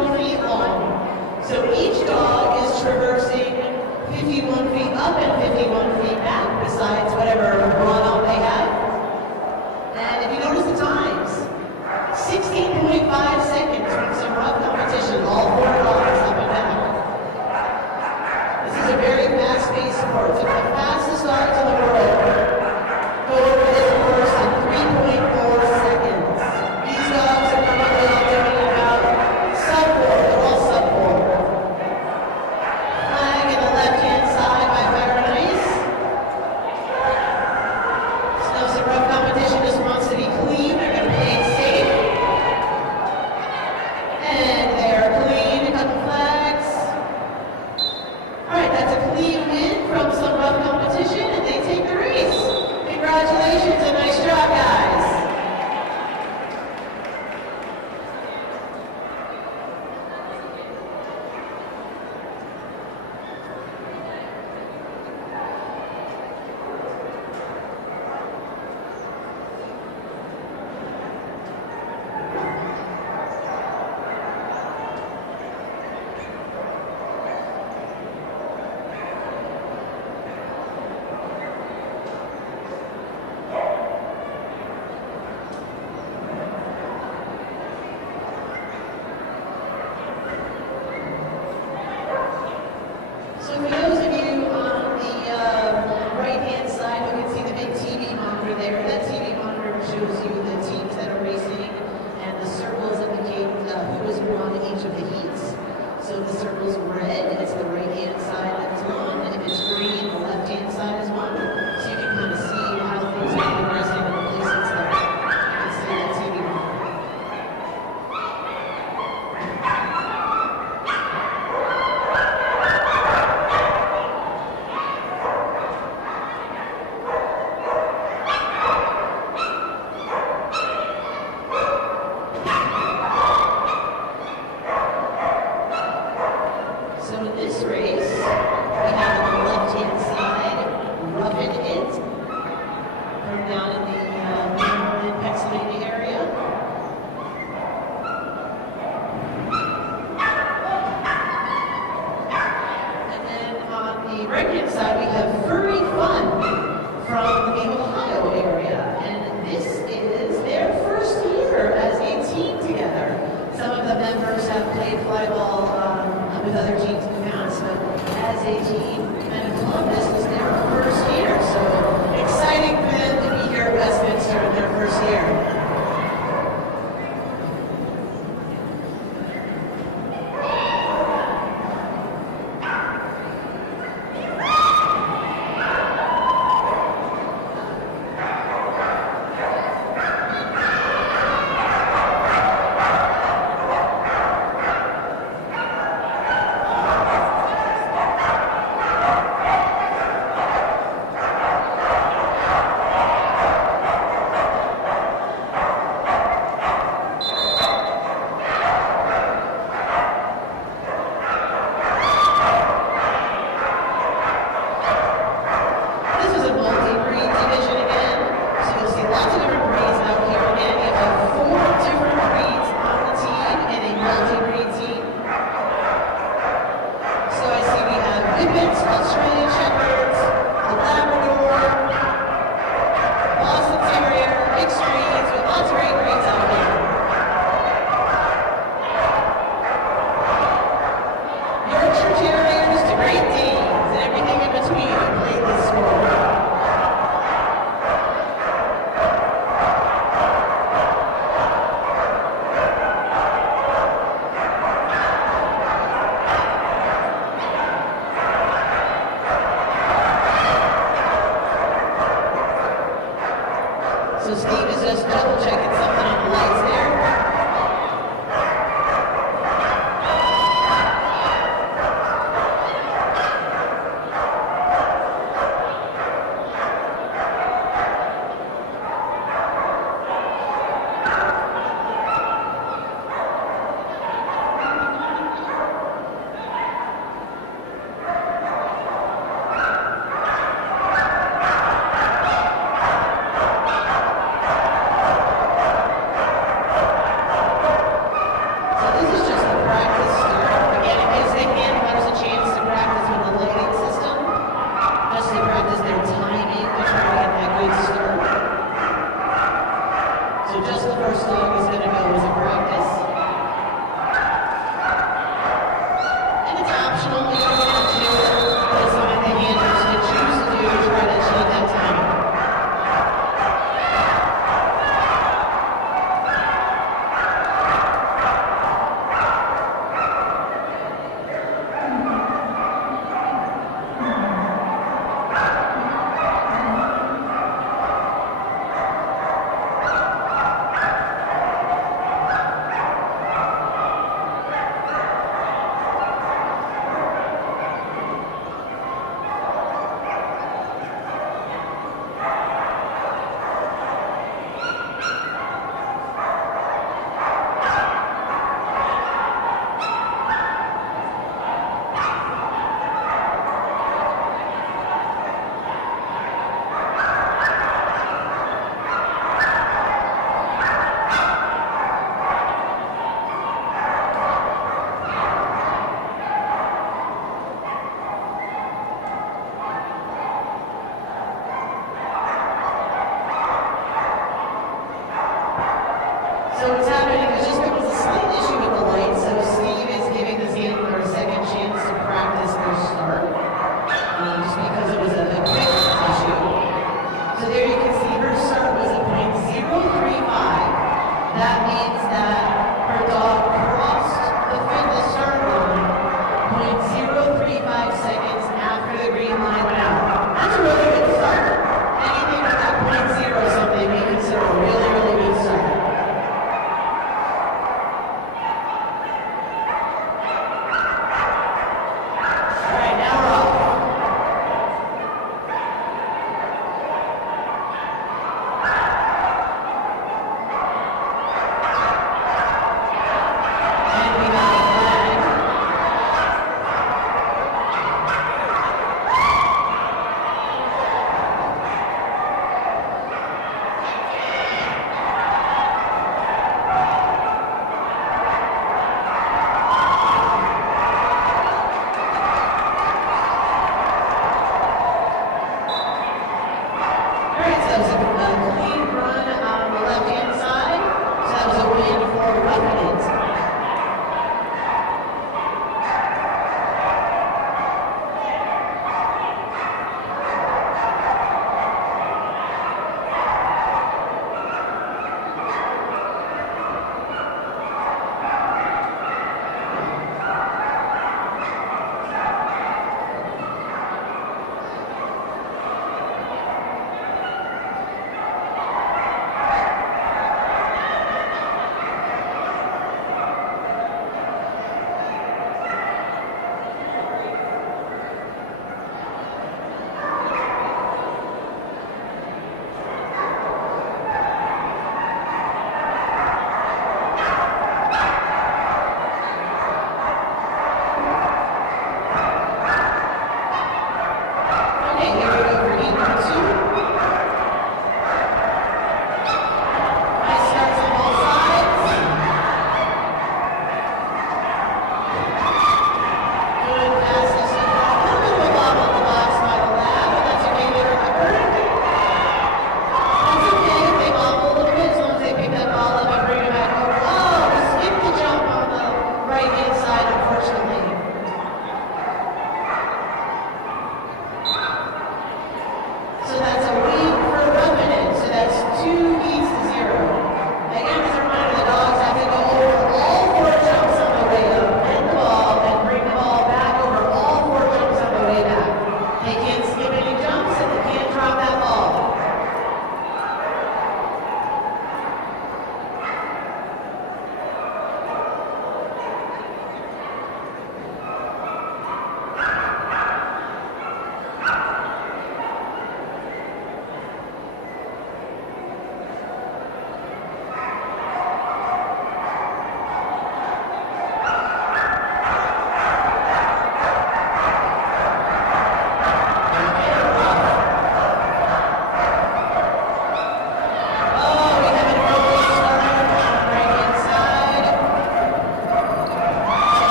51 feet long. So each dog is traversing 51 feet up and 51 feet back, besides whatever run-up they have. And if you notice the times, 16.5 seconds from some rough competition, all 4 dogs up and back. This is a very fast-paced sport. It's the fastest dogs in the world go over this course in 3.4 seconds. These dogs are probably all doing about sub-4. They're all sub-4. Flag in the left-hand side by Fire and Ice. Still some rough competition. Just wants to be clean. They're going to play it safe. And they're clean. A couple flags. All right, that's a clean win from some rough competition, and they take the race. Congratulations and nice job, guys. So for those of you on the right-hand side who can see the big TV monitor there, that TV monitor shows you the teams that are racing, and the circles indicate who has won each of the heats. So if the circle's red, it's the right-hand side that's won, and if it's green, the left-hand side is won. So you can kind of see how things are progressing in the placements there. You can see that TV monitor. So in this race, we have on the left-hand side, Roughing It, from down in the Maryland, Pennsylvania area. And then on the right-hand side, we have Furry Fun from the Ohio area. And this is their first year as a team together. Some of the members have played flyball with other teams in the past, but as a team and a club, this was their first year. So exciting for them to be here at Westminster in their first year.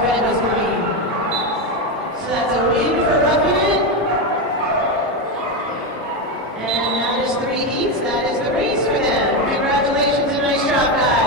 Bucket was green. So that's a win for Bucket. And that is 3 heats. That is the race for them. Congratulations and nice job, guys.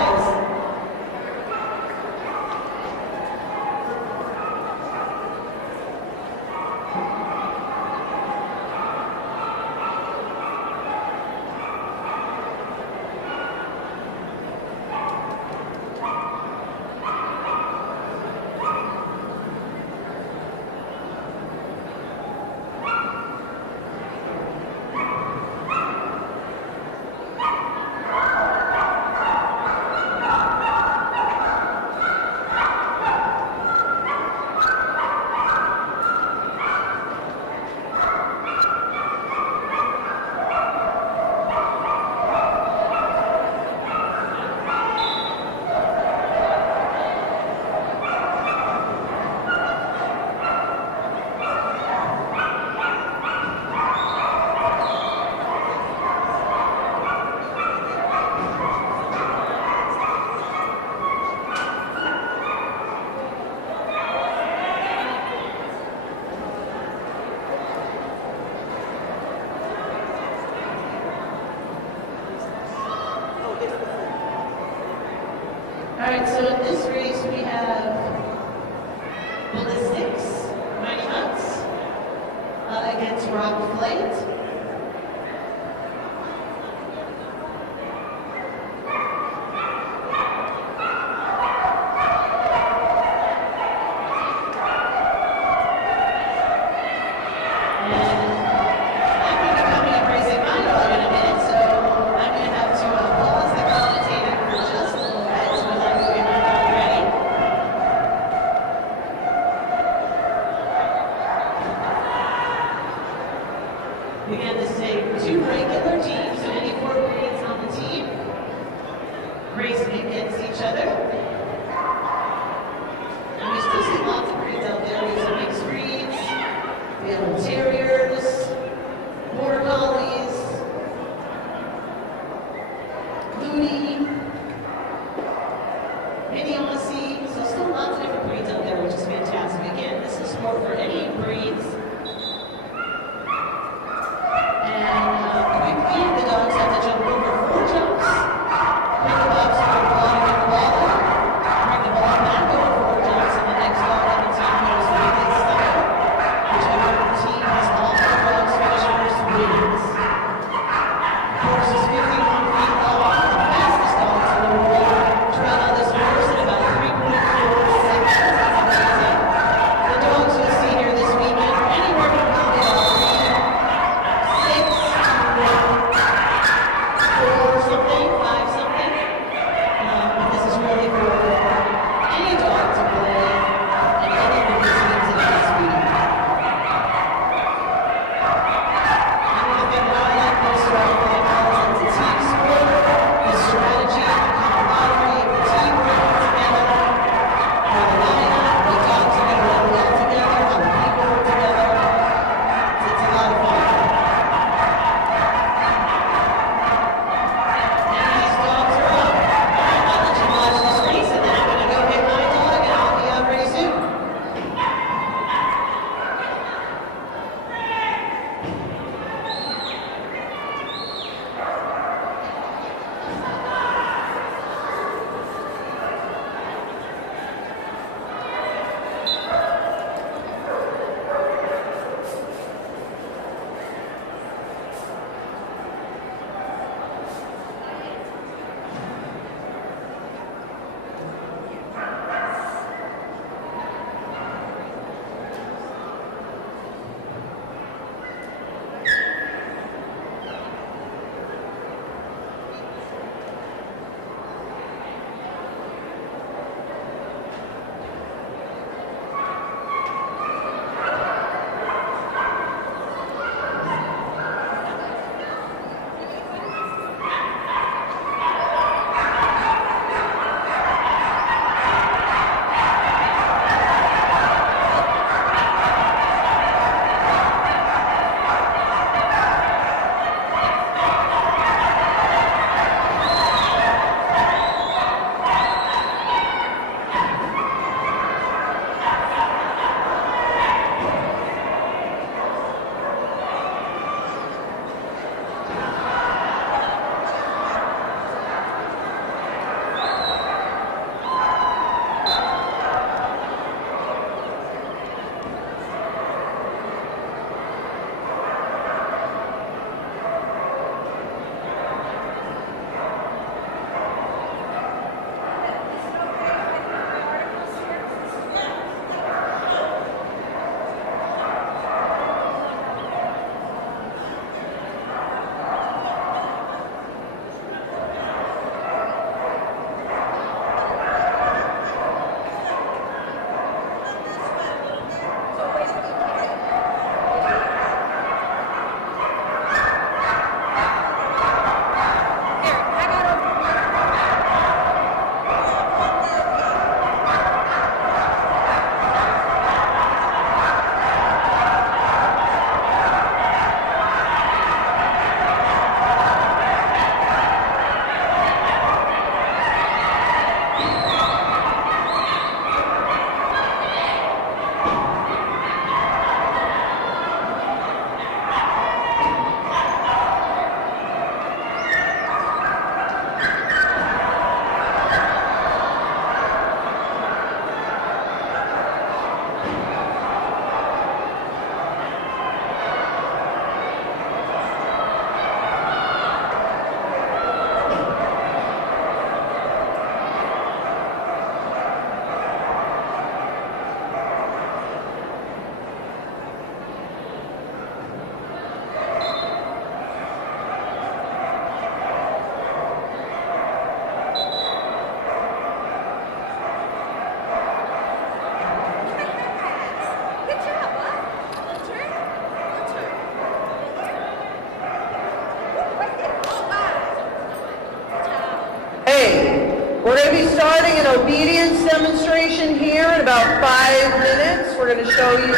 obedience demonstration here in about 5 minutes. We're going to show you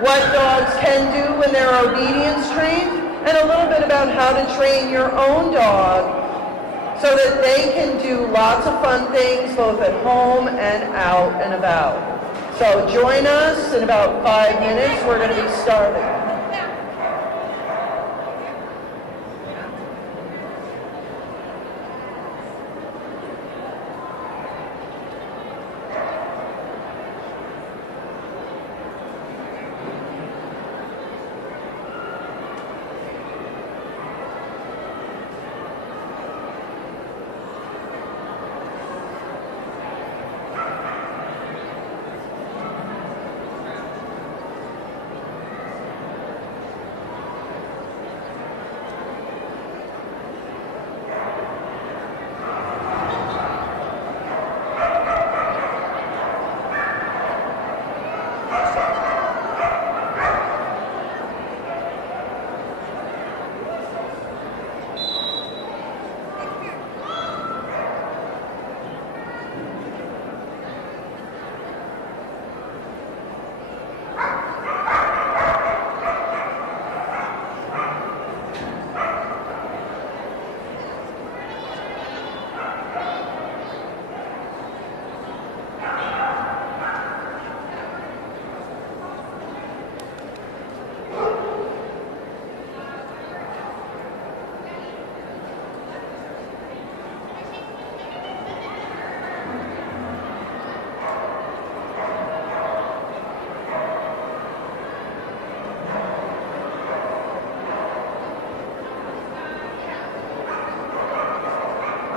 what dogs can do when they're obedience trained and a little bit about how to train your own dog so that they can do lots of fun things both at home and out and about. So join us in about 5 minutes. We're going to be starting.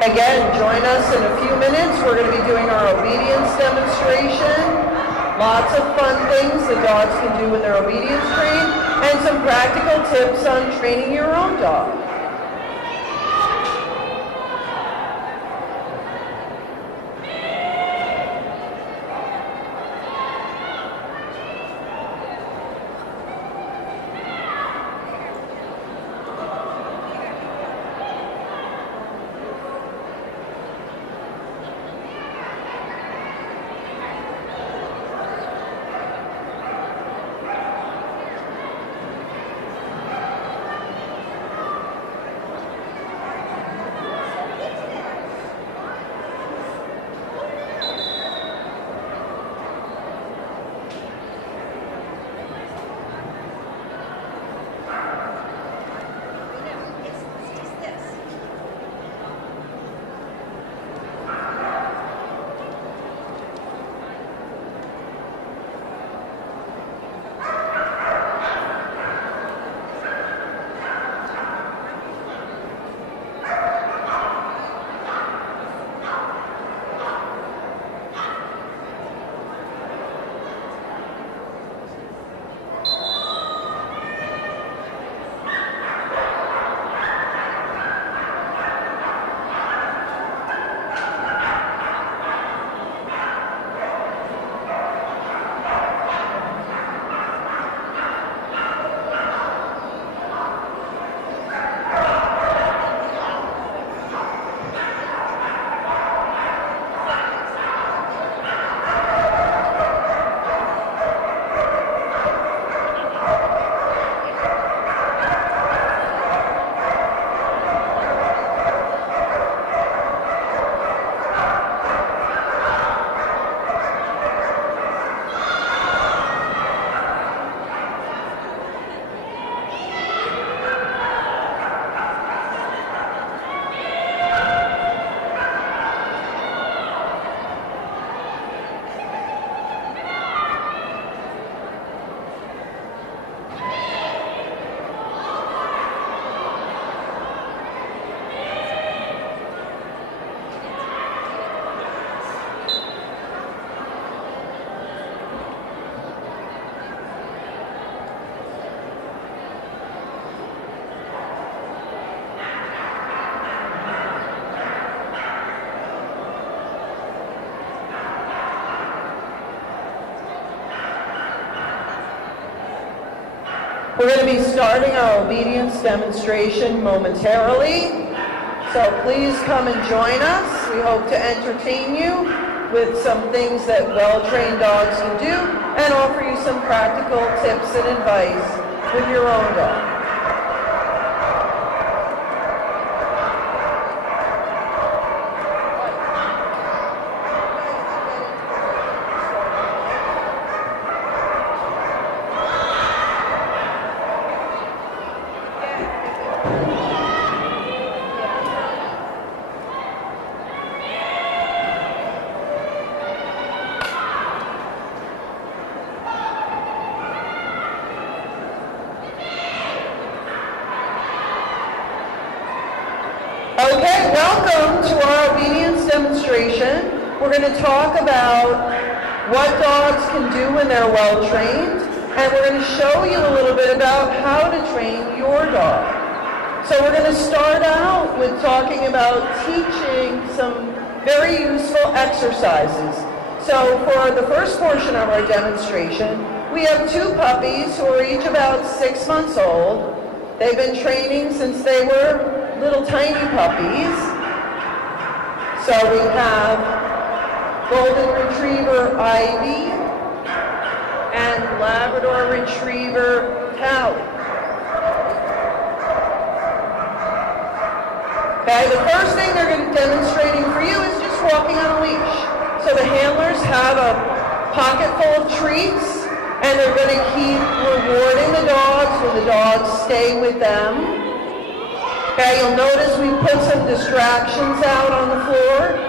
Again, join us in a few minutes. We're going to be doing our obedience demonstration. Lots of fun things that dogs can do when they're obedience trained, and some practical tips on training your own dog. We're going to be starting our obedience demonstration momentarily, so please come and join us. We hope to entertain you. with some things that well-trained dogs can do and offer you some practical tips and advice with your own dog. Okay, welcome to our obedience demonstration. We're going to talk about what dogs can do when they're well trained, and we're going to show you a little bit about how to train your dog. So we're going to start out with talking about teaching some very useful exercises. So for the first portion of our demonstration, we have two puppies who are each about 6 months old. They've been training since they were little tiny puppies. So we have Golden Retriever Ivy and Labrador Retriever Tally. Okay, the first thing they're going to be demonstrating for you is just walking on a leash. So the handlers have a pocket full of treats, and they're going to keep rewarding the dogs when the dogs stay with them. Okay, you'll notice we put some distractions out on the floor.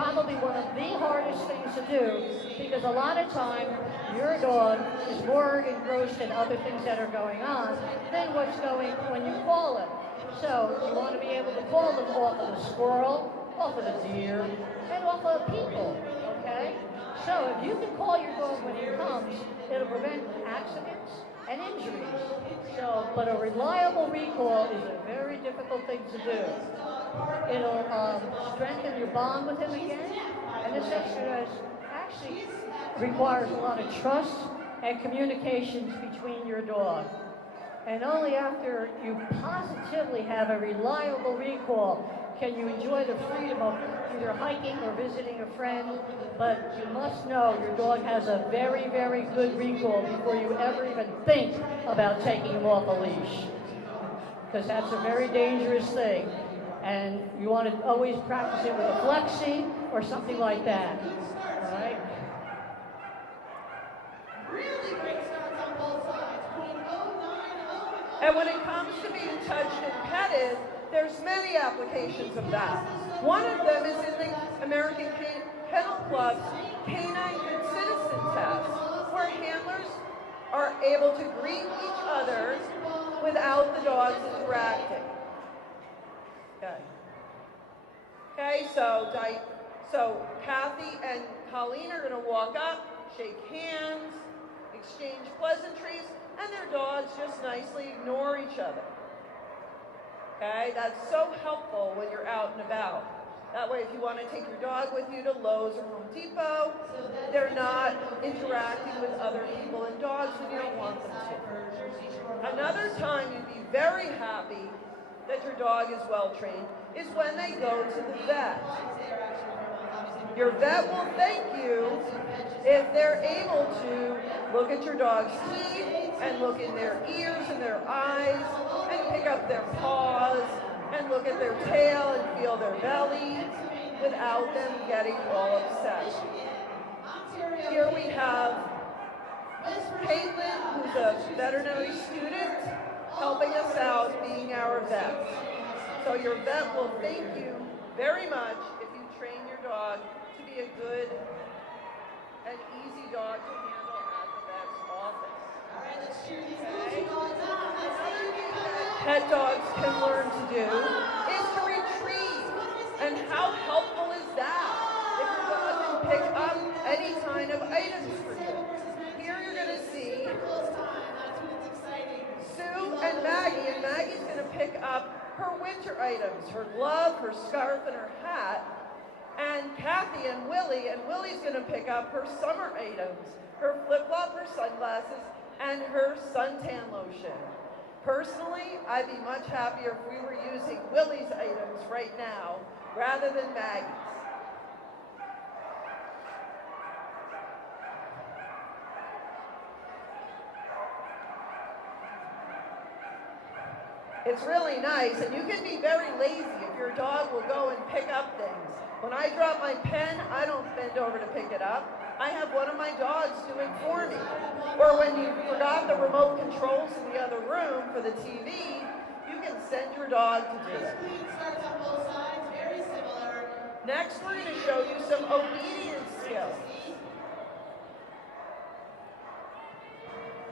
probably one of the hardest things to do, because a lot of time your dog is more engrossed in other things that are going on than what's going when you call it. So you want to be able to call them off of the squirrel, off of the deer, and off of people, okay? So if you can call your dog when he comes, it'll prevent accidents and injuries. So, but a reliable recall is a very difficult thing to do. It'll strengthen your bond with him again, and this exercise actually requires a lot of trust and communications between your dog. And only after you positively have a reliable recall can you enjoy the freedom of either hiking or visiting a friend. But you must know your dog has a very, very good recall before you ever even think about taking him off a leash, because that's a very dangerous thing. And you want to always practice it with a flexi or something like that. All right? Really great starts on both sides. 0.090. And when it comes to being touched and petted, there's many applications of that. One of them is in the American Kennel Club's Canine Good Citizen Test, where handlers are able to greet each other without the dogs interacting. Okay, so Kathy and Colleen are going to walk up, shake hands, exchange pleasantries, and their dogs just nicely ignore each other. Okay, that's so helpful when you're out and about. That way, if you want to take your dog with you to Lowe's or Home Depot, they're not interacting with other people and dogs when you don't want them to. Another time you'd be very happy that your dog is well trained is when they go to the vet. Your vet will thank you if they're able to look at your dog's teeth and look in their ears and their eyes and pick up their paws and look at their tail and feel their belly without them getting all upset. Here we have Caitlin, who's a veterinary student, helping us out being our vet. So your vet will thank you very much if you train your dog to be a good and easy dog to handle at the vet's office. All right, let's cheer these little dogs on. Another thing that pet dogs can learn to do is to retrieve. And how helpful is that? If your dog can pick up any kind of items for you. Here you're going to see Sue and Maggie, and Maggie's going to pick up her winter items, her glove, her scarf, and her hat. And Kathy and Willie's going to pick up her summer items, her flip-flop, her sunglasses, and her suntan lotion. Personally, I'd be much happier if we were using Willie's items right now rather than Maggie's. It's really nice, and you can be very lazy if your dog will go and pick up things. When I drop my pen, I don't bend over to pick it up. I have one of my dogs do it for me. Or when you forgot the remote controls in the other room for the TV, you can send your dog to do it. Starts on both sides, very similar. Next, we're going to show you some obedience skills.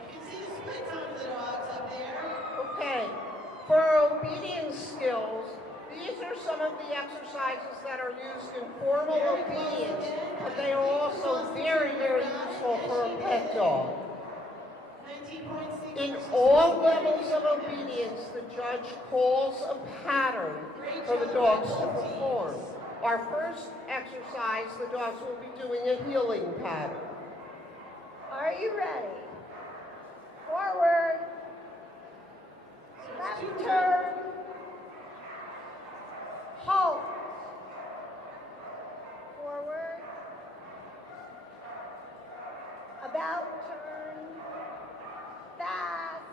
You can see the split on the dogs up there. Okay, for obedience skills, these are some of the exercises that are used in formal obedience, but they are also very, very useful for a pet dog. 19.6. In all levels of obedience, the judge calls a pattern for the dogs to perform. Our first exercise, the dogs will be doing a heeling pattern. Are you ready? Forward. Left turn. Halt. Forward. About turn. Fast.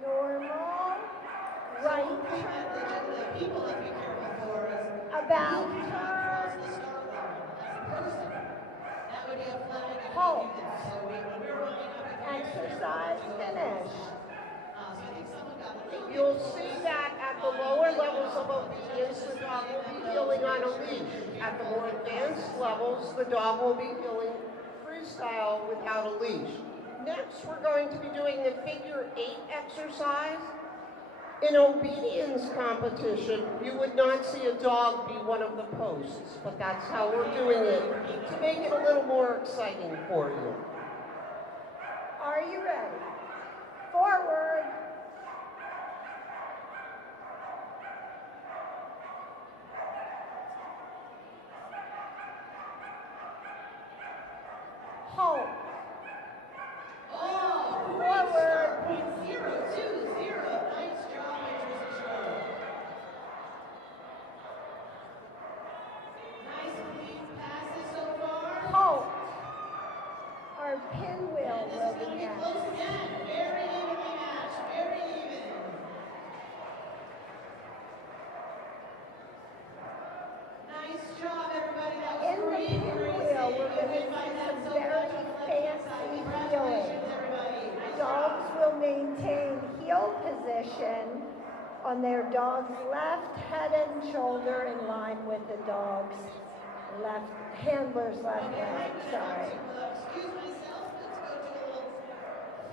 Normal. Right turn. The people have to be careful for us. About You cannot turn. cross the start line as a person. That would be a flag if you Halt. do that. So when we're running up against Exercise finished. so I think someone got the You'll see that at the lower levels of obedience, levels, the dog will be heeling on a leash. At the more advanced levels, the dog will be heeling freestyle without a leash. Next, we're going to be doing the figure 8 exercise. In obedience competition, you would not see a dog be one of the posts, but that's how we're doing it to make it a little more exciting for you. Are you ready? Forward. Halt. Forward. 0.020. Nice job, Patricia. Nice clean passes so far. Halt. Our pinwheel This is will going to be be next. close again. Very evenly matched. Very even. Nice job, everybody. That was In the great. pinwheel, we're going to see some very fancy heeling. Dogs will maintain heel position on their dog's left head and shoulder in line with the dog's left, handler's left leg, sorry. Excuse myself, let's go to a little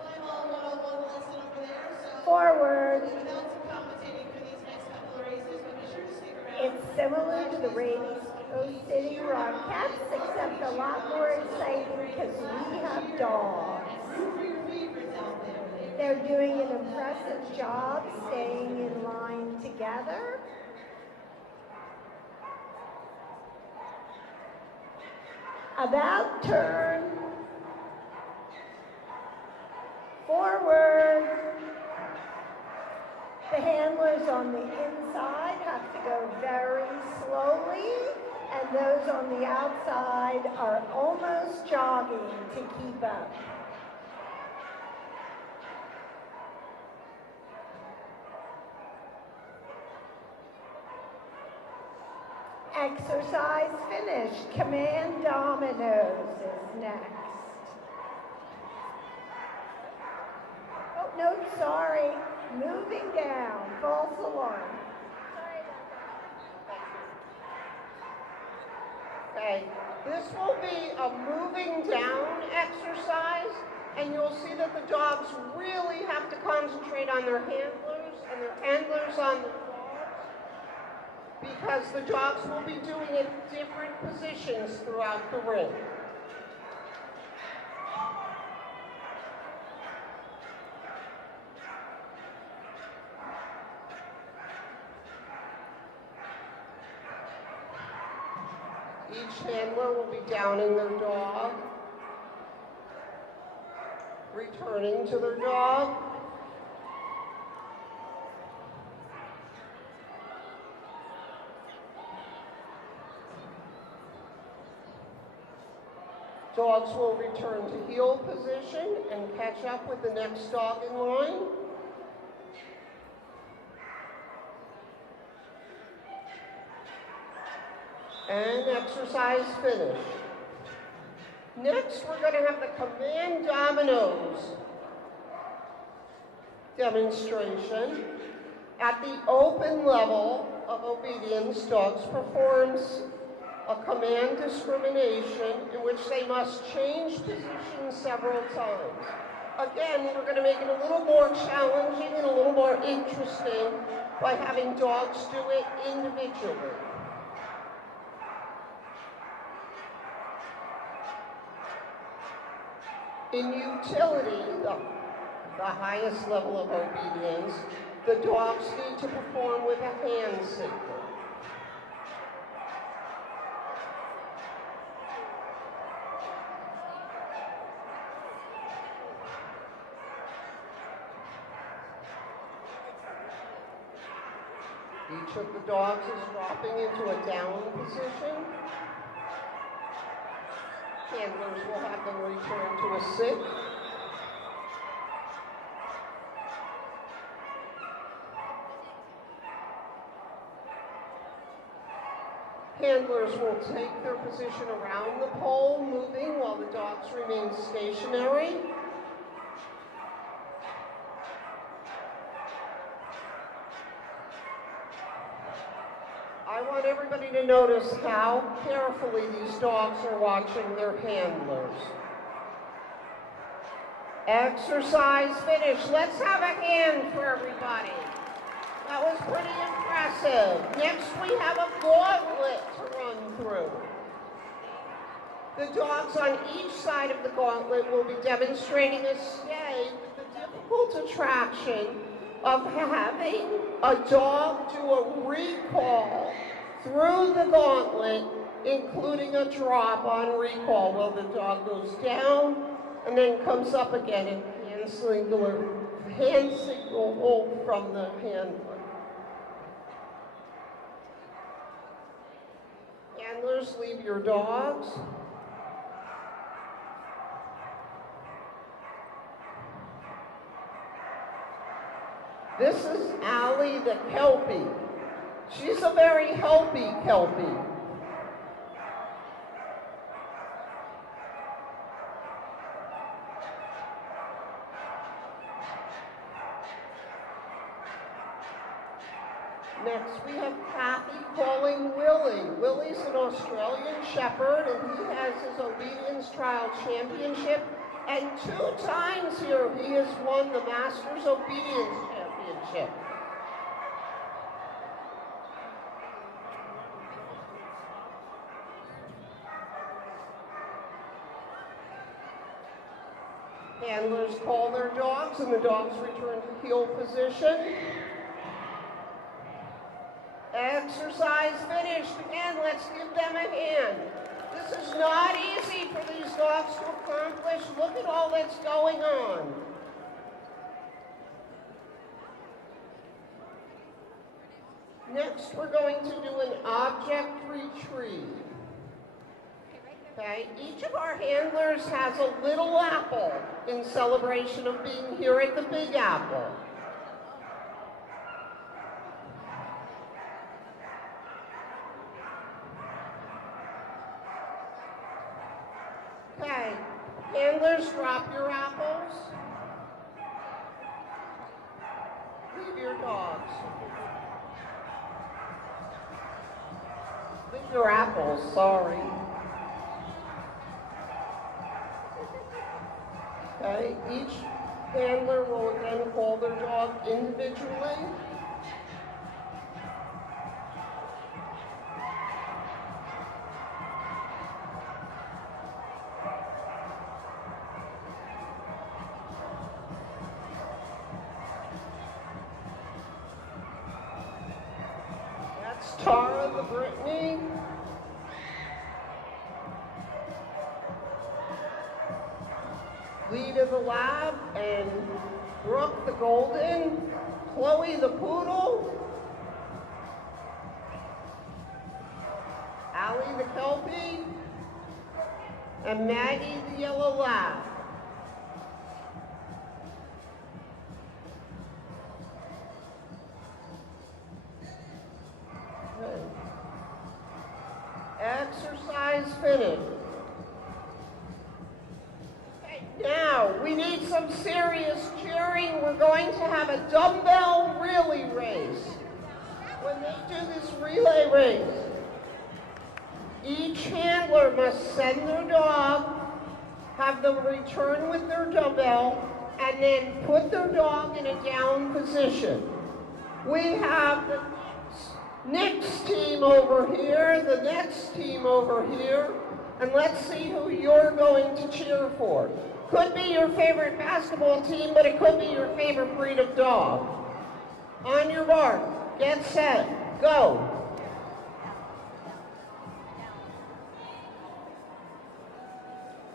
fly ball 101 lesson over there. So, Forward. without some commentating for these next couple of races, but be sure to stick around. It's similar to the Rabies Coast City Rock Cats, except a lot more exciting because we have dogs. Root for your favorites out there. They're doing an impressive job staying in line together. About turn. Forward. The handlers on the inside have to go very slowly, and those on the outside are almost jogging to keep up. Exercise finished. Command dominoes is next. Oh, no, sorry. Moving down. False alarm. Sorry about that. Okay, this will be a moving down exercise, and you'll see that the dogs really have to concentrate on their handlers and their handlers on the dogs, because the dogs will be doing it in different positions throughout the ring. Each handler will be downing their dog, returning to their dog. Dogs will return to heel position and catch up with the next dog in line. And exercise finished. Next, we're going to have the command dominoes demonstration. At the open level of obedience, dogs performs a command discrimination in which they must change position several times. Again, we're going to make it a little more challenging and a little more interesting by having dogs do it individually. In utility, the highest level of obedience, the dogs need to perform with a hand signal. Each of the dogs is dropping into a down position. Handlers will have them return to a sit. Handlers will take their position around the pole, moving while the dogs remain stationary. I want everybody to notice how carefully these dogs are watching their handlers. Exercise finished. Let's have a hand for everybody. That was pretty impressive. Next, we have a gauntlet to run through. The dogs on each side of the gauntlet will be demonstrating a stay with the difficult attraction of having a dog do a recall through the gauntlet, including a drop on recall, where the dog goes down and then comes up again and hand signal hold from the handler. Handlers, leave your dogs. This is Allie the Kelpie. She's a very healthy Kelpie. Next, we have Kathy calling Willie. Willie's an Australian Shepherd, and he has his obedience trial championship. And 2 times here, he has won the Masters Obedience Championship. Handlers call their dogs, and the dogs return to heel position. Exercise finished. Again, let's give them a hand. This is not easy for these dogs to accomplish. Look at all that's going on. Next, we're going to do an object retrieve. Okay, each of our handlers has a little apple in celebration of being here at the Big Apple. Okay, handlers, drop your apples. Leave your dogs. Leave your apples, sorry. Okay, each handler will again call their dog individually. That's Tara the Brittany. Lita the Lab, and Brooke the Golden, Chloe the Poodle, Allie the Kelpie, and Maggie the Yellow Lab. Okay. Exercise finished. Now, we need some serious cheering. We're going to have a dumbbell relay race. When they do this relay race, each handler must send their dog, have them return with their dumbbell, and then put their dog in a down position. We have the next team over here, the next team over here, and let's see who you're going to cheer for. Could be your favorite basketball team, but it could be your favorite breed of dog. On your mark, get set, go.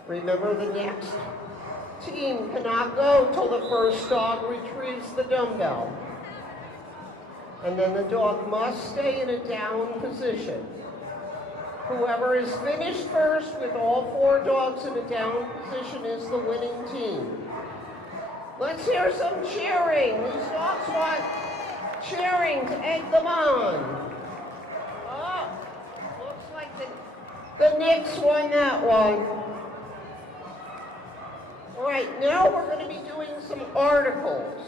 Remember, the next team cannot go till the first dog retrieves the dumbbell. And then the dog must stay in a down position. Whoever is finished first with all 4 dogs in a down position is the winning team. Let's hear some cheering. These dogs want cheering to egg them on. Oh, looks like the Knicks won that one. All right, now we're going to be doing some articles.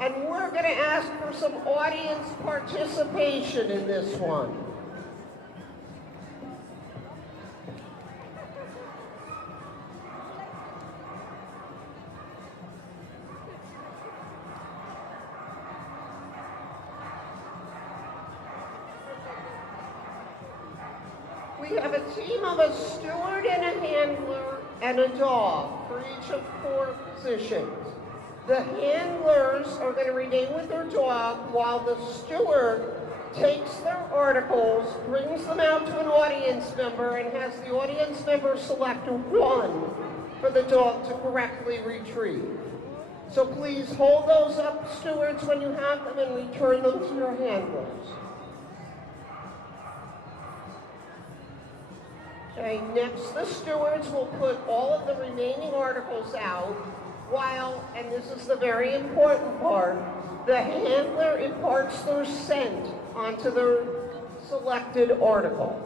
And we're going to ask for some audience participation in this one. to have a team of a steward and a handler and a dog for each of 4 positions. The handlers are going to remain with their dog while the steward takes their articles, brings them out to an audience member, and has the audience member select one for the dog to correctly retrieve. So please hold those up, stewards, when you have them, and return them to your handlers. Okay, next the stewards will put all of the remaining articles out while, and this is the very important part, the handler imparts their scent onto their selected article.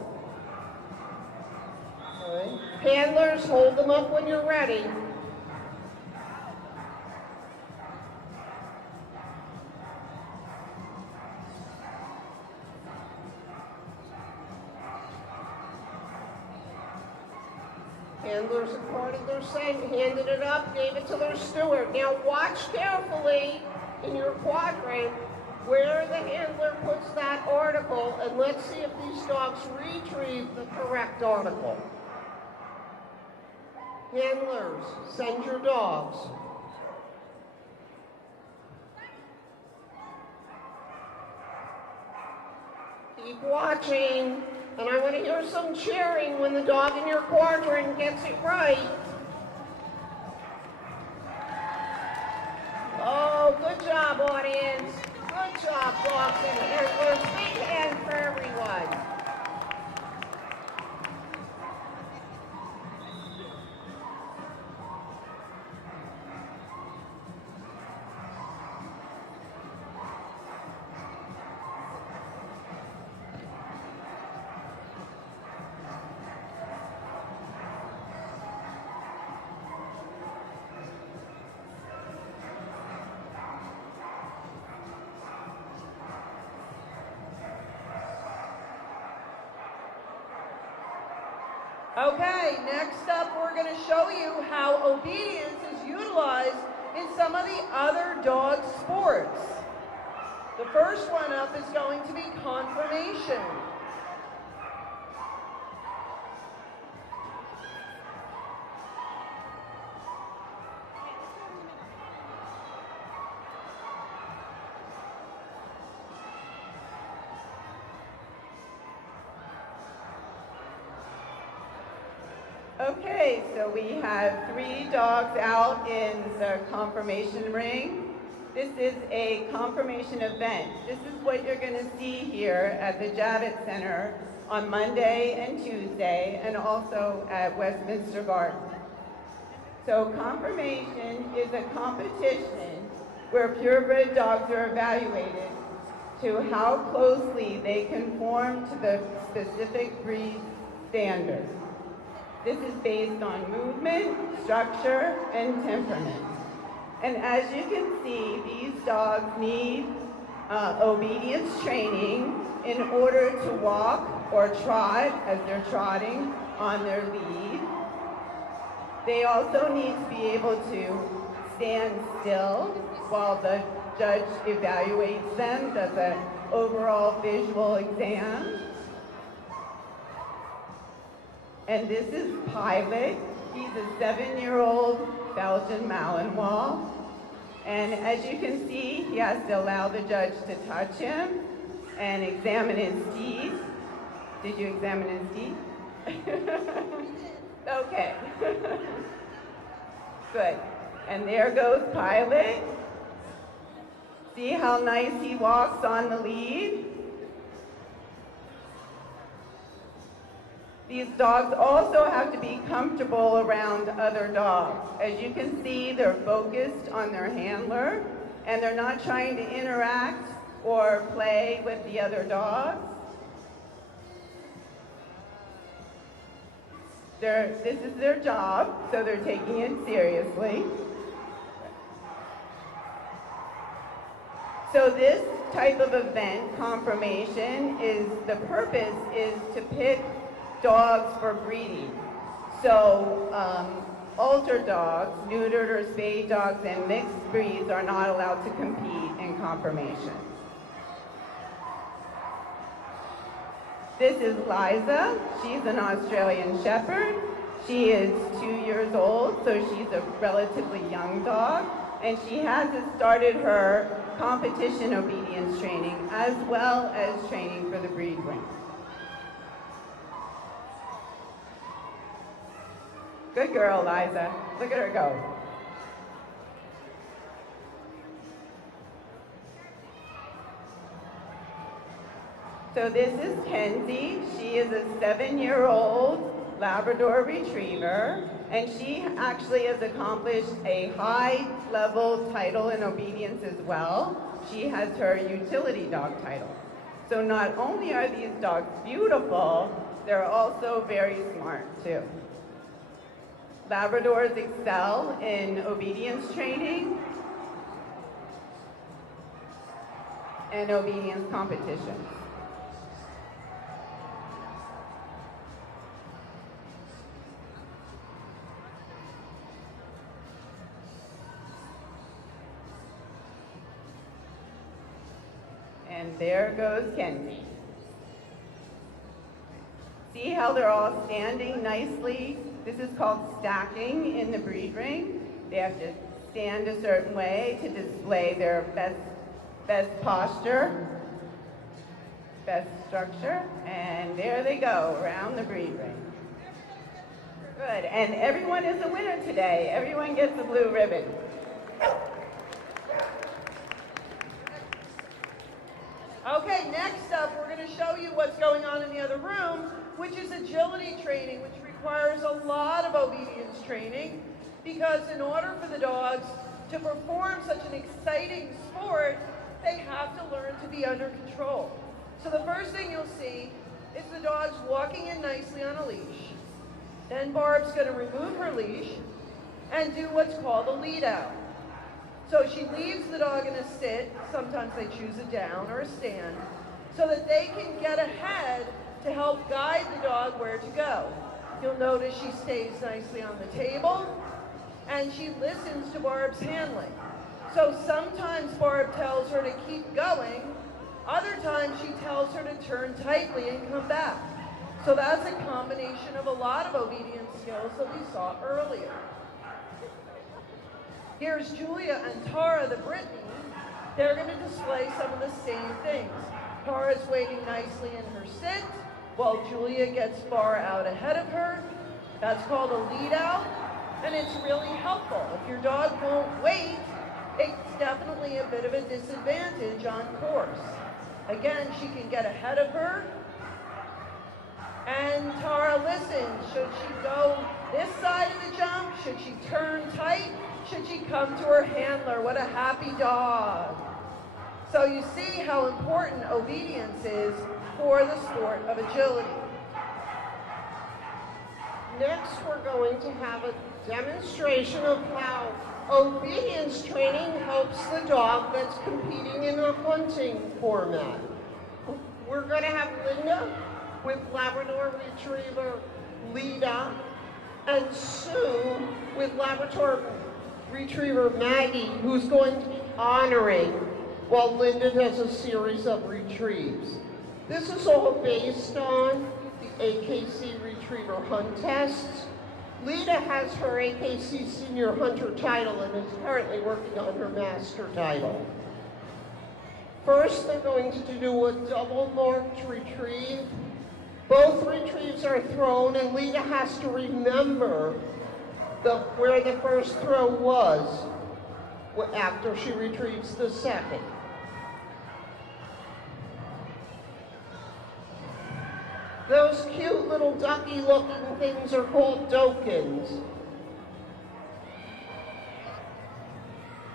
All right. Handlers, hold them up when you're ready. Handlers imparted their scent, handed it up, gave it to their steward. Now watch carefully in your quadrant where the handler puts that article, and let's see if these dogs retrieve the correct article. Handlers, send your dogs. Keep watching, and I want to hear some cheering when the dog in your quadrant gets it right. Oh, good job, audience. Good job, dogs and handlers. Big hand for everyone. Okay, next up we're going to show you how obedience is utilized in some of the other dog sports. The first one up is going to be confirmation. Okay, so we have 3 dogs out in the confirmation ring. This is a confirmation event. This is what you're going to see here at the Javits Center on Monday and Tuesday, and also at Westminster Garden. So confirmation is a competition where purebred dogs are evaluated to how closely they conform to the specific breed standards. This is based on movement, structure, and temperament. And as you can see, these dogs need obedience training in order to walk or trot as they're trotting on their lead. They also need to be able to stand still while the judge evaluates them, does an overall visual exam. And this is Pilot. He's a 7-year-old Belgian Malinois. And as you can see, he has to allow the judge to touch him and examine his teeth. Did you examine his teeth? Okay. Good. And there goes Pilot. See how nice he walks on the lead? These dogs also have to be comfortable around other dogs. As you can see, they're focused on their handler, and they're not trying to interact or play with the other dogs. This is their job, so they're taking it seriously. So this type of event, confirmation, the purpose is to pick dogs for breeding. So altered dogs, neutered or spayed dogs, and mixed breeds are not allowed to compete in confirmation. This is Liza. She's an Australian Shepherd. She is 2 years old, so she's a relatively young dog, and she has started her competition obedience training as well as training for the breed ring. Good girl, Liza. Look at her go. So this is Kenzie. She is a 7-year-old Labrador Retriever, and she actually has accomplished a high-level title in obedience as well. She has her utility dog title. So not only are these dogs beautiful, they're also very smart too. Labradors excel in obedience training and obedience competitions. And there goes Kenzie. See how they're all standing nicely? This is called stacking in the breed ring. They have to stand a certain way to display their best posture, best structure, and there they go around the breed ring. Good, and everyone is a winner today. Everyone gets a blue ribbon. Okay, next up, we're going to show you what's going on in the other room, which is agility training, which requires a lot of obedience training, because in order for the dogs to perform such an exciting sport, they have to learn to be under control. So the first thing you'll see is the dogs walking in nicely on a leash. Then Barb's going to remove her leash and do what's called a lead out. So she leaves the dog in a sit, sometimes they choose a down or a stand, so that they can get ahead to help guide the dog where to go. You'll notice she stays nicely on the table, and she listens to Barb's handling. So sometimes Barb tells her to keep going, other times she tells her to turn tightly and come back. So that's a combination of a lot of obedience skills that we saw earlier. Here's Julia and Tara the Brittany. They're going to display some of the same things. Tara's waiting nicely in her sit, while Julia gets far out ahead of her. That's called a lead out, and it's really helpful. If your dog won't wait, it's definitely a bit of a disadvantage on course. Again, she can get ahead of her, and Tara listens. Should she go this side of the jump? Should she turn tight? Should she come to her handler? What a happy dog. So you see how important obedience is for the sport of agility. Next, we're going to have a demonstration of how obedience training helps the dog that's competing in a hunting format. We're going to have Linda with Labrador Retriever Lita and Sue with Labrador Retriever Maggie, who's going to be honoring while Linda does a series of retrieves. This is all based on the AKC Retriever Hunt tests. Lita has her AKC Senior Hunter title and is currently working on her Master title. First, they're going to do a double marked retrieve. Both retrieves are thrown, and Lita has to remember where the first throw was after she retrieves the second. Those cute little ducky-looking things are called dokins.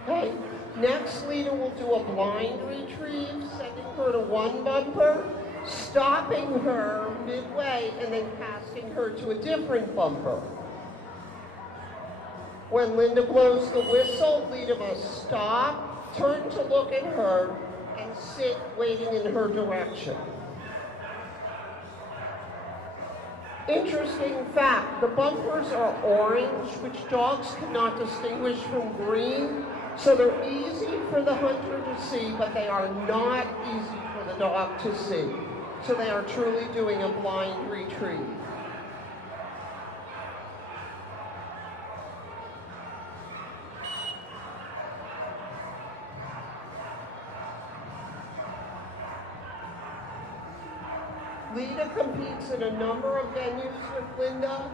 Okay, next Lita will do a blind retrieve, sending her to one bumper, stopping her midway, and then casting her to a different bumper. When Linda blows the whistle, Lita must stop, turn to look at her, and sit waiting in her direction. Interesting fact, the bumpers are orange, which dogs cannot distinguish from green, so they're easy for the hunter to see, but they are not easy for the dog to see. So they are truly doing a blind retrieve. Lita competes in a number of venues with Linda.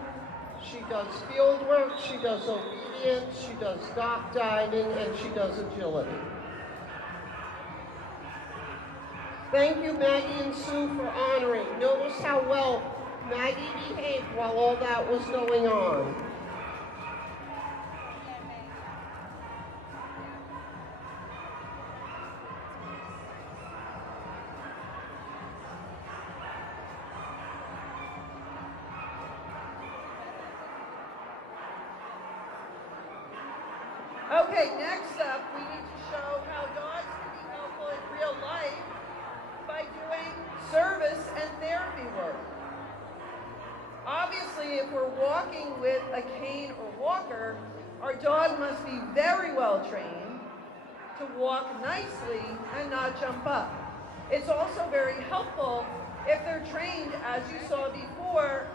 She does field work, she does obedience, she does dock diving, and she does agility. Thank you, Maggie and Sue, for honoring. Notice how well Maggie behaved while all that was going on. Okay, next up, we need to show how dogs can be helpful in real life by doing service and therapy work. Obviously, if we're walking with a cane or walker, our dog must be very well trained to walk nicely and not jump up. It's also very helpful if they're trained, as you saw before,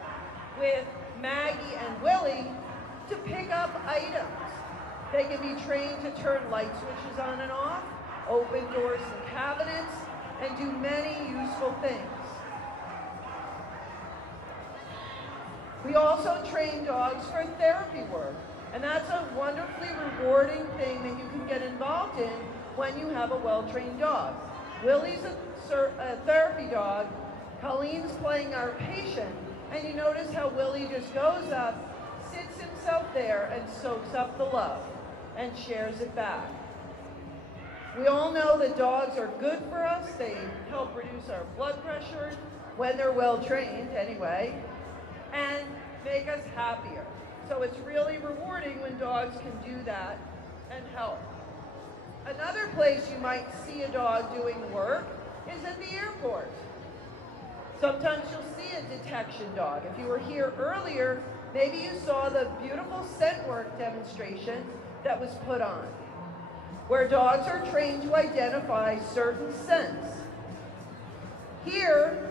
with Maggie and Willie, to pick up items. They can be trained to turn light switches on and off, open doors and cabinets, and do many useful things. We also train dogs for therapy work, and that's a wonderfully rewarding thing that you can get involved in when you have a well-trained dog. Willie's a therapy dog, Colleen's playing our patient, and you notice how Willie just goes up, sits himself there, and soaks up the love and shares it back. We all know that dogs are good for us. They help reduce our blood pressure when they're well trained anyway, and make us happier. So it's really rewarding when dogs can do that and help. Another place you might see a dog doing work is at the airport. Sometimes you'll see a detection dog. If you were here earlier, maybe you saw the beautiful scent work demonstration that was put on, where dogs are trained to identify certain scents. Here,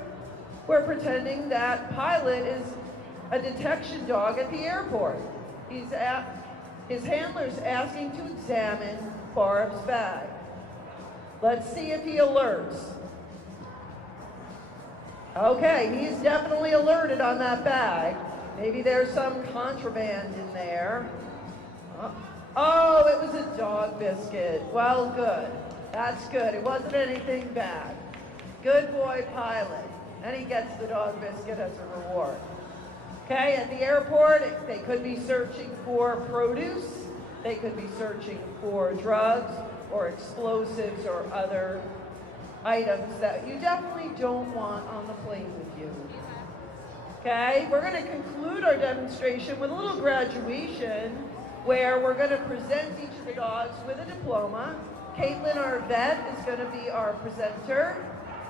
we're pretending that Pilot is a detection dog at the airport. His handler's asking to examine Barb's bag. Let's see if he alerts. Okay, he's definitely alerted on that bag. Maybe there's some contraband in there. Oh, it was a dog biscuit. Well, good. That's good. It wasn't anything bad. Good boy, Pilot. And he gets the dog biscuit as a reward. Okay, at the airport, they could be searching for produce. They could be searching for drugs or explosives or other items that you definitely don't want on the plane with you. Okay, we're going to conclude our demonstration with a little graduation where we're going to present each of the dogs with a diploma. Caitlin, our vet, is going to be our presenter.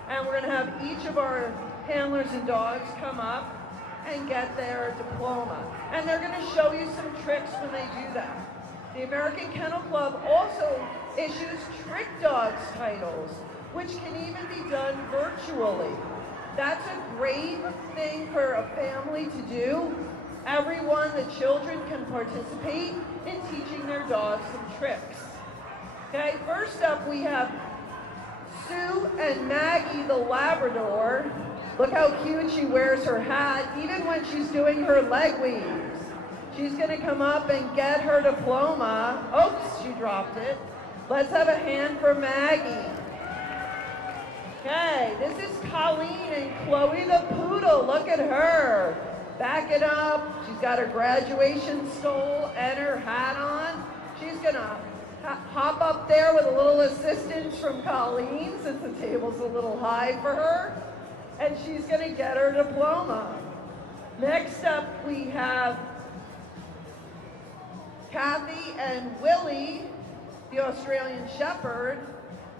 And we're going to have each of our handlers and dogs come up and get their diploma. And they're going to show you some tricks when they do that. The American Kennel Club also issues trick dogs titles, which can even be done virtually. That's a great thing for a family to do. Everyone, the children, can participate in teaching their dogs some tricks. Okay, first up we have Sue and Maggie the Labrador. Look how cute she wears her hat, even when she's doing her leg weaves. She's gonna come up and get her diploma. Oops, she dropped it. Let's have a hand for Maggie. Okay, this is Colleen and Chloe the Poodle. Look at her. Back it up. She's got her graduation stole and her hat on. She's gonna hop up there with a little assistance from Colleen since the table's a little high for her. And she's gonna get her diploma. Next up we have Kathy and Willie, the Australian Shepherd.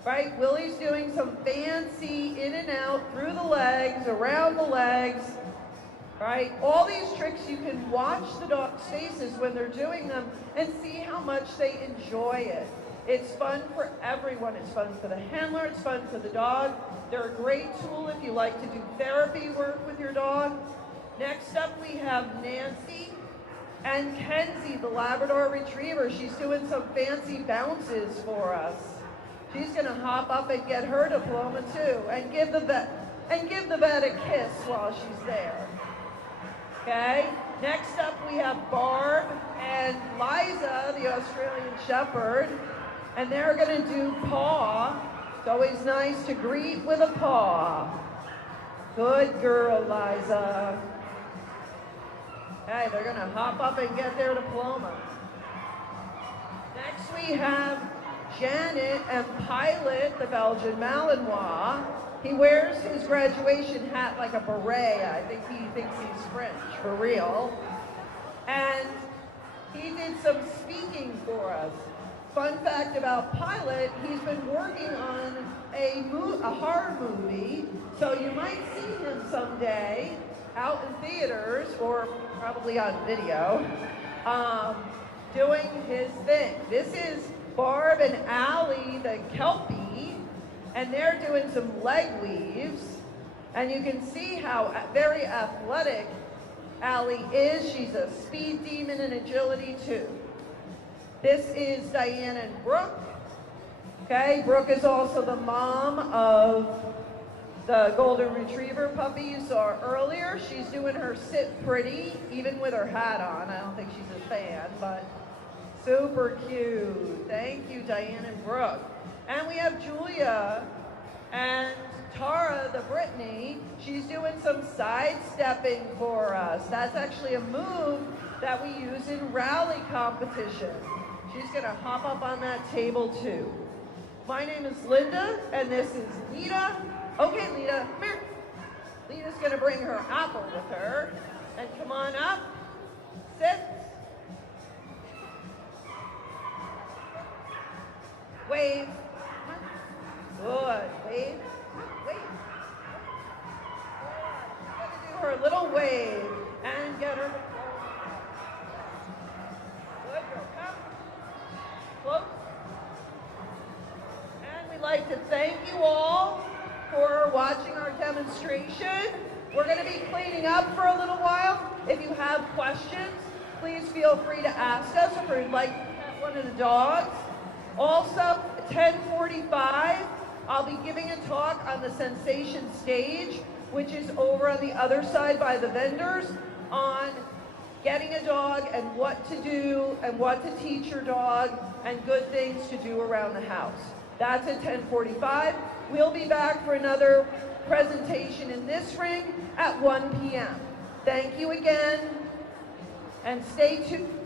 Right, Willie's doing some fancy in and out through the legs, around the legs. Right, all these tricks you can watch the dog's faces when they're doing them and see how much they enjoy it. It's fun for everyone. It's fun for the handler, it's fun for the dog. They're a great tool if you like to do therapy work with your dog. Next up we have Nancy and Kenzie, the Labrador Retriever. She's doing some fancy bounces for us. She's gonna hop up and get her diploma too, and give the vet a kiss while she's there. Okay? Next up we have Barb and Liza, the Australian Shepherd, and they're gonna do paw. It's always nice to greet with a paw. Good girl, Liza. Okay, they're gonna hop up and get their diploma. Next we have Janet and Pilot, the Belgian Malinois. He wears his graduation hat like a beret. I think he thinks he's French, for real. And he did some speaking for us. Fun fact about Pilot, he's been working on a horror movie, so you might see him someday out in theaters, or probably on video, doing his thing. This is Barb and Allie, the Kelpie, and they're doing some leg weaves. And you can see how very athletic Allie is. She's a speed demon and agility too. This is Diane and Brooke. Okay, Brooke is also the mom of the Golden Retriever puppy you saw earlier. She's doing her sit pretty, even with her hat on. I don't think she's a fan, but super cute. Thank you, Diane and Brooke. And we have Julia and Tara, the Brittany. She's doing some sidestepping for us. That's actually a move that we use in rally competition. She's gonna hop up on that table too. My name is Linda, and this is Lita. Okay, Lita, come here. Lita's gonna bring her apple with her. And come on up, sit. Wave. Good, wave, wave. Good. Gonna do her little wave and get her. Good girl, come. Close. And we'd like to thank you all for watching our demonstration. We're going to be cleaning up for a little while. If you have questions, please feel free to ask us if you'd like to pet one of the dogs. Also, 10:45, I'll be giving a talk on the Sensation stage, which is over on the other side by the vendors, on getting a dog and what to do and what to teach your dog and good things to do around the house. That's at 10:45. We'll be back for another presentation in this ring at 1 p.m. Thank you again, and stay tuned.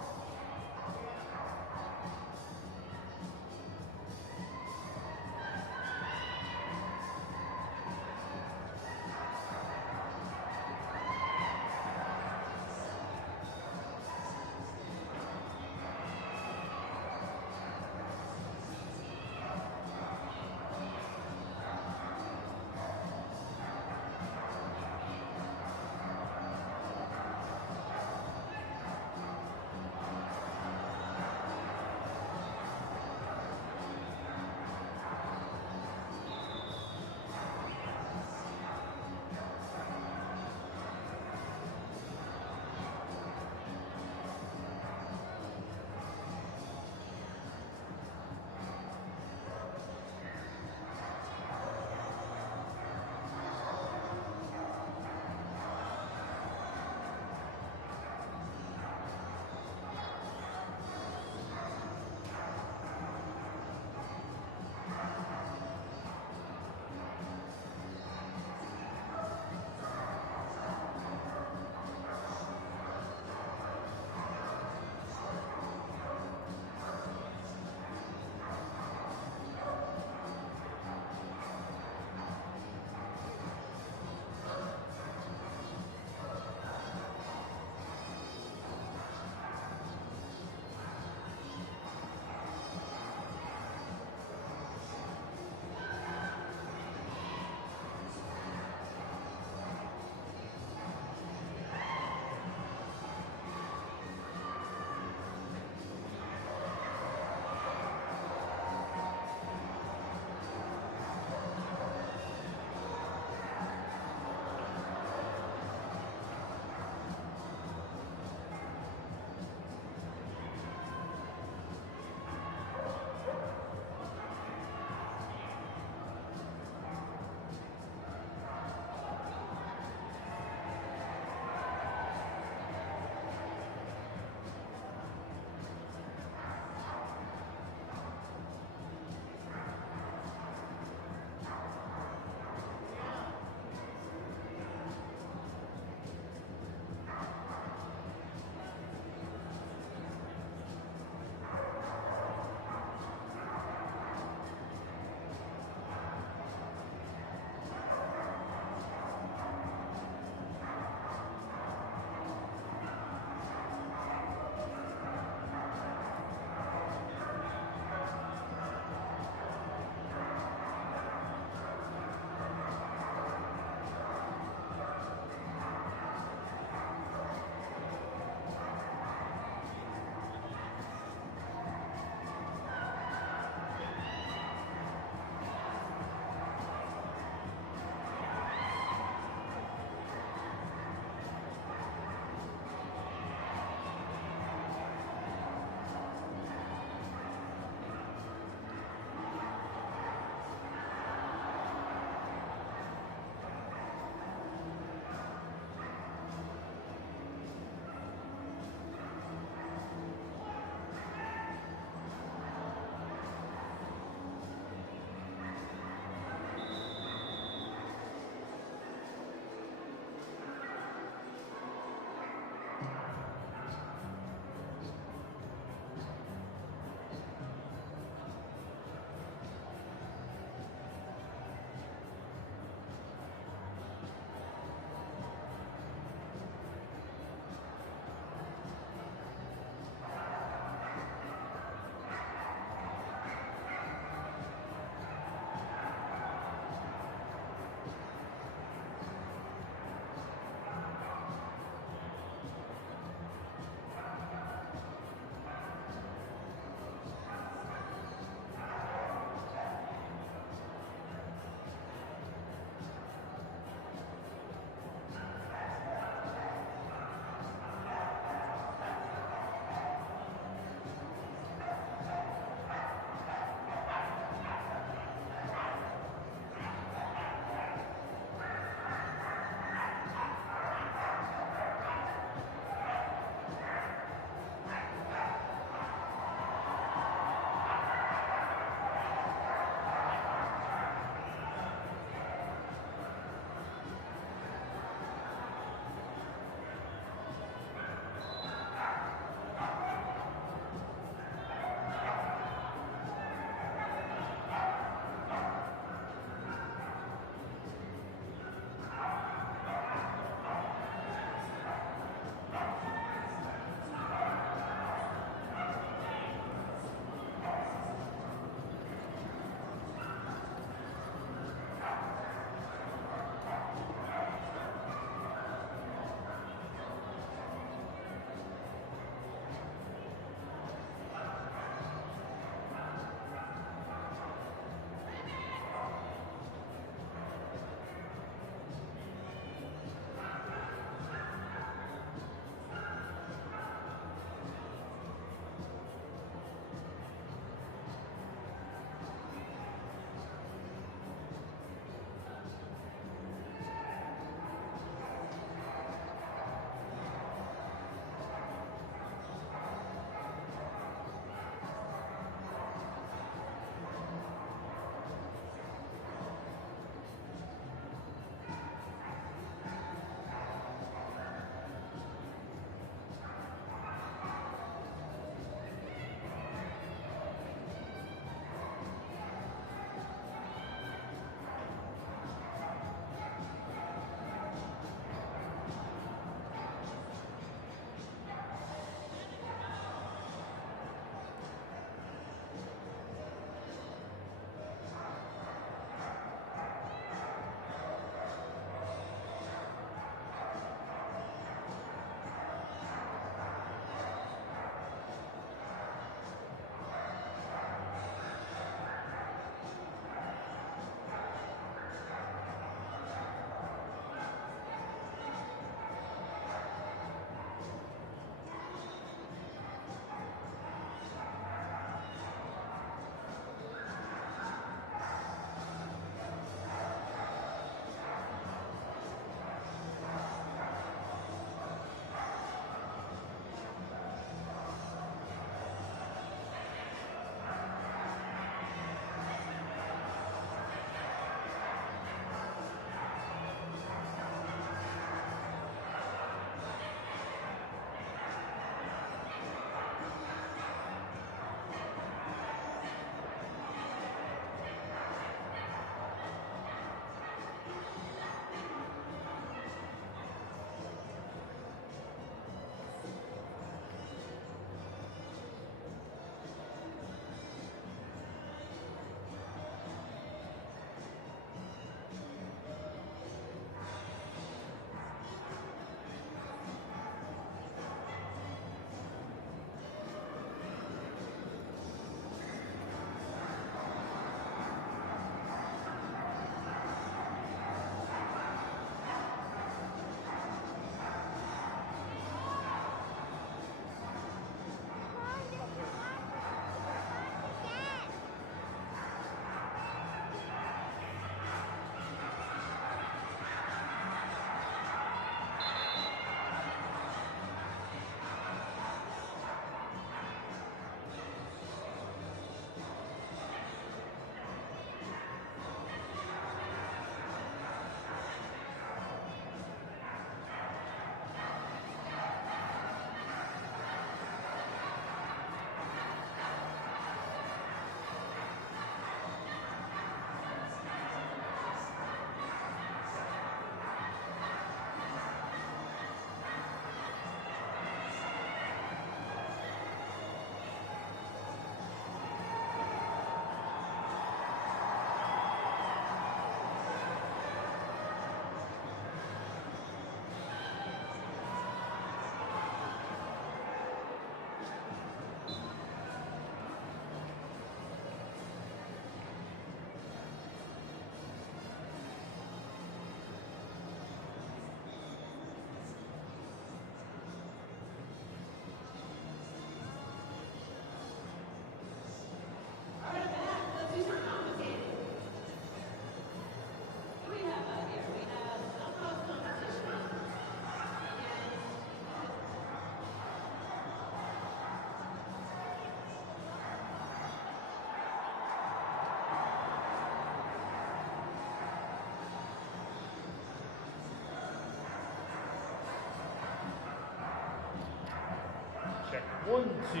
check. 1, 2.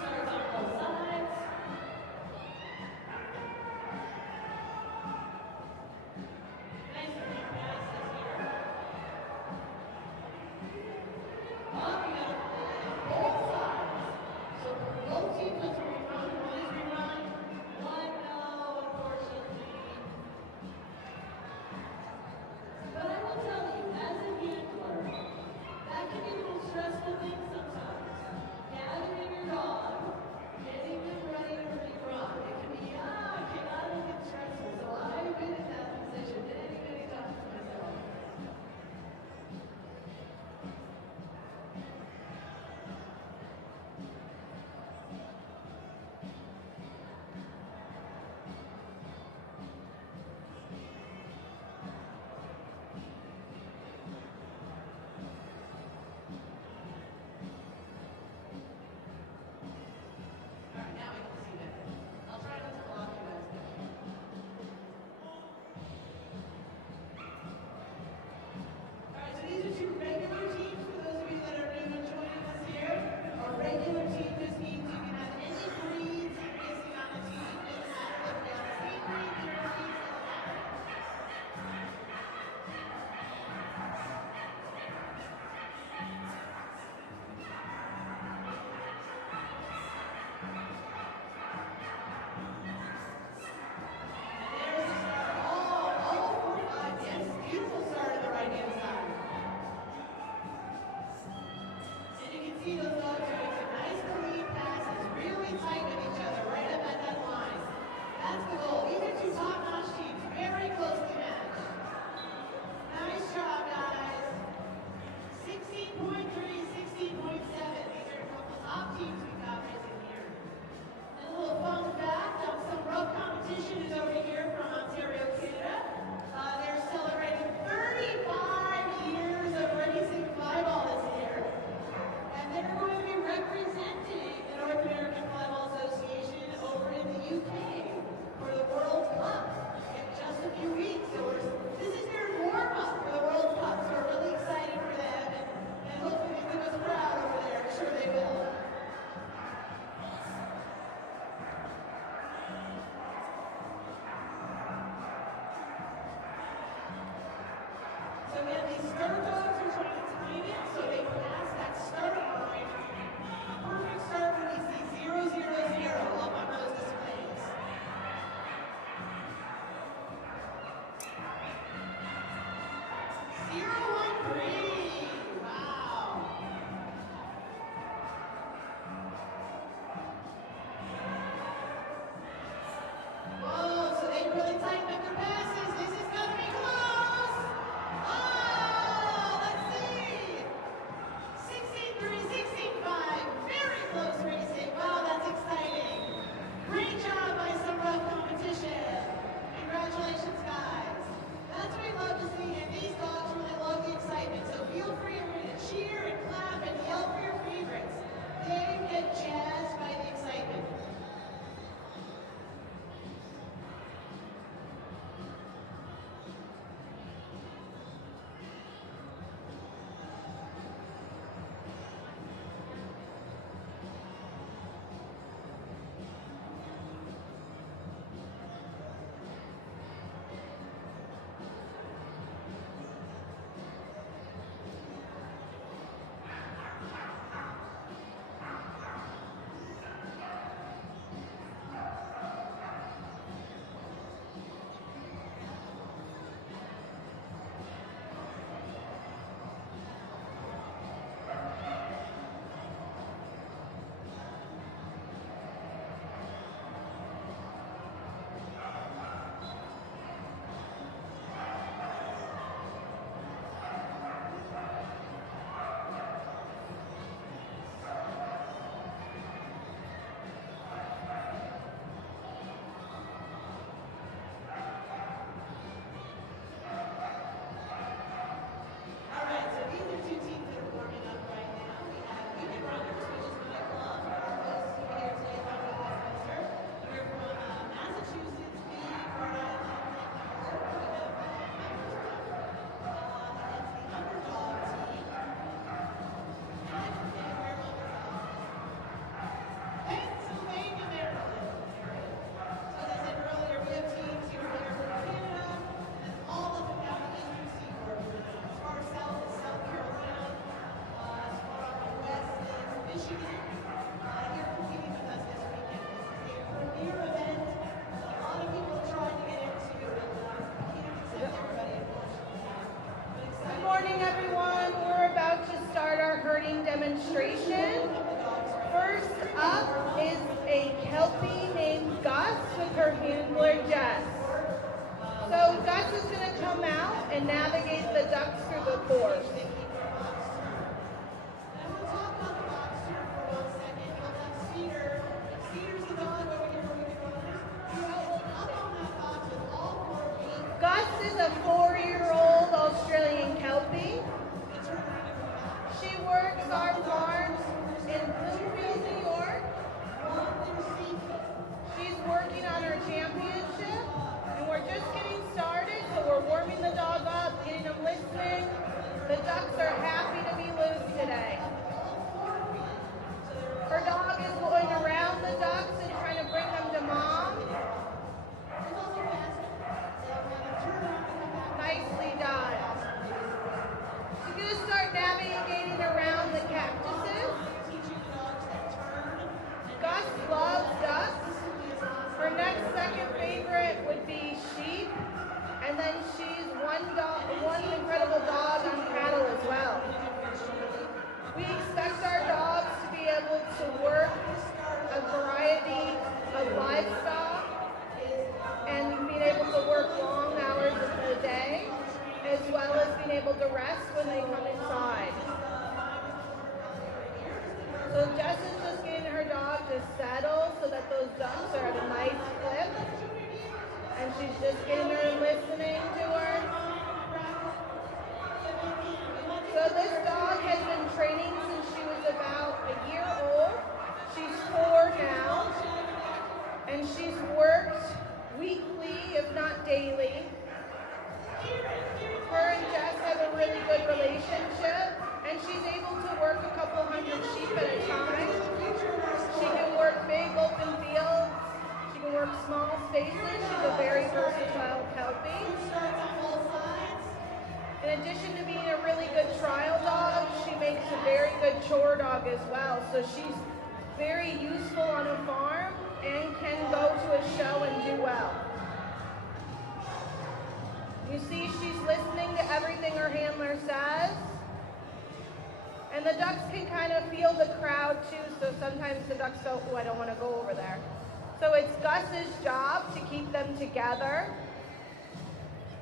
Starts on both sides. Nice quick passes here. Up you go. demonstration. First up is a Kelpie named Gus with her handler Jess. So Gus is going to come out and navigate the ducks through the course. Gus is a 4-year-old Australian Kelpie. She works our farms in Bloomfield, New York. She's working on her championship, and we're just getting started, so we're warming the dog up, getting them listening. The ducks are happy to be loose today. Her dog is going around the ducks and trying to bring them to mom. Nicely done. She's going to start navigating around the cactuses. Gus loves ducks. Her next second favorite would be sheep. And then she's one incredible dog on cattle as well. We expect our dogs to be able to work a variety of livestock and being able to work long hours of the day, as well as being able to rest when they come inside. So Jess is just getting her dog to settle so that those ducks are at a nice clip. And she's just getting her and listening to her. So this dog has been training since she was about a year old. She's 4 now. And she's worked weekly, if not daily. Her and Jess have a really good relationship, and she's able to work a couple hundred sheep at a time. She can work big open fields. She can work small spaces. She's a very versatile Kelpie. In addition to being a really good trial dog, she makes a very good chore dog as well. So she's very useful on a farm and can go to a show and do well. You see she's listening to everything her handler says. And the ducks can kind of feel the crowd too, so sometimes the ducks go, oh, I don't want to go over there. So it's Gus's job to keep them together.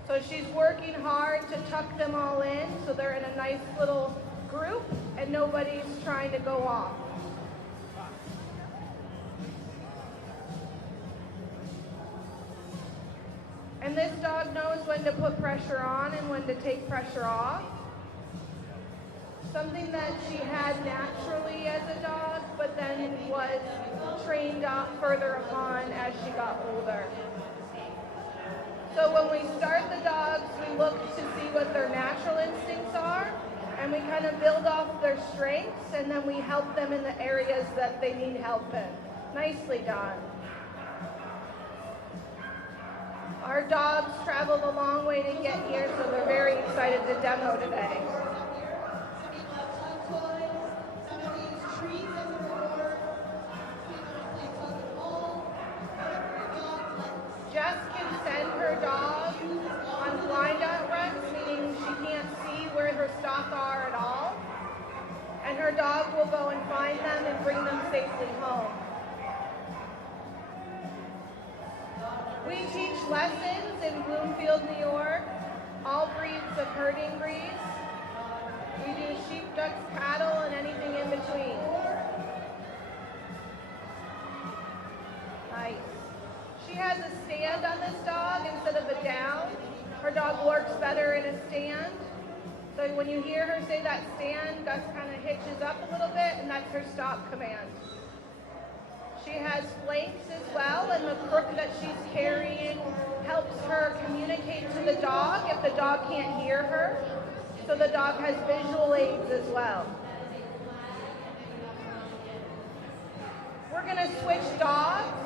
So she's working hard to tuck them all in so they're in a nice little group and nobody's trying to go off. And this dog knows when to put pressure on and when to take pressure off. Something that she had naturally as a dog, but then was trained up further upon as she got older. So when we start the dogs, we look to see what their natural instincts are, and we kind of build off their strengths, and then we help them in the areas that they need help in. Nicely done. Our dogs traveled a long way to get here, so we're very excited to demo today. Jess can send her dog on blind out runs, meaning she can't see where her stock are at all. And her dog will go and find them and bring them safely home. We teach lessons in Bloomfield, New York, all breeds of herding breeds. We do sheep, ducks, cattle, and anything in between. Nice. She has a stand on this dog instead of a down. Her dog works better in a stand. So when you hear her say that stand, Gus kind of hitches up a little bit, and that's her stop command. She has flanks as well, and the crook that she's carrying helps her communicate to the dog if the dog can't hear her. So the dog has visual aids as well. We're going to switch dogs.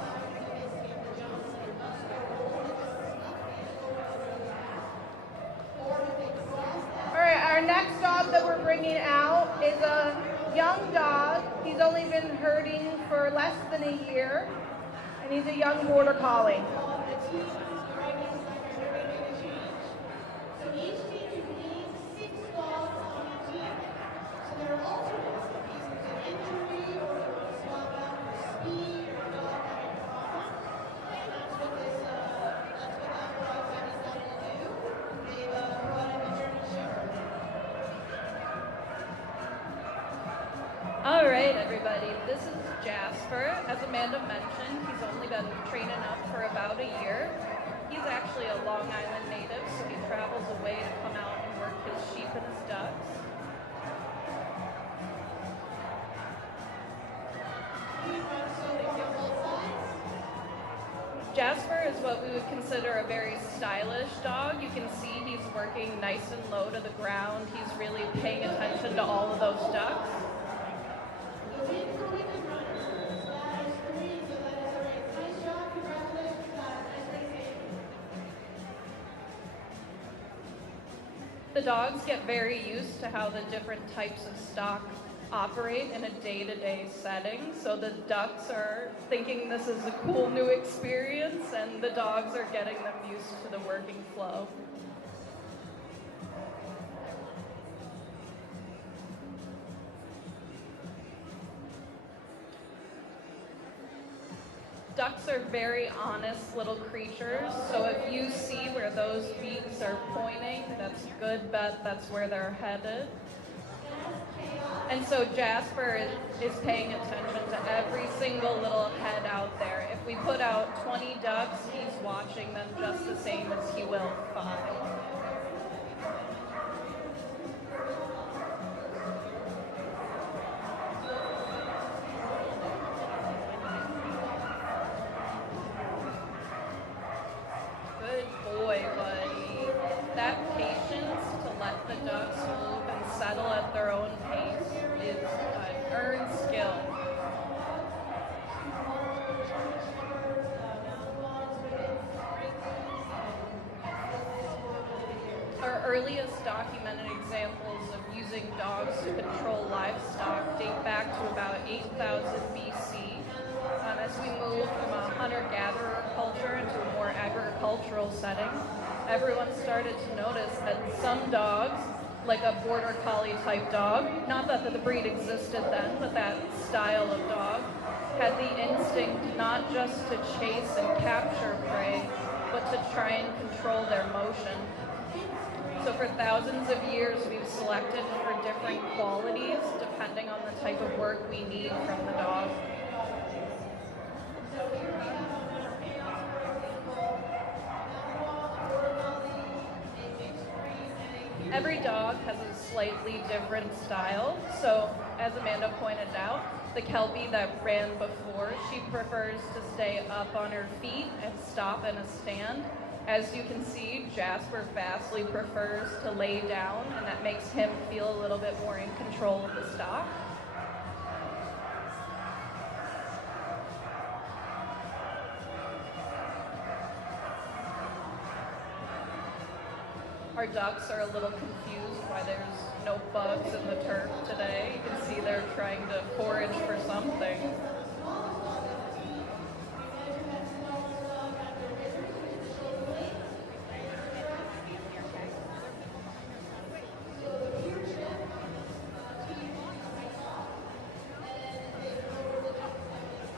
All right, our next dog that we're bringing out is a young dog. He's only been herding for less than a year, and he's a young border collie. Jasper, as Amanda mentioned, he's only been training up for about a year. He's actually a Long Island native, so he travels away to come out and work his sheep and his ducks. Jasper is what we would consider a very stylish dog. You can see he's working nice and low to the ground. He's really paying attention to all of those ducks. The dogs get very used to how the different types of stock operate in a day-to-day setting. So the ducks are thinking this is a cool new experience, and the dogs are getting them used to the working flow. Ducks are very honest little creatures, so if you see where those beaks are pointing, that's a good bet that's where they're headed. And so Jasper is paying attention to every single little head out there. If we put out 20 ducks, he's watching them just the same as he will 5. Good boy, buddy. That patience to let the ducks move and settle at their own pace is an earned skill. Our earliest documented examples of using dogs to control livestock date back to about 8,000 BC. As we move from a hunter-gatherer culture into a more agricultural setting, everyone started to notice that some dogs, like a border collie type dog, not that the breed existed then, but that style of dog, had the instinct not just to chase and capture prey, but to try and control their motion. So for thousands of years, we've selected for different qualities depending on the type of work we need from the dog. Every dog has a slightly different style. So as Amanda pointed out, the Kelpie that ran before, she prefers to stay up on her feet and stop in a stand. As you can see, Jasper vastly prefers to lay down, and that makes him feel a little bit more in control of the stock. Our ducks are a little confused why there's no bugs in the turf today. You can see they're trying to forage for something.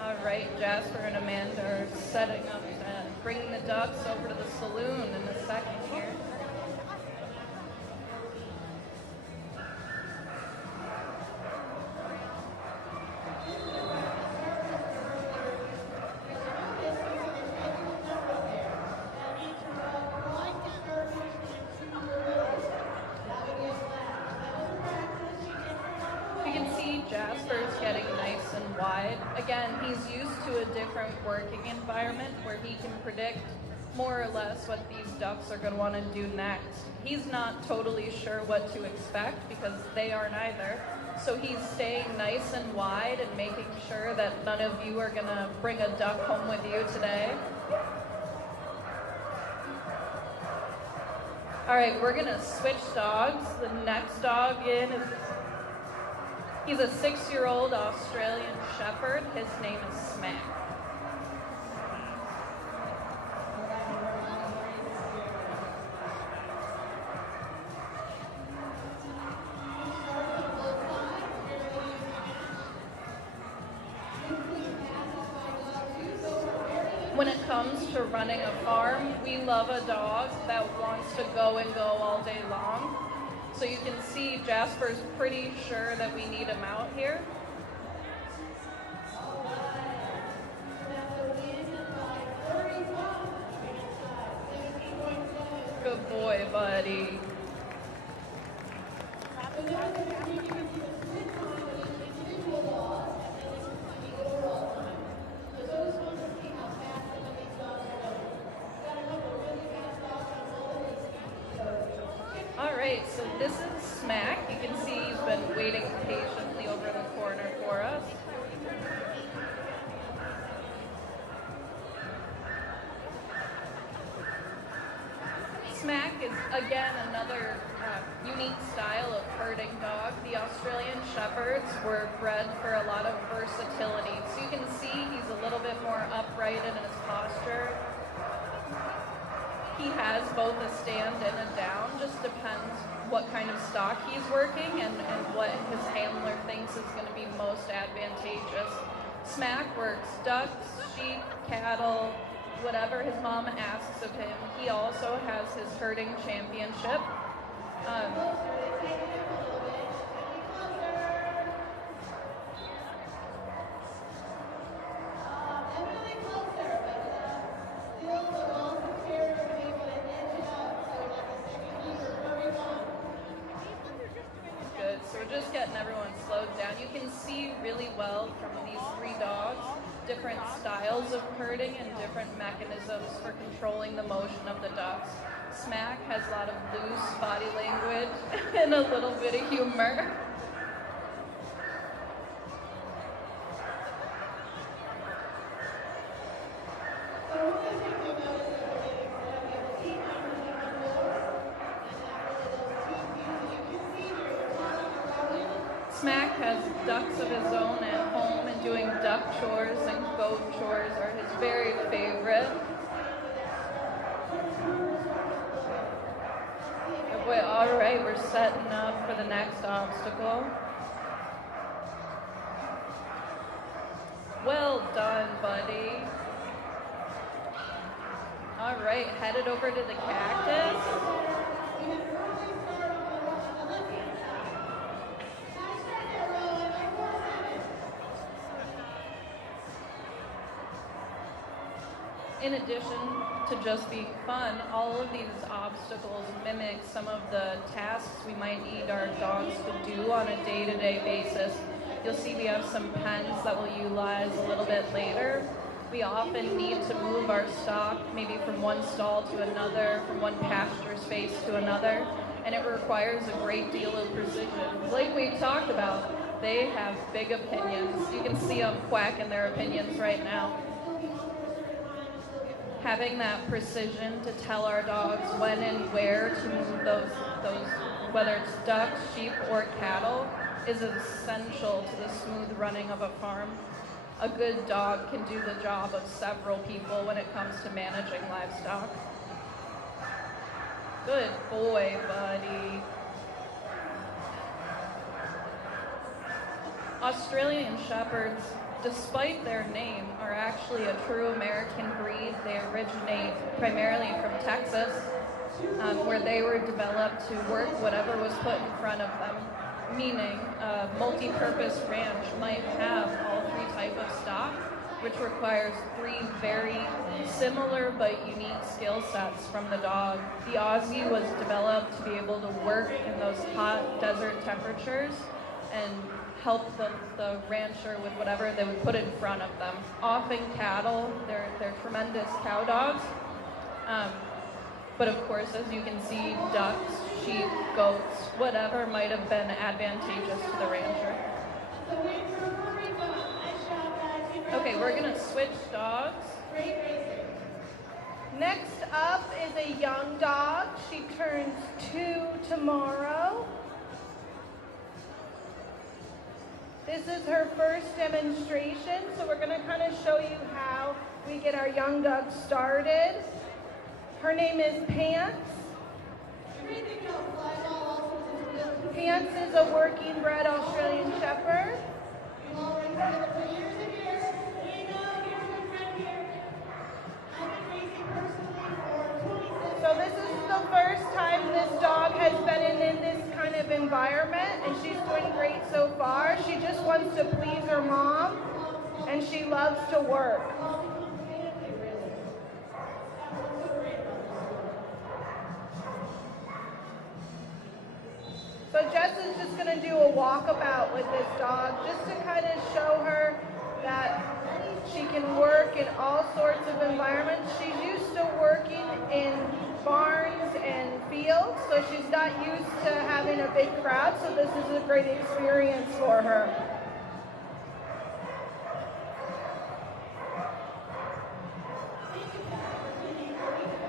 All right, Jasper and Amanda are setting up and bringing the ducks over to the saloon in a second here. Jasper's getting nice and wide. Again, he's used to a different working environment where he can predict more or less what these ducks are going to want to do next. He's not totally sure what to expect because they aren't either. So he's staying nice and wide and making sure that none of you are going to bring a duck home with you today. All right, we're going to switch dogs. The next dog in is he's a 6-year-old Australian Shepherd. His name is Smack. When it comes to running a farm, we love a dog that wants to go and go all day long. So you can see Jasper's pretty sure that we need him out here. boy, buddy. All right, so this is Smack. You can see he's been waiting patiently over in the corner for us. Smack is, again, another unique style of herding dog. The Australian Shepherds were bred for a lot of versatility. So you can see he's a little bit more upright in his posture. He has both a stand and a down, just depends what kind of stock he's working and what his handler thinks is going to be most advantageous. Smack works ducks, sheep, cattle, whatever his mom asks of him. He also has his herding championship. Good, so we're just getting everyone slowed down. You can see really well from these three dogs different styles of herding and different mechanisms for controlling the motion of the ducks. Smack has a lot of loose body language and a little bit of humor. Smack has ducks of his own at home, and doing duck chores and goat chores are his very favorite. All right, we're setting up for the next obstacle. Well done, buddy. All right, headed over to the cactus. In addition to just being fun, all of these obstacles mimic some of the tasks we might need our dogs to do on a day-to-day basis. You'll see we have some pens that we'll utilize a little bit later. We often need to move our stock maybe from one stall to another, from one pasture space to another, and it requires a great deal of precision. Like we talked about, they have big opinions. You can see them quacking their opinions right now. Having that precision to tell our dogs when and where to move those whether it's ducks, sheep, or cattle, is essential to the smooth running of a farm. A good dog can do the job of several people when it comes to managing livestock. Good boy, buddy. Australian Shepherds, despite their name, are actually a true American breed. They originate primarily from Texas, where they were developed to work whatever was put in front of them, meaning a multi-purpose ranch might have all three types of stock, which requires three very similar but unique skill sets from the dog. The Aussie was developed to be able to work in those hot desert temperatures and help the rancher with whatever they would put in front of them. Often cattle, they're tremendous cow dogs. But of course, as you can see, ducks, sheep, goats, whatever might have been advantageous to the rancher. Okay, we're gonna switch dogs. Next up is a young dog. She turns 2 tomorrow. This is her first demonstration, so we're going to kind of show you how we get our young dogs started. Her name is Pants. Pants is a working bred Australian Shepherd. So this is the first time this dog has been in this kind of environment, and she's doing great so far. She just wants to please her mom, and she loves to work. So Jess is just going to do a walkabout with this dog just to kind of show her that she can work in all sorts of environments. She's used to working in barns and fields, so she's not used to having a big crowd, so this is a great experience for her.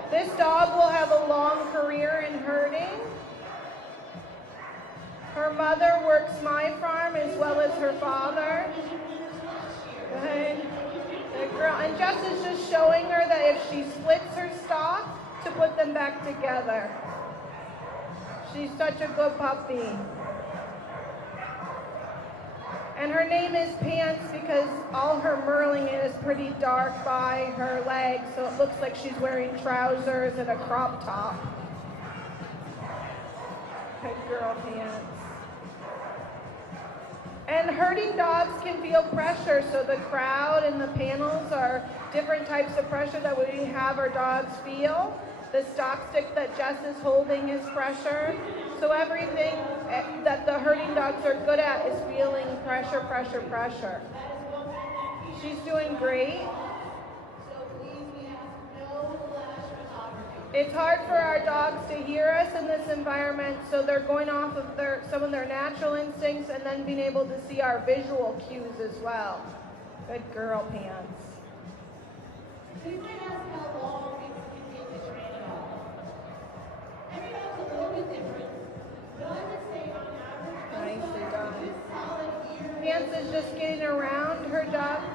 This dog will have a long career in herding. Her mother works my farm as well as her father. Good. Good girl. And Jess is just showing her that if she splits her stock, to put them back together. She's such a good puppy. And her name is Pants because all her merling is pretty dark by her legs, so it looks like she's wearing trousers and a crop top. Good girl, Pants. And herding dogs can feel pressure, so the crowd and the panels are different types of pressure that we have our dogs feel. The stock stick that Jess is holding is pressure. So everything that the herding dogs are good at is feeling pressure, pressure, pressure. She's doing great. It's hard for our dogs to hear us in this environment, so they're going off of some of their natural instincts and then being able to see our visual cues as well. Good girl, Pants. So you might ask how long it can take to train a dog. Every dog's a little bit different, but I would say on average, Nicely done. solid year. Pants is just getting around her ducks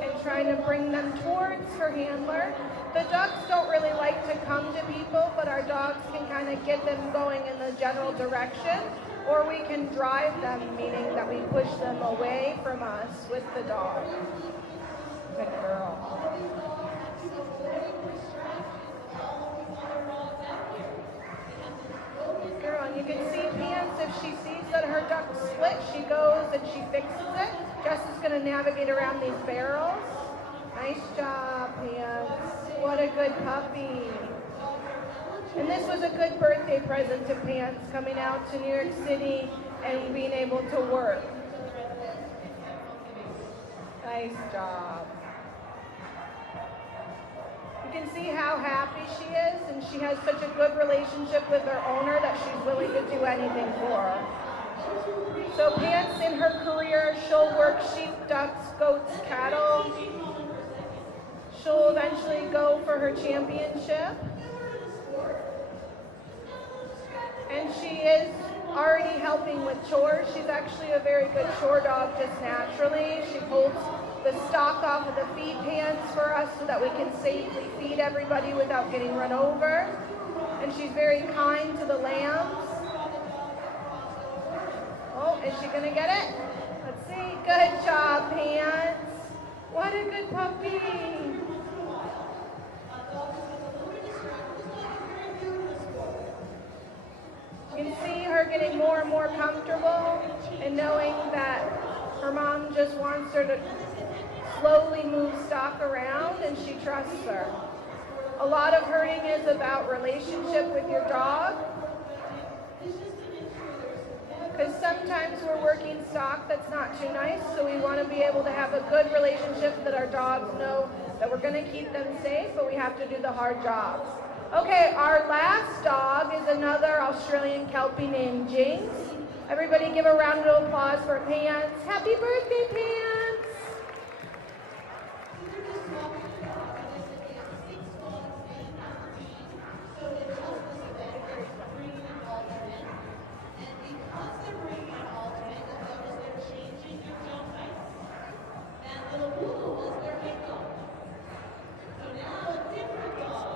and trying to bring them towards her handler. The ducks don't really like to come to people, but our dogs can kind of get them going in the general direction, or we can drive them, meaning that we push them away from us with the dog. Good girl. Good girl, and you can see Pants, if she sees that her duck's split, she goes and she fixes it. Jess is going to navigate around these barrels. Nice job, Pants. What a good puppy. And this was a good birthday present to Pants, coming out to New York City and being able to work. Nice job. You can see how happy she is, and she has such a good relationship with her owner that she's willing to do anything for her. So Pants in her career, she'll work sheep, ducks, goats, cattle. She'll eventually go for her championship. And she is already helping with chores. She's actually a very good chore dog just naturally. She holds the stock off of the feed pans for us so that we can safely feed everybody without getting run over. And she's very kind to the lambs. Oh, is she gonna get it? Let's see. Good job, Pants. What a good puppy. You can see her getting more and more comfortable and knowing that her mom just wants her to slowly move stock around, and she trusts her. A lot of herding is about relationship with your dog, because sometimes we're working stock that's not too nice, so we want to be able to have a good relationship that our dogs know that we're going to keep them safe, but we have to do the hard jobs. Okay, our last dog is another Australian Kelpie named Jinx. Everybody give a round of applause for Pants. Happy birthday, Pants!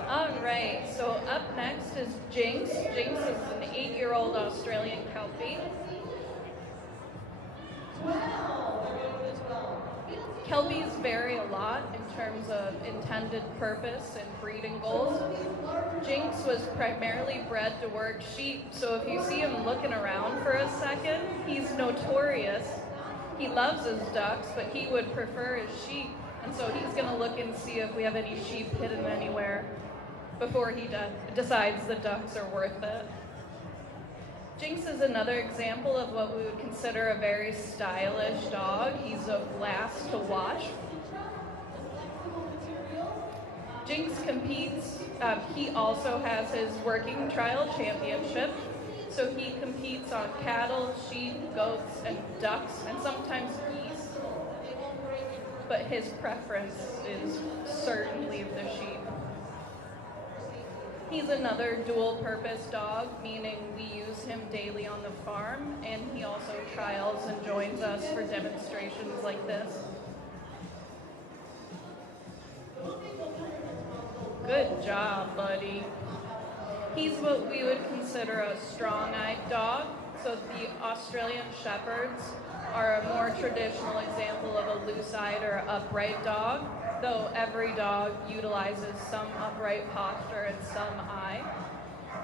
Alright, so up next is Jinx. Jinx is an 8-year-old Australian Kelpie. Kelpies vary a lot in terms of intended purpose and breeding goals. Jinx was primarily bred to work sheep, so if you see him looking around for a second, he's notorious. He loves his ducks, but he would prefer his sheep, and so he's going to look and see if we have any sheep hidden anywhere before he decides the ducks are worth it. Jinx is another example of what we would consider a very stylish dog. He's a blast to watch. Jinx competes, he also has his working trial championship. So he competes on cattle, sheep, goats, and ducks, and sometimes geese. But his preference is certainly the sheep. He's another dual-purpose dog, meaning we use him daily on the farm, and he also trials and joins us for demonstrations like this. Good job, buddy. He's what we would consider a strong-eyed dog. So the Australian Shepherds are a more traditional example of a loose-eyed or upright dog, though every dog utilizes some upright posture and some eye.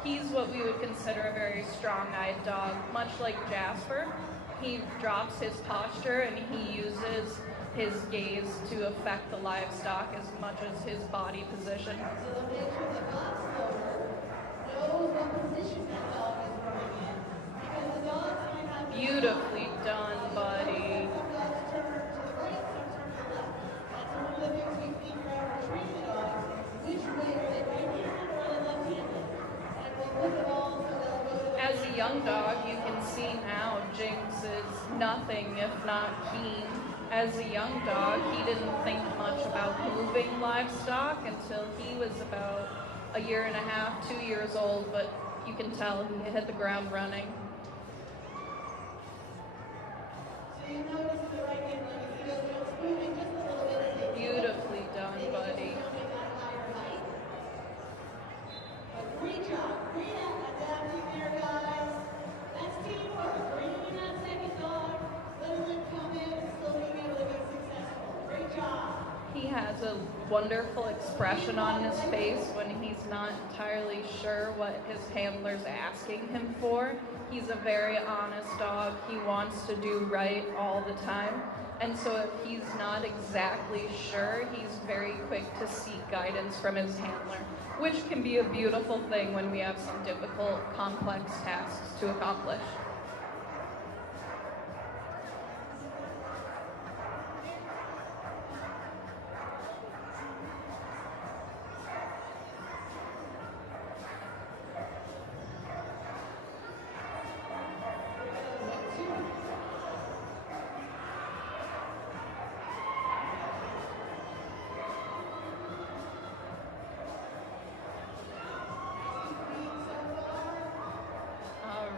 He's what we would consider a very strong-eyed dog, much like Jasper. He drops his posture and he uses his gaze to affect the livestock as much as his body position. So the nature of the box knows what position that dog is running in. Because the dogs might not be Beautifully done, buddy. some dogs turn to the right, some turn to the left. That's one of the things we figure out with training dogs. Which way are they, right-handed or are they left-handed? And we look at all, so they'll go to the As a young dog, you can see now Jinx is nothing if not keen. As a young dog, he didn't think much about moving livestock until he was about 1.5 years, 2 years old, but you can tell he hit the ground running. So you notice the right hand leg, he goes, it's moving just a little bit as they Beautifully done, buddy. jumping at a higher height. But great job, great adapting there, guys. That's teamwork, bringing in that second dog, letting them come in and still being able to be successful. Great job. He has a wonderful expression on his face when he's not entirely sure what his handler's asking him for. He's a very honest dog. He wants to do right all the time. And so if he's not exactly sure, he's very quick to seek guidance from his handler, which can be a beautiful thing when we have some difficult, complex tasks to accomplish.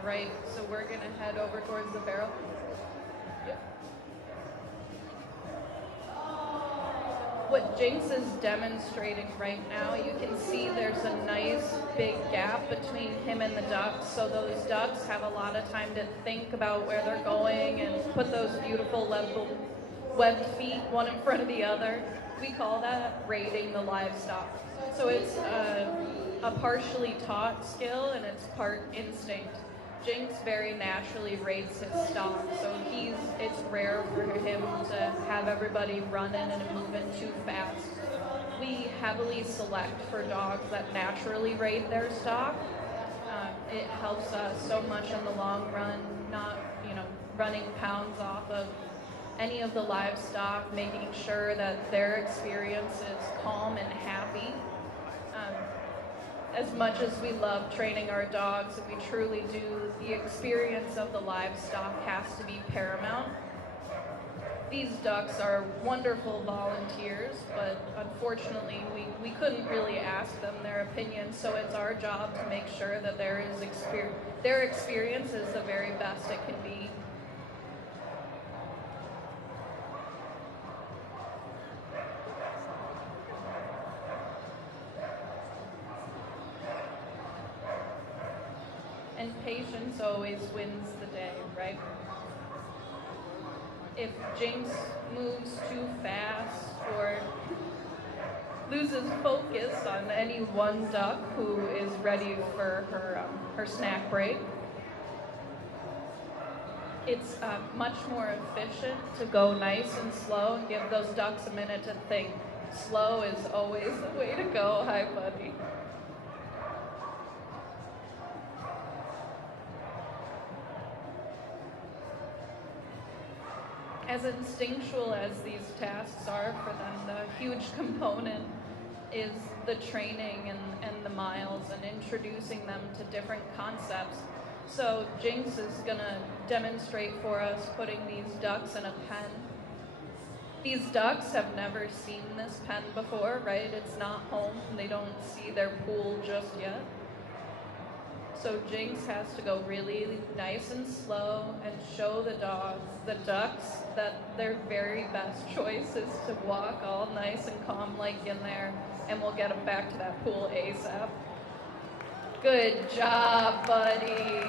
Right, so we're gonna head over towards the barrel. Yep. What Jinx is demonstrating right now, you can see there's a nice big gap between him and the ducks, so those ducks have a lot of time to think about where they're going and put those beautiful webbed feet one in front of the other. We call that raiding the livestock. So it's a partially taught skill and it's part instinct. Jinx very naturally rates his stock, so it's rare for him to have everybody running and moving too fast. We heavily select for dogs that naturally rate their stock. It helps us so much in the long run, not running pounds off of any of the livestock, making sure that their experience is calm and happy. As much as we love training our dogs, and we truly do, the experience of the livestock has to be paramount. These ducks are wonderful volunteers, but unfortunately we couldn't really ask them their opinion, so it's our job to make sure that their experience is the very best it can be. And patience always wins the day, right? If Jinx moves too fast or loses focus on any one duck who is ready for her snack break, it's much more efficient to go nice and slow and give those ducks a minute to think. Slow is always the way to go. Hi, buddy. as instinctual as these tasks are for them, the huge component is the training and the miles and introducing them to different concepts. So Jinx is gonna demonstrate for us putting these ducks in a pen. These ducks have never seen this pen before, right? It's not home. They don't see their pool just yet. So Jinx has to go really nice and slow and show the ducks, that their very best choice is to walk all nice and calm like in there, and we'll get them back to that pool ASAP. Good job, buddy.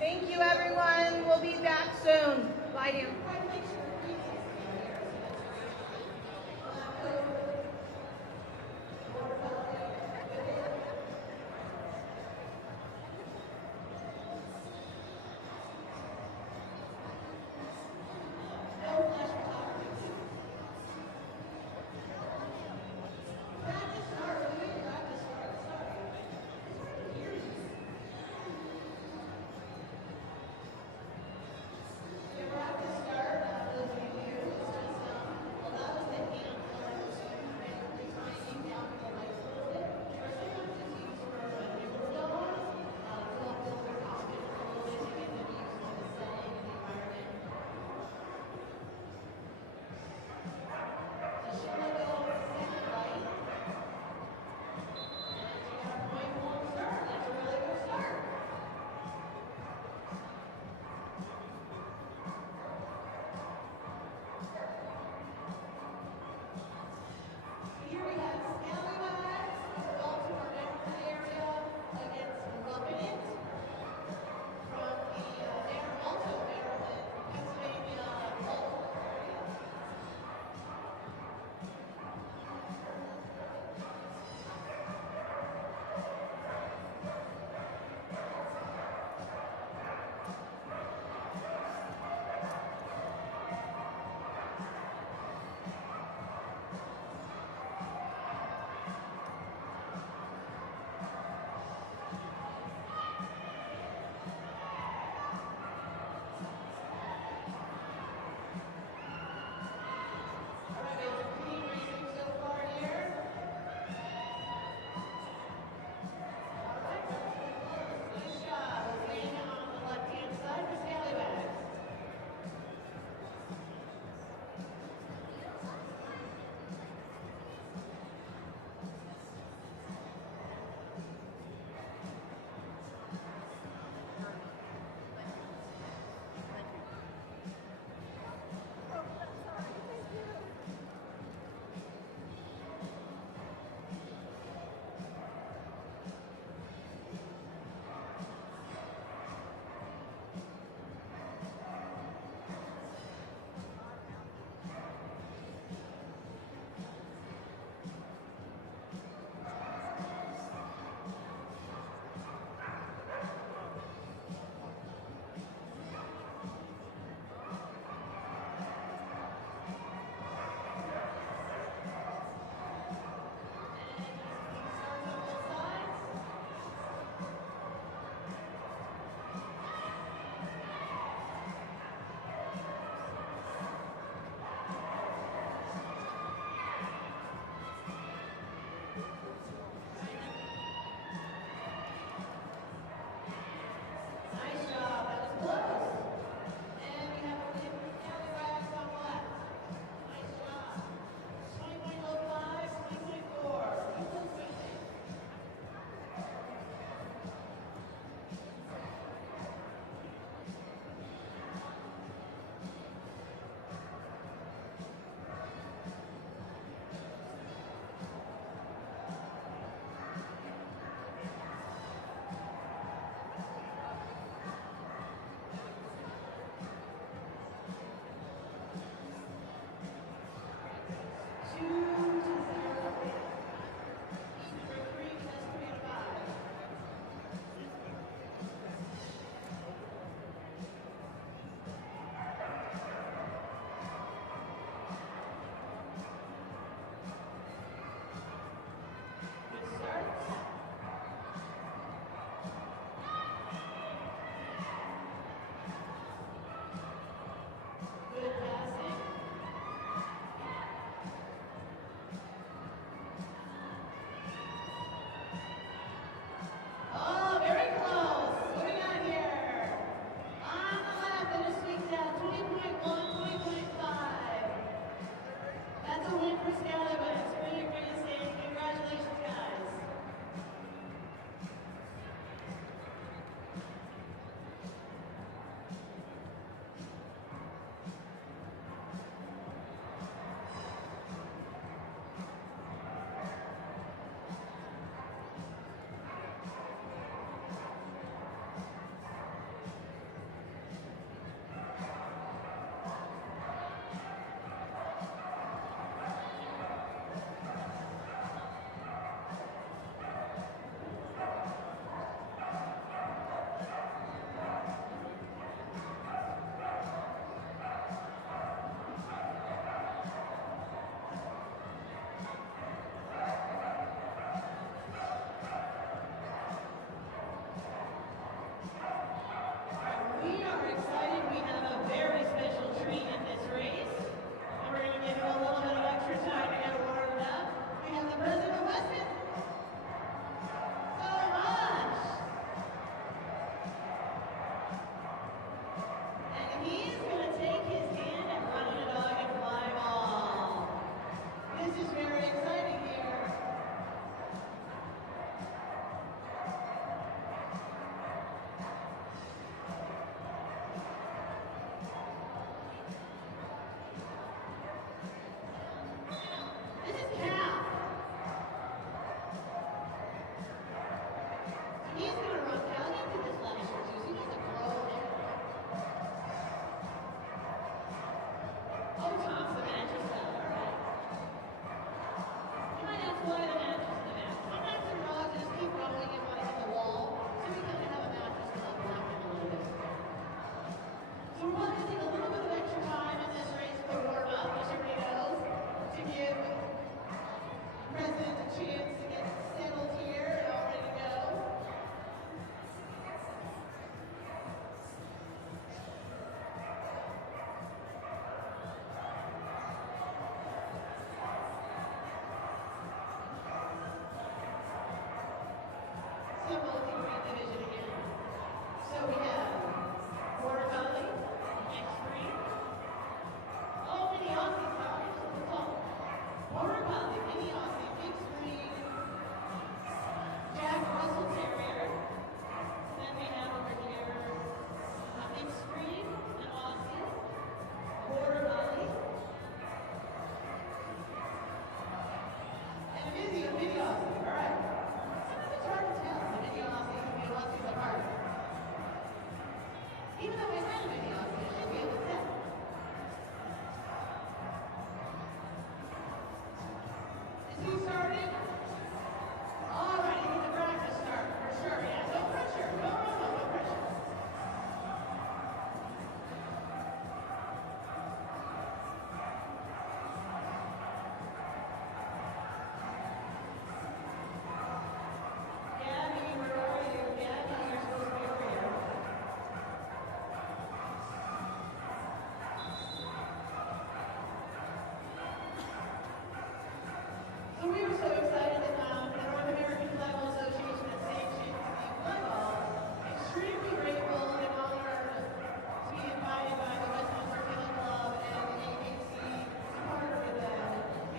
Thank you, everyone. We'll be back soon. Bye, dear. Start.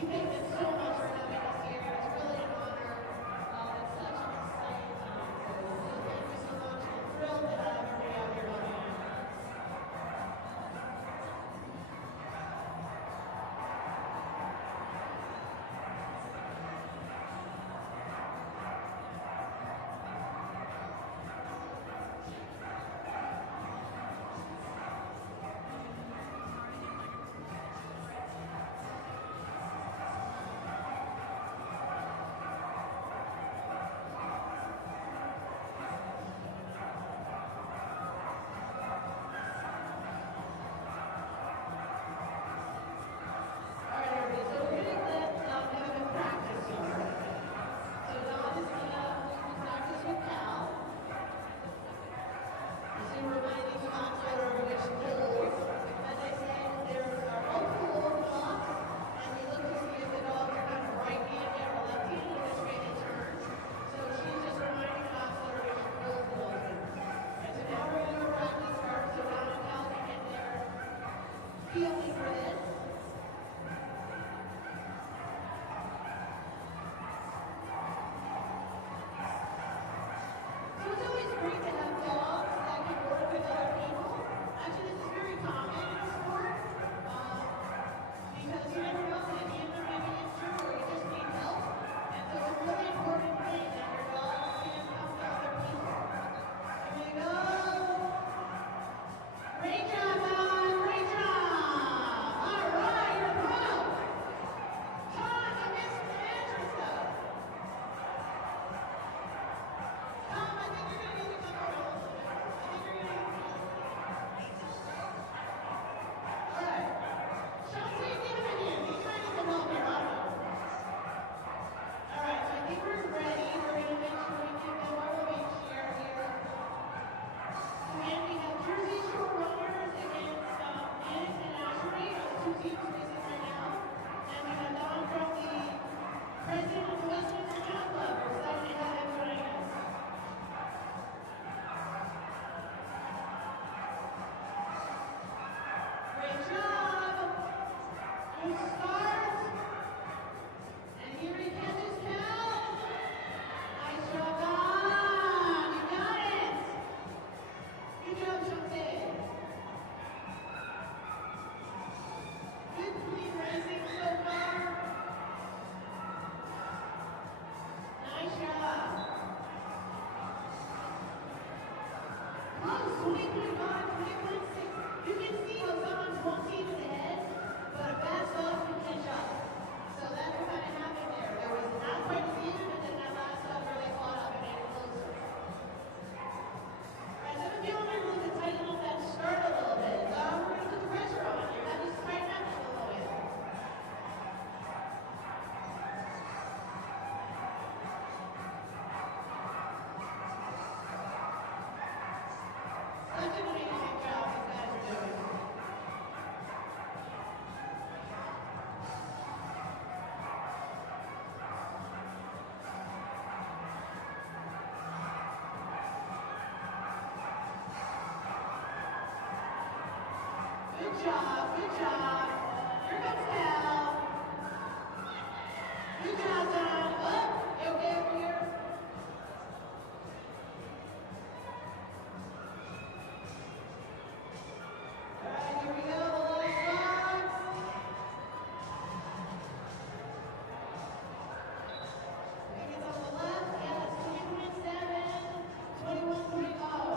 thank them so much for having us here. It's really an honor. It's such an exciting time. So thank you so much. I'm thrilled to have everybody out here tonight. President of the Westminster Kennel Club, we're excited to have him joining us. Great job. Good start. And here he catches Cal. Nice job, Don. You got it. Good job, Chante. Good clean racing so far. Nice job. Close, 20.5, 20.6. You can see how someone's 1 team is ahead, but a fast dog can catch up. So that's what kind of happened there. There was not quite as even, and then that last dog really caught up and made it closer. Alright, so if you want to tighten up that skirt a little bit, we're going to put the pressure on you. Have this tighten up just a little bit. Such an amazing job these guys are doing. Good job, good job. Here comes Cal. Good job, Don. Up. You okay over here? Alright, here we go. The last dogs. I think it's on the left. Yeah, it's 20.7, 21.0.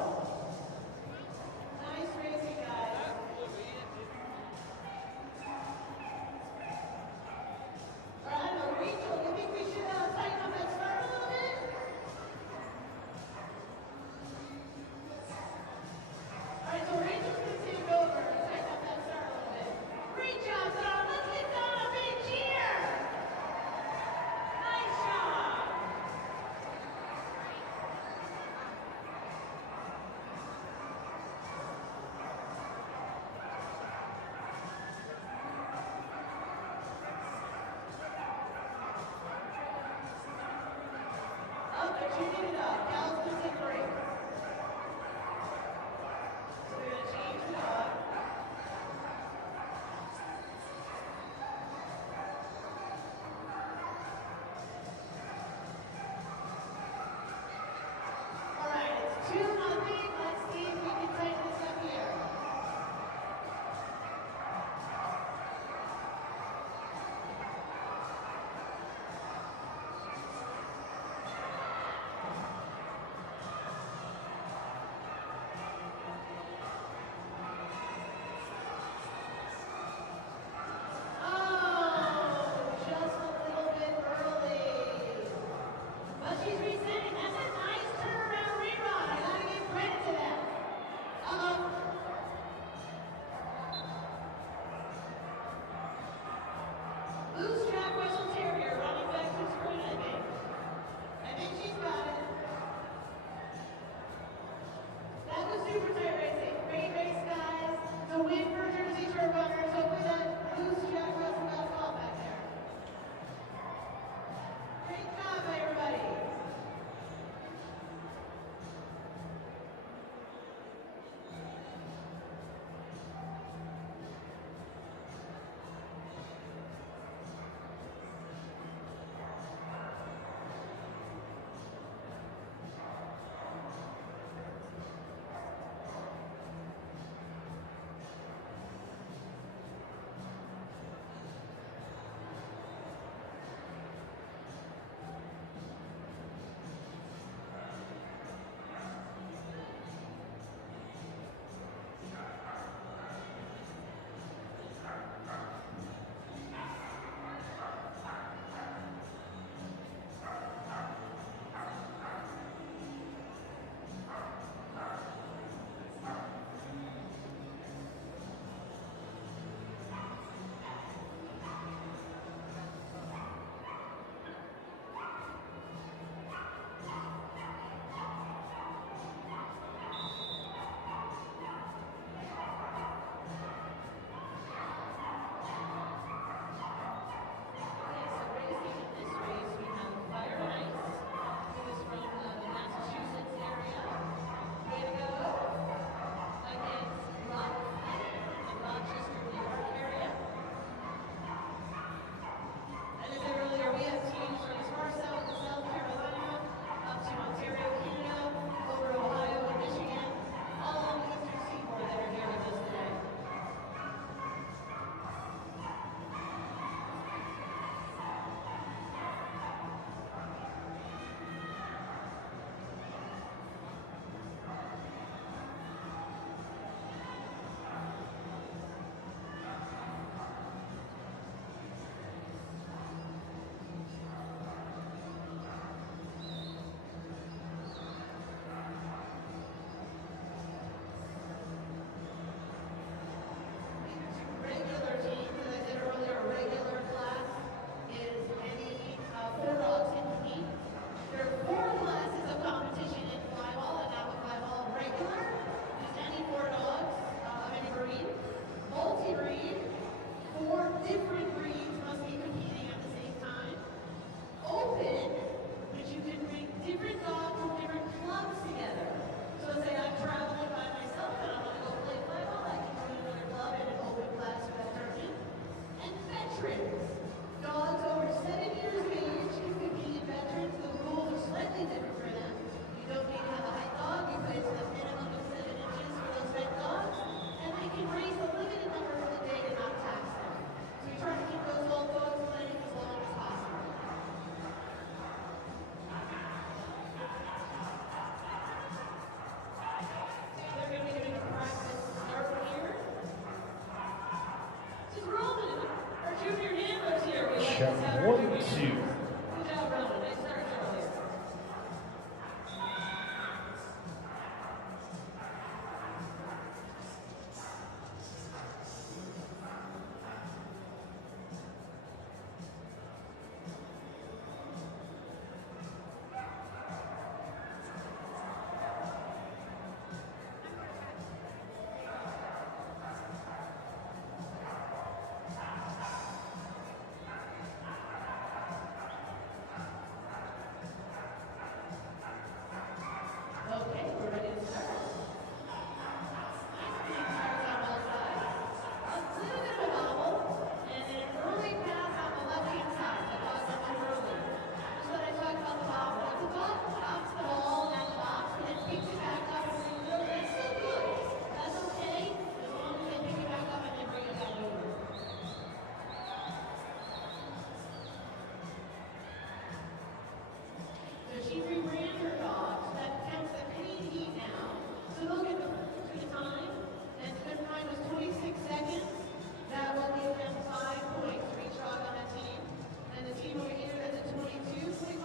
Nice racing, guys. Alright, Rachel, you think we should tighten up that start a little bit? Alright, so Rachel's going to take over and tighten up that start a little bit. Great job, Don. Let's give Don a big cheer. Nice job. Oh, they're tuning it up. Cal's going to take a break. So we're going to change it up. check 1, 2. Okay, we're ready to start. Starts on both sides. A little bit of a gobble, and an early pass on the left-hand side. The dog went too early. Just what I talked about the ball. If the dog stops the ball at the box and then picks it back up, that's still good. That's okay, as long as they pick it back up and then bring it back over. So she rebranded her dogs. That counts the clean heat now. So look at the time. And the time was 26 seconds. That will give them 5 points for each dog on that team. And the team over here is at 22, 25.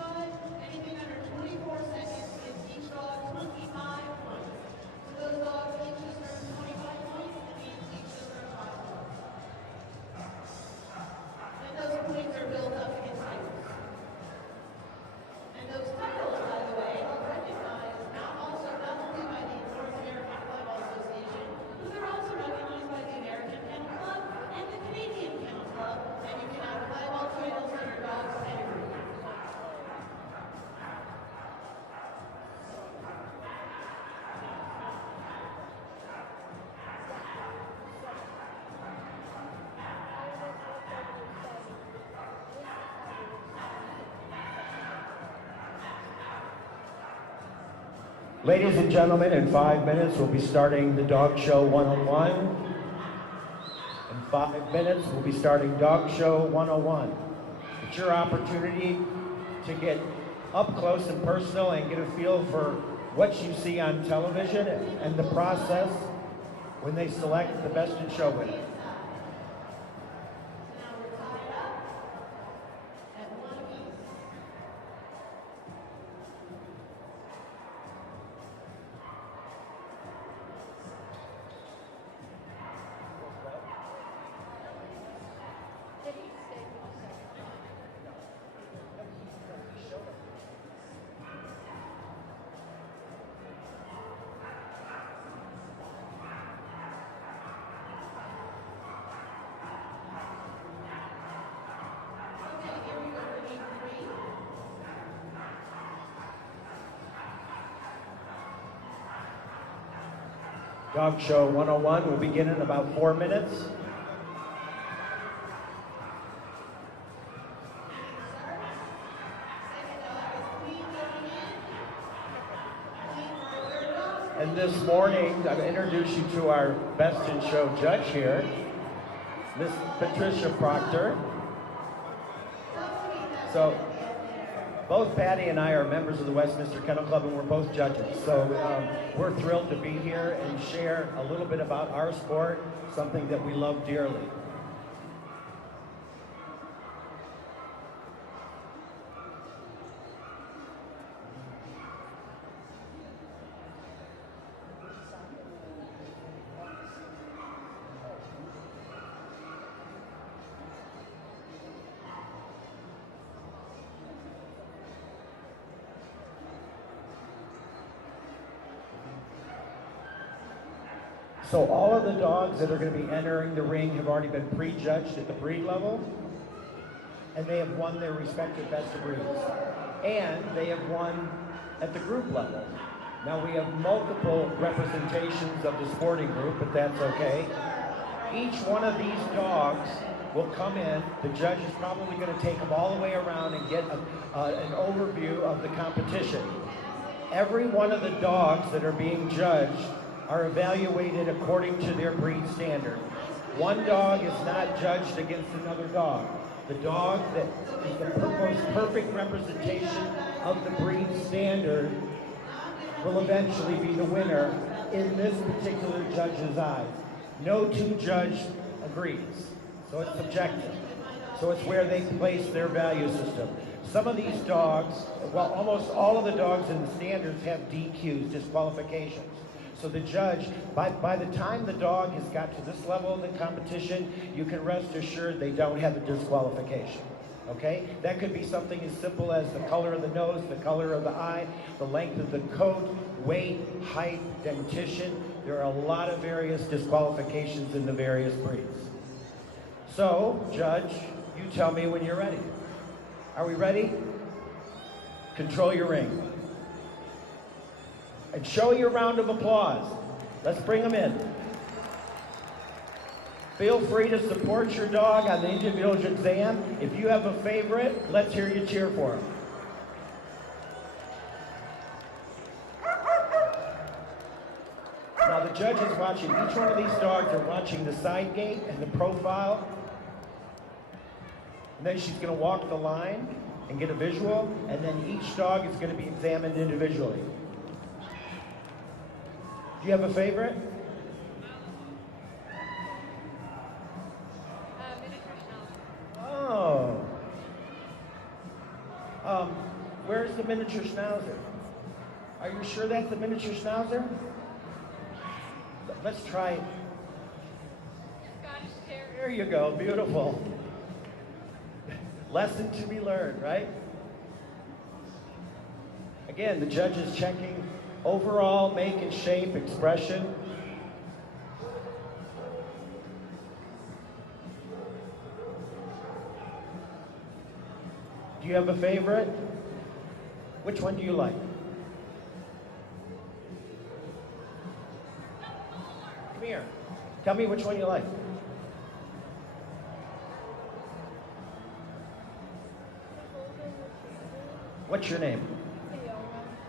Anything under 24 seconds is each dog 25 points. So those dogs each just earn 25 points. It means each just earn 5 points. And those points are built up against titles. And those titles, by the way, are recognized not only by the North American Volleyball Association, but they're also recognized by the American Kennel Club and the Canadian Kennel Club, and you can have volleyball titles for your dog's pedigree. Ladies and gentlemen, in 5 minutes we'll be starting the Dog Show 101. In 5 minutes we'll be starting Dog Show 101. It's your opportunity to get up close and personal and get a feel for what you see on television and the process when they select the Best in Show winner. Now we're tied up at 1 apiece. Did he stay for the second time? Okay, here we go for game 3. Dog Show 101 will begin in about 4 minutes. And this morning, I'm going to introduce you to our Best in Show judge here, Miss Patricia Proctor. So, both Patty and I are members of the Westminster Kennel Club, and we're both judges. So we're thrilled to be here and share a little bit about our sport, something that we love dearly. So all of the dogs that are going to be entering the ring have already been prejudged at the breed level, and they have won their respective best of breeds. And they have won at the group level. Now we have multiple representations of the sporting group, but that's okay. Each one of these dogs will come in. The judge is probably going to take them all the way around and get an overview of the competition. Every one of the dogs that are being judged are evaluated according to their breed standard. One dog is not judged against another dog. The dog that is the most perfect representation of the breed standard will eventually be the winner in this particular judge's eyes. No two judge agrees, so it's subjective. So it's where they place their value system. Some of these dogs, well, almost all of the dogs in the standards have DQs, disqualifications. So the judge, by the time the dog has got to this level of the competition, you can rest assured they don't have a disqualification. Okay? That could be something as simple as the color of the nose, the color of the eye, the length of the coat, weight, height, dentition. There are a lot of various disqualifications in the various breeds. So, Judge, you tell me when you're ready. Are we ready? Control your ring. And show your round of applause. Let's bring them in. Feel free to support your dog on the individual exam. If you have a favorite, let's hear you cheer for him. Now the judge is watching. Each one of these dogs are watching the side gate and the profile. And then she's going to walk the line and get a visual. And then each dog is going to be examined individually. Do you have a favorite? Oh. Where's the miniature schnauzer? Are you sure that's the miniature schnauzer? Let's try it. Scottish Terrier. There you go, beautiful. Lesson to be learned, right? Again, the judge is checking overall make and shape, expression. Do you have a favorite? Which one do you like? Come here. Tell me which one you like. What's your name?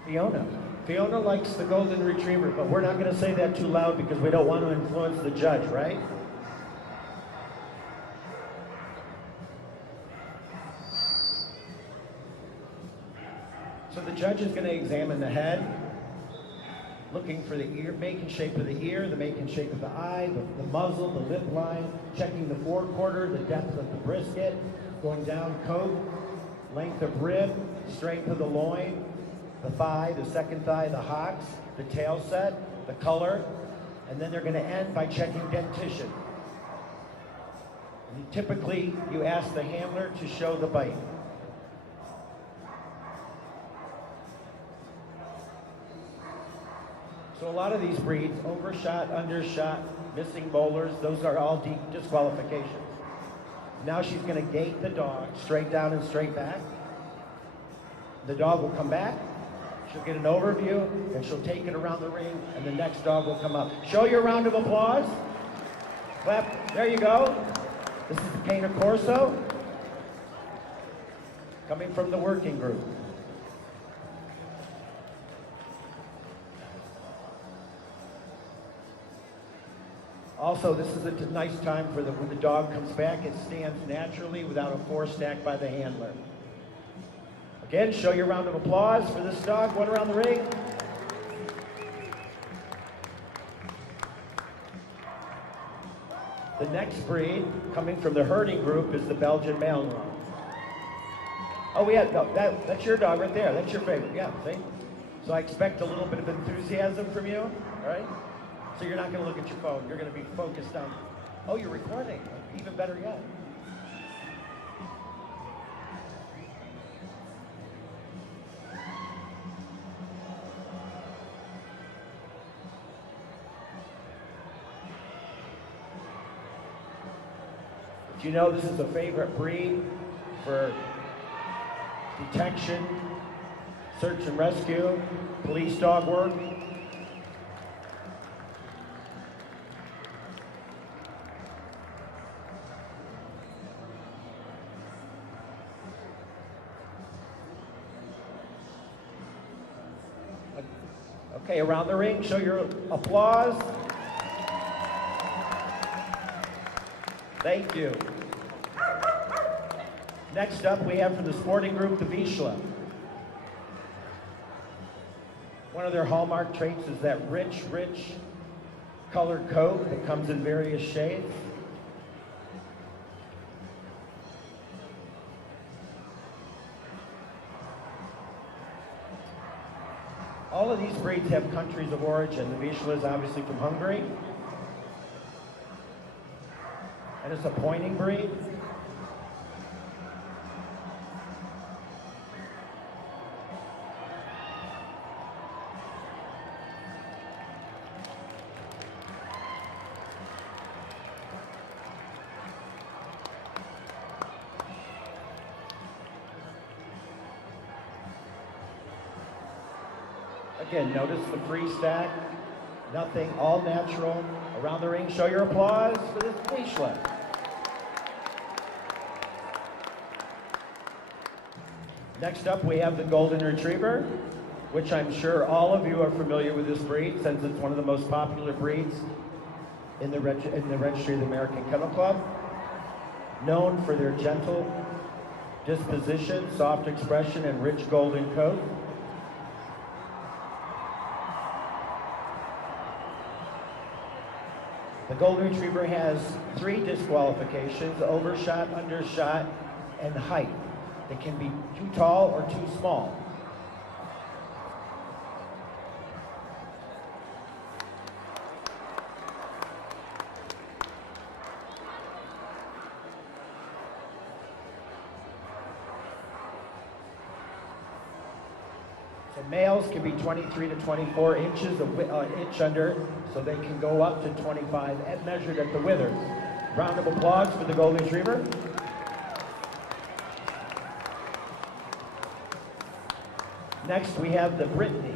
Fiona. Fiona likes the golden retriever, but we're not going to say that too loud because we don't want to influence the judge, right? So the judge is going to examine the head, looking for the ear, make and shape of the ear, the make and shape of the eye, the muzzle, the lip line, checking the forequarter, the depth of the brisket, going down coat, length of rib, strength of the loin, the thigh, the second thigh, the hocks, the tail set, the color, and then they're going to end by checking dentition. And typically, you ask the handler to show the bite. So a lot of these breeds, overshot, undershot, missing molars, those are all disqualifications. Now she's going to gate the dog straight down and straight back. The dog will come back, she'll get an overview, and she'll take it around the ring, and the next dog will come up. Show your round of applause. Clap. There you go. This is the Cane Corso, coming from the working group. Also, this is a nice time for when the dog comes back, it stands naturally without a forced act by the handler. Again, show your round of applause for this dog. One around the ring. The next breed, coming from the herding group, is the Belgian Malinois. Oh, that's your dog right there. That's your favorite. Yeah, see? So I expect a little bit of enthusiasm from you, all right? So you're not going to look at your phone. You're going to be focused on, oh, you're recording. Even better yet. Do you know this is a favorite breed for detection, search and rescue, police dog work? Okay, around the ring, show your applause. Thank you. Next up, we have from the sporting group, the Vizsla. One of their hallmark traits is that rich colored coat that comes in various shades. All of these breeds have countries of origin. The Vizsla is obviously from Hungary. And it's a pointing breed. Again, notice the free stack, nothing, all natural. Around the ring, show your applause for this Vizsla. Next up, we have the Golden Retriever, which I'm sure all of you are familiar with this breed since it's one of the most popular breeds in the Registry of the American Kennel Club. Known for their gentle disposition, soft expression, and rich golden coat. The Golden Retriever has 3 disqualifications: overshot, undershot, and height. They can be too tall or too small. So males can be 23 to 24 inches, an inch under, so they can go up to 25 measured at the withers. Round of applause for the Golden Retriever. Next we have the Brittany.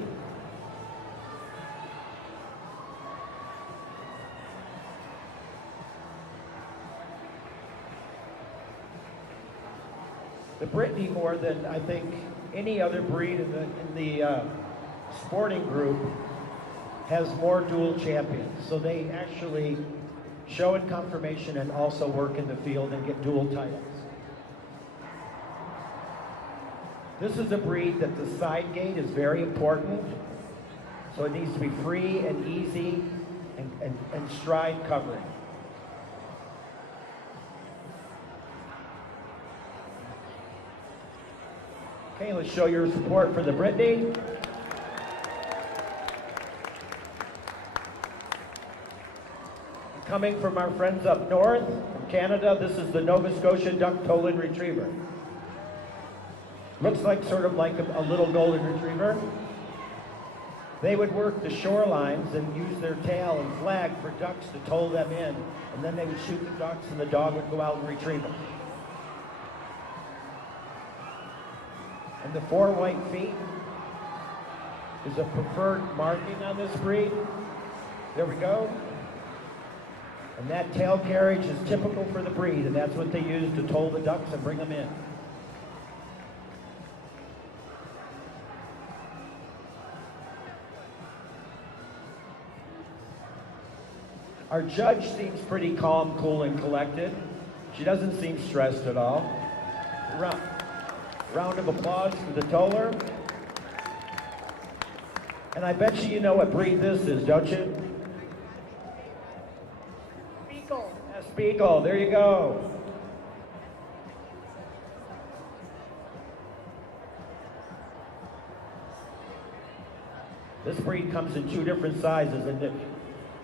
The Brittany, more than I think any other breed in the sporting group, has more dual champions. So they actually show in conformation and also work in the field and get dual titles. This is a breed that the side gait is very important. So it needs to be free and easy and stride covering. Okay, let's show your support for the Brittany. Coming from our friends up north, from Canada, this is the Nova Scotia Duck-Tolan Retriever. Looks like sort of like a little Golden Retriever. They would work the shorelines and use their tail and flag for ducks to toll them in, and then they would shoot the ducks and the dog would go out and retrieve them. And the 4 white feet is a preferred marking on this breed. There we go. And that tail carriage is typical for the breed, and that's what they use to toll the ducks and bring them in. Our judge seems pretty calm, cool, and collected. She doesn't seem stressed at all. Round of applause for the toller. And I bet you know what breed this is, don't you? Beagle. Yes, Beagle, there you go. This breed comes in 2 different sizes and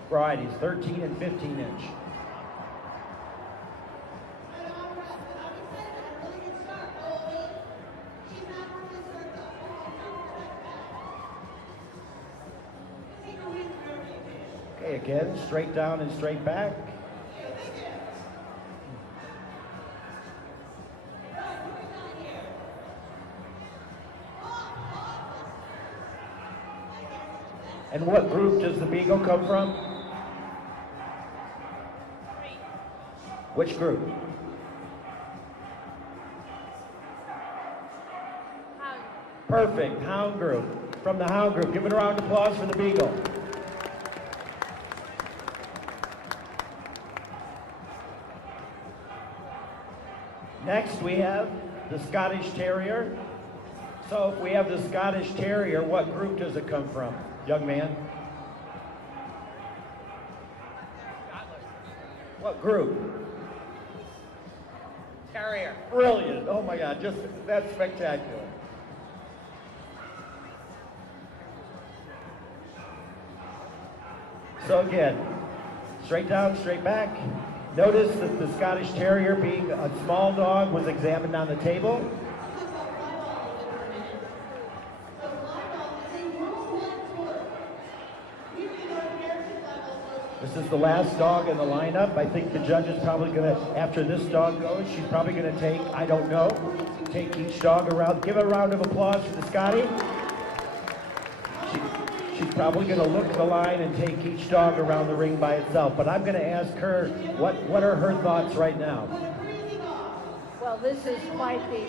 varieties, 13 and 15 inch. Okay, again, straight down and straight back. And what group does the Beagle come from? Which group? Hound. Perfect, Hound group. From the Hound group, give it a round of applause for the Beagle. Next we have the Scottish Terrier. So if we have the Scottish Terrier, what group does it come from, young man? What group? Terrier. Brilliant. Oh my God, that's spectacular. So again, straight down, straight back. Notice that the Scottish Terrier, being a small dog, was examined on the table. This is the last dog in the lineup. I think the judge is probably going to, after this dog goes, she's probably going to take, I don't know, take each dog around. Give a round of applause for the Scotty. She's probably going to look the line and take each dog around the ring by itself. But I'm going to ask her, what are her thoughts right now? Well, this is quite the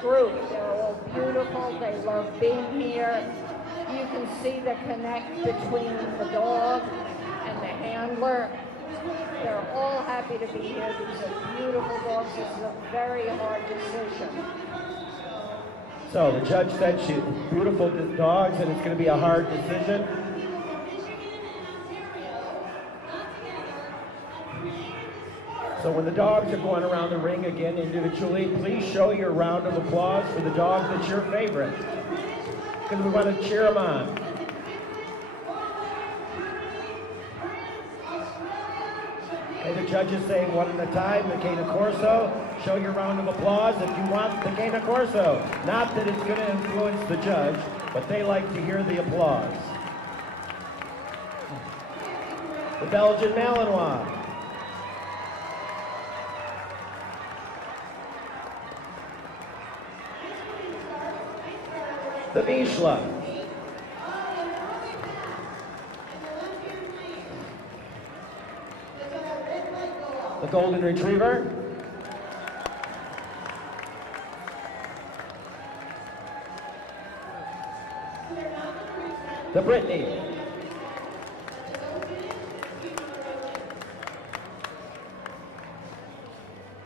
group. They're all beautiful. They love being here. You can see the connect between the dog and the handler. They're all happy to be here. These are beautiful dogs. This is a very hard decision. So the judge said she beautiful dogs and it's going to be a hard decision. So when the dogs are going around the ring again individually, please show your round of applause for the dog that's your favorite, because we want to cheer them on. Okay, the judges saying one at a time, the Cane Corso. Show your round of applause if you want the Cane Corso. Not that it's going to influence the judge, but they like to hear the applause. The Belgian Malinois. The Vizsla. The Golden Retriever. The Brittany.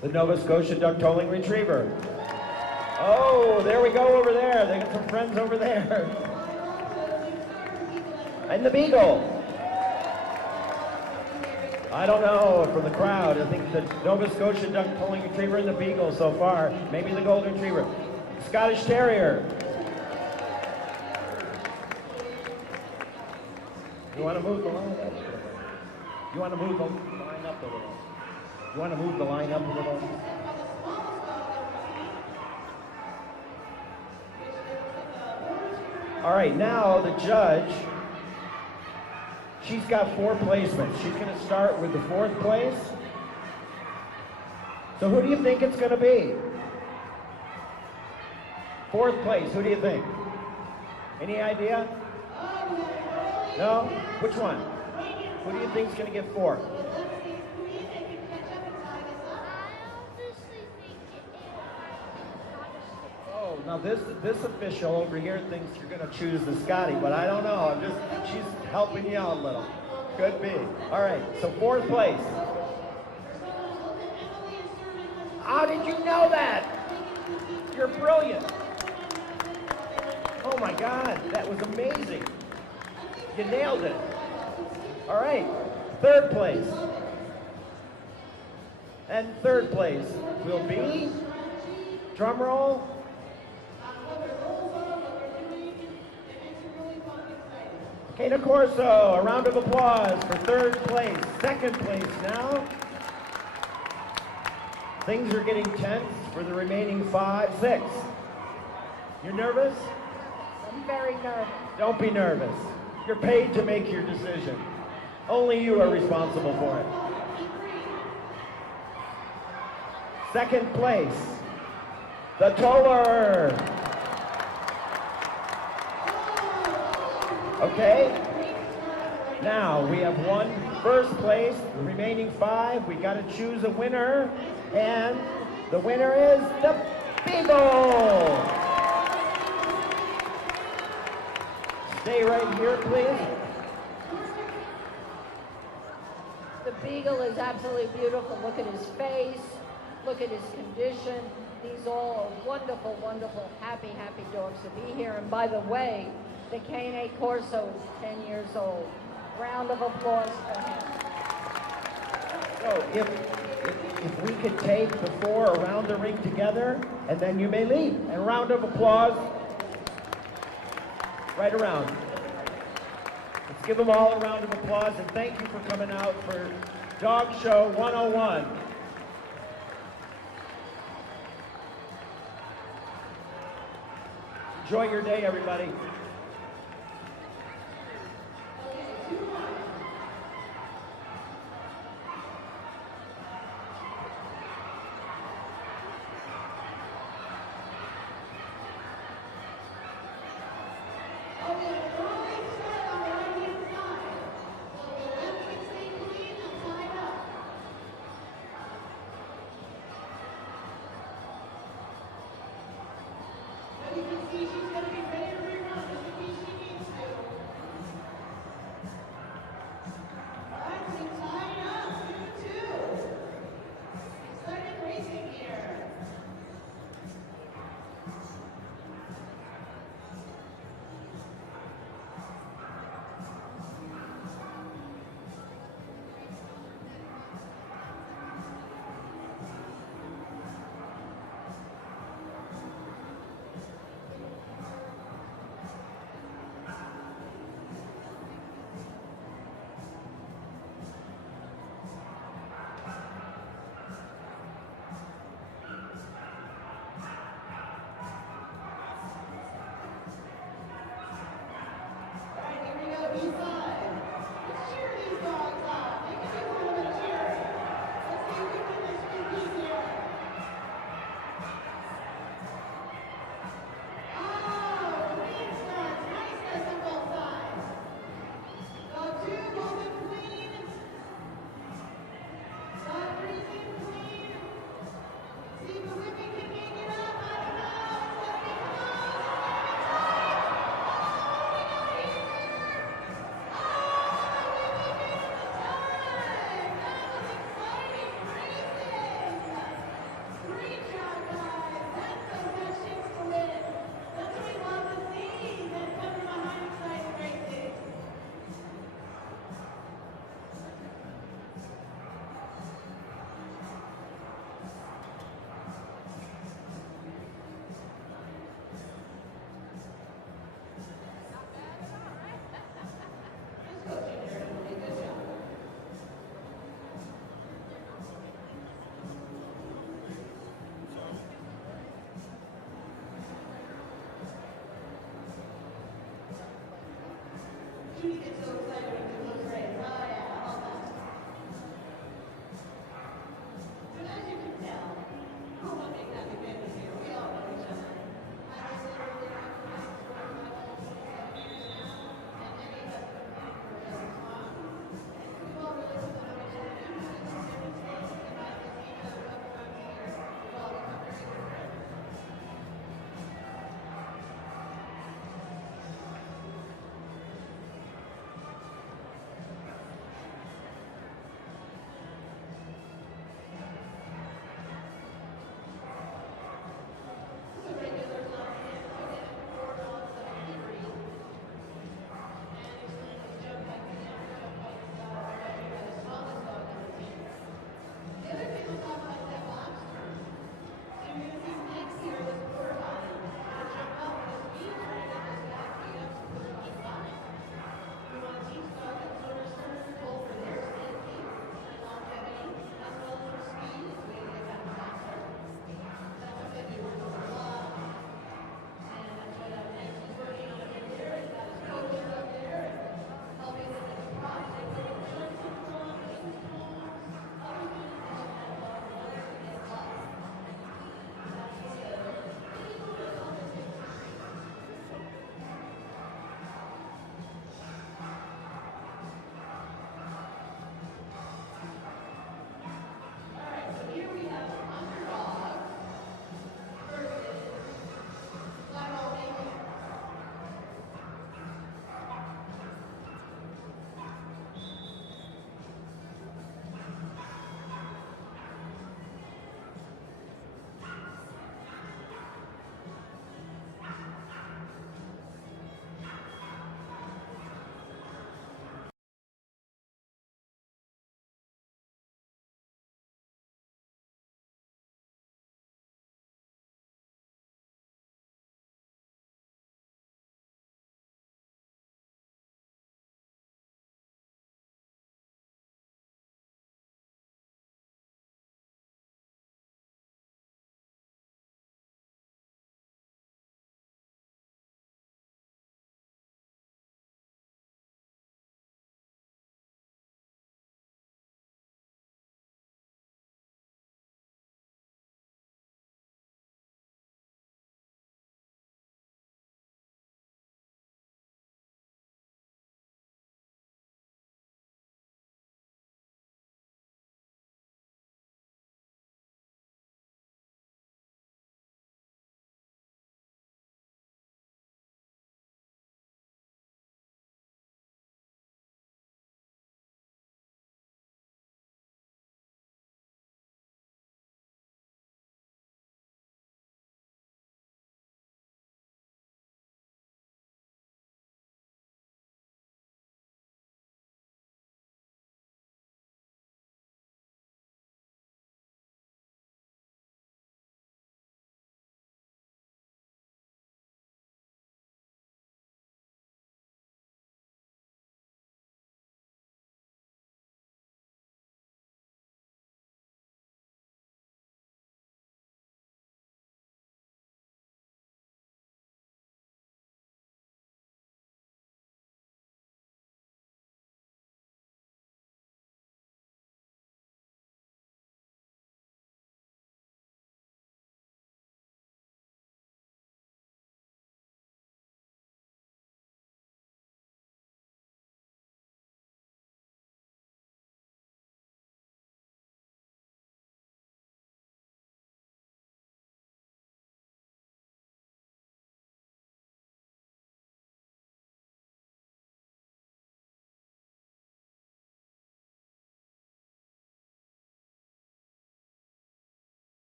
The Nova Scotia Duck Tolling Retriever. Oh, there we go over there. They got some friends over there. And the Beagle. I don't know from the crowd. I think the Nova Scotia Duck Tolling Retriever and the Beagle so far. Maybe the Golden Retriever. Scottish Terrier. You want to move the line up? You want to move the line up a little? You want to move the line up a little? All right, now the judge, she's got 4 placements. She's going to start with the 4th place. So who do you think it's going to be? 4th place, who do you think? Any idea? No? Which one? Who do you think is going to get 4? Oh, now this official over here thinks you're going to choose the Scotty, but I don't know. She's helping you out a little. Could be. All right, so 4th place. How did you know that? You're brilliant. Oh my God, that was amazing. You nailed it. All right, 3rd place. And 3rd place will be, drum roll, Cane Corso. A round of applause for 3rd place. 2nd place now. Things are getting tense for the remaining 5, 6. You're nervous? I'm very nervous. Don't be nervous. You're paid to make your decision. Only you are responsible for it. 2nd place, the Toller. Okay. Now we have 1st place, the remaining 5. We got to choose a winner, and the winner is the Beagle. Stay right here, please. The Beagle is absolutely beautiful. Look at his face. Look at his condition. These all are wonderful, wonderful, happy, happy dogs to be here. And by the way, the Cane Corso is 10 years old. Round of applause for him. So if we could take the 4 around the ring together, and then you may leave. And a round of applause right around. Let's give them all a round of applause, and thank you for coming out for Dog Show 101. Enjoy your day, everybody.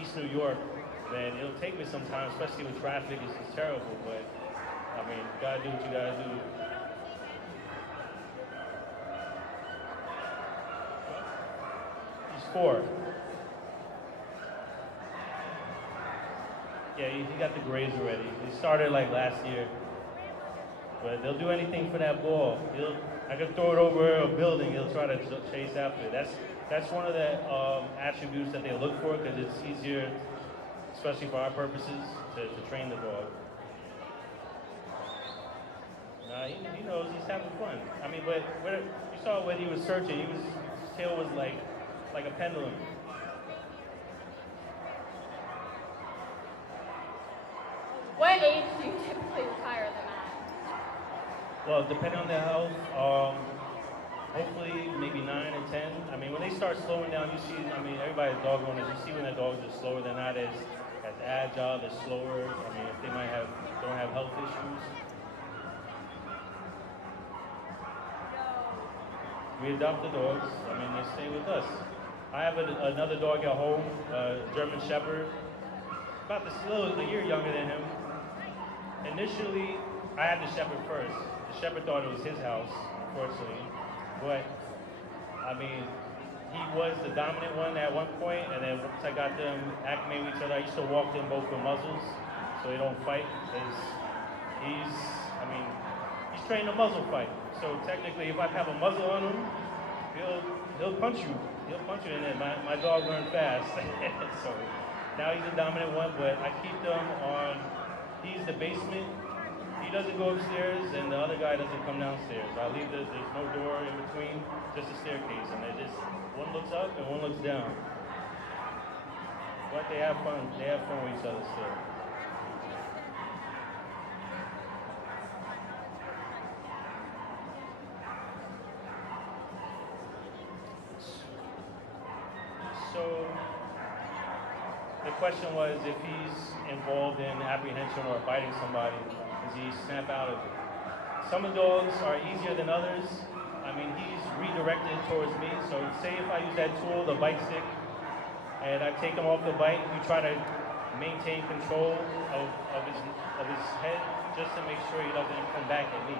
East New York, man, it'll take me some time, especially with traffic. It's terrible, but I mean, you gotta do what you gotta do. He's 4. Yeah, he got the grades already. He started like last year. But they'll do anything for that ball. I could throw it over a building, he'll try to chase after it. That's one of the attributes that they look for, because it's easier, especially for our purposes, to train the dog. Nah, he knows he's having fun. I mean, but you saw when he was searching, his tail was like a pendulum. What age do you typically retire them at? Well, depending on their health, hopefully maybe 9 or 10. I mean, when they start slowing down, you see, I mean, everybody's dog owners, you see when their dogs are slower, they're not as agile, they're slower. I mean, if they don't have health issues. We adopt the dogs. I mean, they stay with us. I have another dog at home, German Shepherd, about a year younger than him. Initially, I had the Shepherd first. The Shepherd thought it was his house, unfortunately. But, I mean, he was the dominant one at one point, and then once I got them acclimated with each other, I used to walk them both with muzzles so they don't fight, because he's trained to muzzle fight. So technically, if I have a muzzle on him, he'll punch you. He'll punch you in it. My dog learned fast. So now he's the dominant one, but I keep them on, he's the basement. He doesn't go upstairs, and the other guy doesn't come downstairs. I leave there's no door in between, just a staircase, and they just, one looks up and one looks down. But they have fun. They have fun with each other still. So the question was, if he's involved in apprehension or biting somebody, does he snap out of it? Some dogs are easier than others. I mean, he's redirected towards me. So say if I use that tool, the bite stick, and I take him off the bite, we try to maintain control of his head, just to make sure he doesn't come back at me.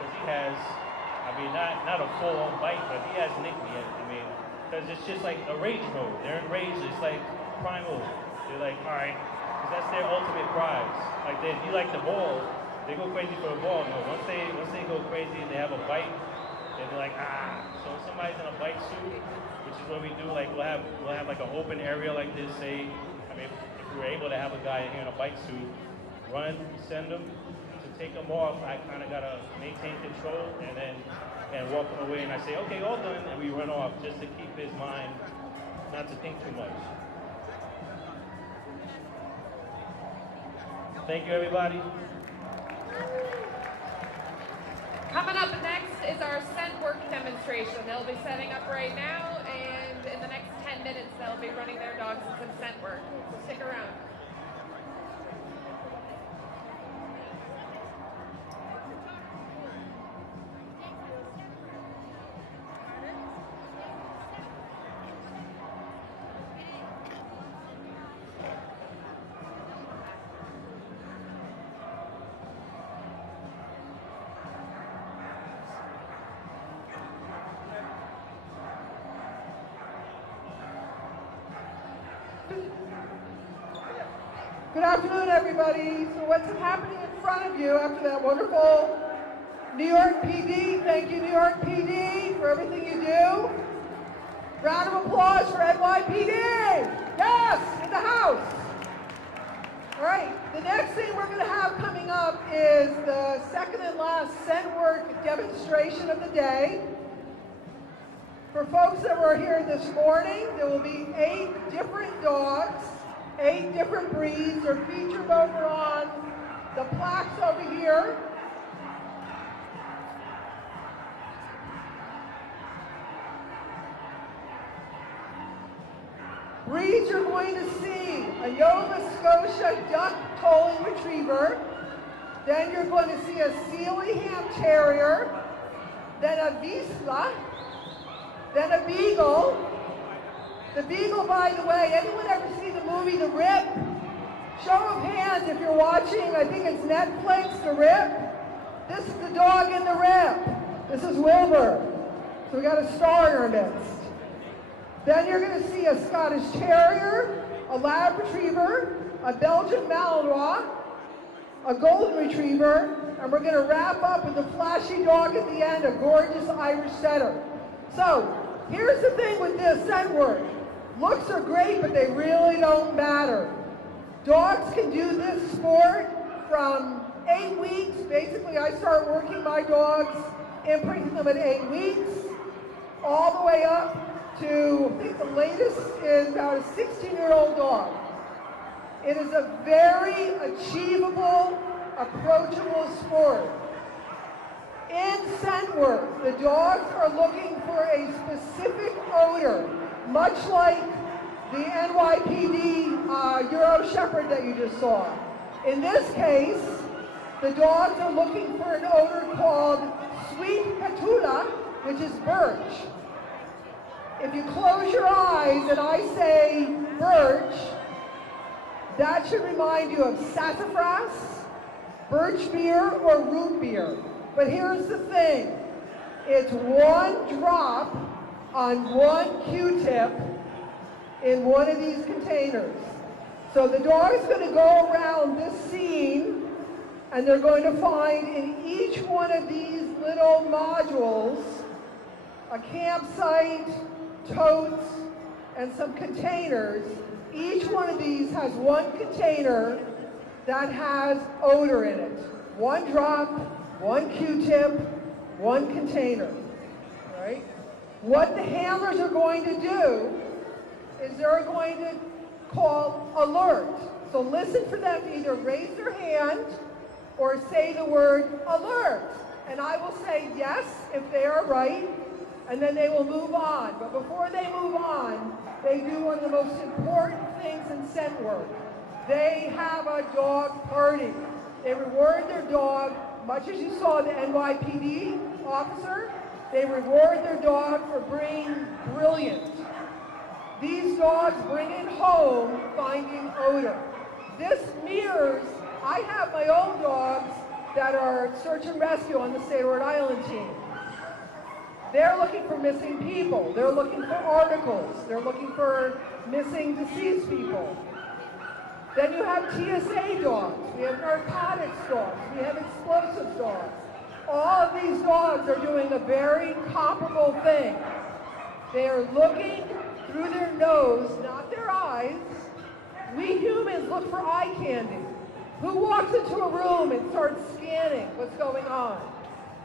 Because he has, I mean, not a full-on bite, but he has nicked me. I mean, because it's just like a rage mode. They're in rage. It's like primal. They're like, all right, because that's their ultimate prize. Like, if you like the ball, they go crazy for the ball. No, once they go crazy and they have a bite, they'll be like, ah. So if somebody's in a bite suit, which is what we do, like we'll have like an open area like this. Say, I mean, if we were able to have a guy here in a bite suit, run, send him. To take him off, I kind of gotta maintain control and walk him away. And I say, okay, all done, and we run off just to keep his mind not to think too much. Thank you, everybody. Coming up next is our scent work demonstration. They'll be setting up right now, and in the next 10 minutes, they'll be running their dogs in some scent work. So stick around. Good afternoon, everybody. So what's happening in front of you after that wonderful New York PD? Thank you, New York PD, for everything you do. Round of applause for NYPD. Yes, in the house. All right, the next thing we're going to have coming up is the second and last scent work demonstration of the day. For folks that were here this morning, there will be 8 different dogs, 8 different breeds are featured over on the plaques over here. Breeds you're going to see a Nova Scotia Duck Tolling Retriever, then you're going to see a Sealyham Terrier, then a Vizsla, then a Beagle, The beagle, by the way, anyone ever see the movie The Rip? Show of hands if you're watching, I think it's Netflix, The Rip. This is the dog in The Rip. This is Wilbur. So we got a star in our midst. Then you're going to see a Scottish Terrier, a Lab Retriever, a Belgian Malinois, a Golden Retriever, and we're going to wrap up with a flashy dog at the end, a gorgeous Irish Setter. So here's the thing with this scent work. Looks are great, but they really don't matter. Dogs can do this sport from 8 weeks. Basically, I start working my dogs, imprinting them at 8 weeks, all the way up to, I think the latest is about a 16-year-old dog. It is a very achievable, approachable sport. In scent work, the dogs are looking for a specific odor, much like the NYPD Euro Shepherd that you just saw. In this case, the dogs are looking for an odor called sweet patula, which is birch. If you close your eyes and I say birch, that should remind you of sassafras, birch beer, or root beer. But here's the thing. It's 1 drop on 1 Q-tip in one of these containers. So the dog is going to go around this scene and they're going to find in each one of these little modules a campsite, totes, and some containers. Each one of these has 1 container that has odor in it. 1 drop, 1 Q-tip, 1 container, right? What the handlers are going to do is they're going to call alert. So listen for them to either raise their hand or say the word alert. And I will say yes if they are right, and then they will move on. But before they move on, they do one of the most important things in scent work. They have a dog party. They reward their dog, much as you saw the NYPD officer, they reward their dog for being brilliant. These dogs bring it home finding odor. This mirrors, I have my own dogs that are search and rescue on the state of Rhode Island team. They're looking for missing people. They're looking for articles. They're looking for missing deceased people. Then you have TSA dogs. We have narcotics dogs. We have explosives dogs. All of these dogs are doing a very comparable thing. They are looking through their nose, not their eyes. We humans look for eye candy. Who walks into a room and starts scanning what's going on?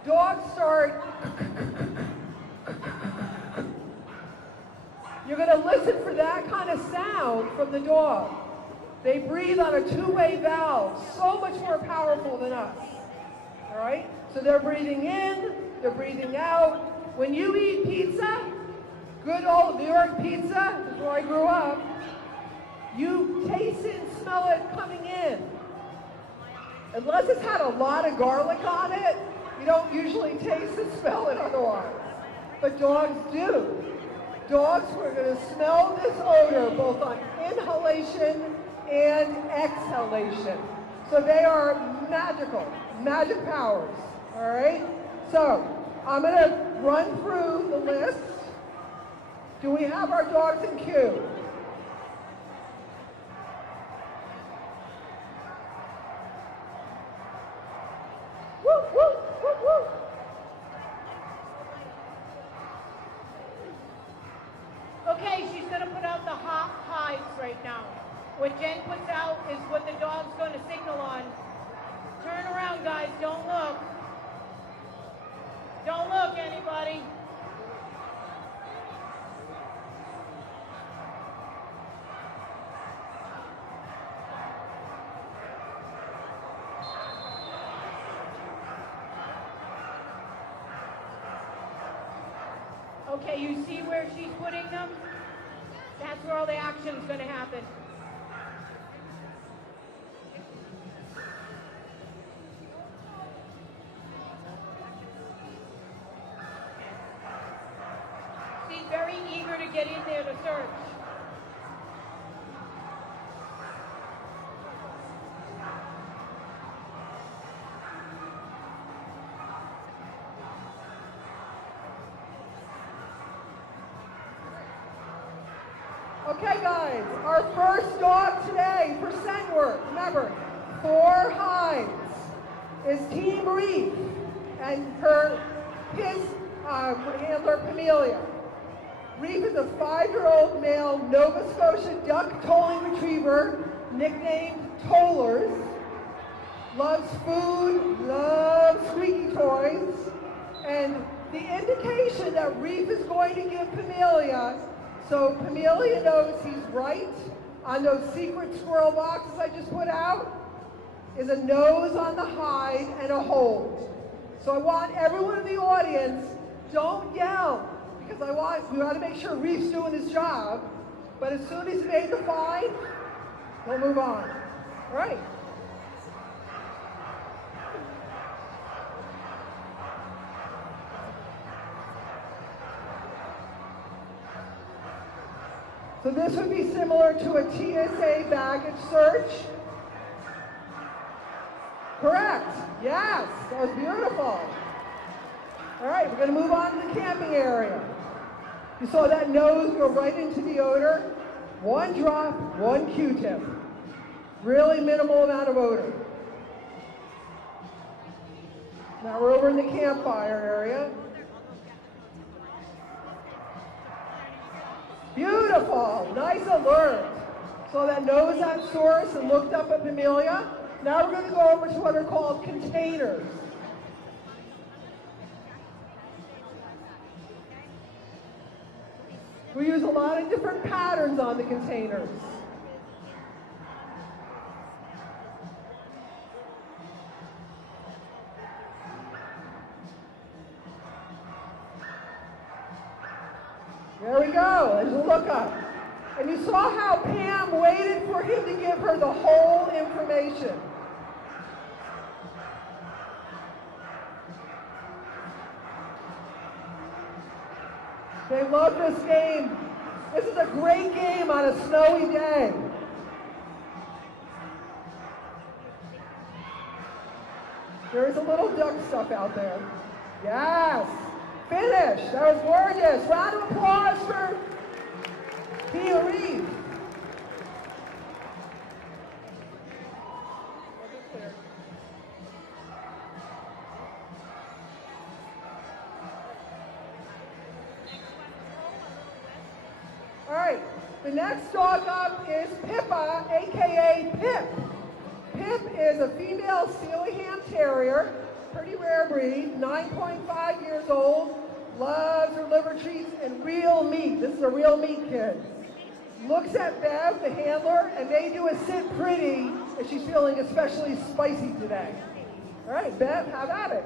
Dogs start. You're going to listen for that kind of sound from the dog. They breathe on a 2-way valve, so much more powerful than us. All right? So they're breathing in, they're breathing out. When you eat pizza, good old New York pizza, this is where I grew up, you taste it and smell it coming in. Unless it's had a lot of garlic on it, you don't usually taste and smell it otherwise. But dogs do. Dogs are going to smell this odor both on inhalation and exhalation. So they are magical, magic powers, all right? So I'm going to run through the list. Do we have our dogs in queue? Woo, woo, woo, woo. Okay, she's going to put out the hives right now. What Jen puts out is what the dog's going to signal on. Turn around, guys. Don't look. Don't look, anybody. Okay, you see where she's putting them? That's where all the action's going to happen. She's very eager to get in there to search. Okay, guys, our first dog today for scent work. Remember, 4 hides is Team Reef and his handler, Pamelia. Reef is a 5-year-old male Nova Scotia duck tolling retriever, nicknamed Tollers. Loves food, loves squeaky toys, and the indication that Reef is going to give Pamelia, so Pamelia knows he's right on those secret squirrel boxes I just put out, is a nose on the hide and a hold. So I want everyone in the audience, don't yell, because we want to make sure Reef's doing his job, but as soon as he's made the find, we'll move on. All right. So this would be similar to a TSA baggage search. Correct. Yes, that was beautiful. All right, we're going to move on to the camping area. You saw that nose go right into the odor. 1 drop, 1 Q-tip. Really minimal amount of odor. Now we're over in the campfire area. Beautiful, nice alert. So that nose at source and looked up at Pamelia. Now we're going to go over to what are called containers. We use a lot of different patterns on the containers. There we go, there's a lookup. And you saw how Pam waited for him to give her the whole information. They love this game. This is a great game on a snowy day. There is a little duck stuff out there. Yes. Finish. That was gorgeous. Round of applause for Tia Reed. All right. The next dog up is Pippa, aka Pip. Pip is a female Sealyham Terrier. Pretty rare breed, 9.5 years old, loves her liver treats and real meat. This is a real meat kid. Looks at Bev, the handler, and they do a sit pretty if she's feeling especially spicy today. All right, Bev, have at it.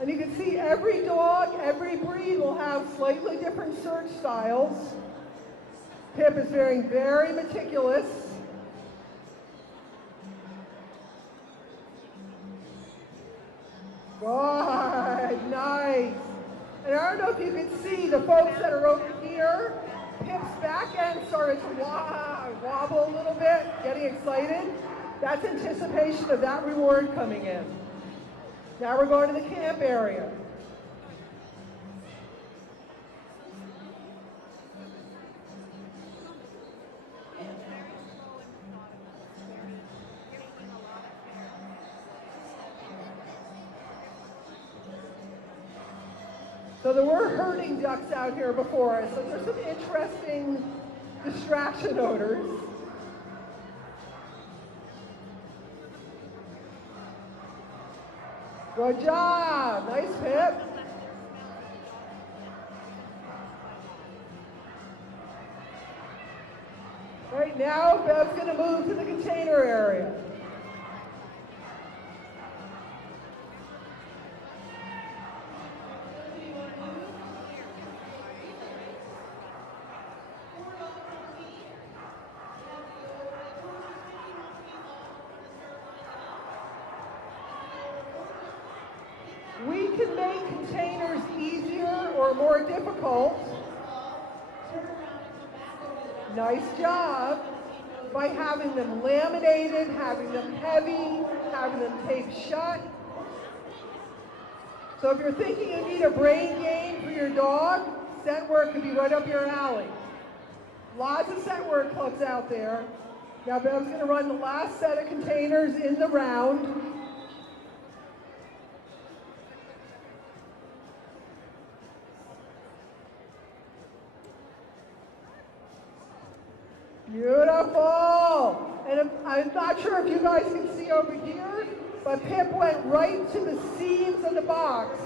And you can see every dog, every breed will have slightly different search styles. Pip is very, very meticulous. Good, nice. And I don't know if you can see the folks that are over here. Pip's back end started to wobble a little bit, getting excited. That's anticipation of that reward coming in. Now we're going to the camp area. So there were herding ducks out here before us, so there's some interesting distraction odors. Good job. Nice, Pip. Right now, Bev's going to move to the container area. We can make containers easier or more difficult. Nice job. by having them laminated, having them heavy, having them taped shut. So if you're thinking you need a brain game for your dog, scent work could be right up your alley. Lots of scent work clubs out there. Now Bev's going to run the last set of containers in the round. Beautiful. And I'm not sure if you guys can see over here, but Pip went right to the seams of the box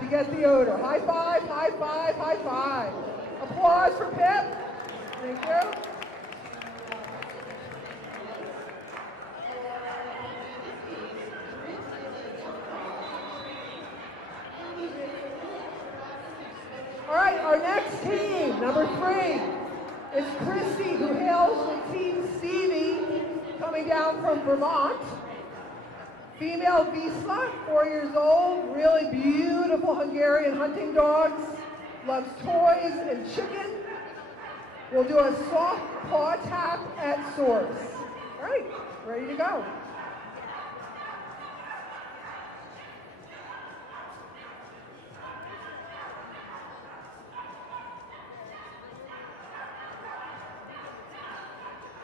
to get the odor. High five, high five, high five. Applause for Pip. Thank you. All right, our next team, number 3, is Christy, who hails from Team Stevie, coming down from Vermont. Female Wisla, 4 years old, really beautiful Hungarian hunting dogs, loves toys and chicken. We'll do a soft paw tap at source. All right, ready to go.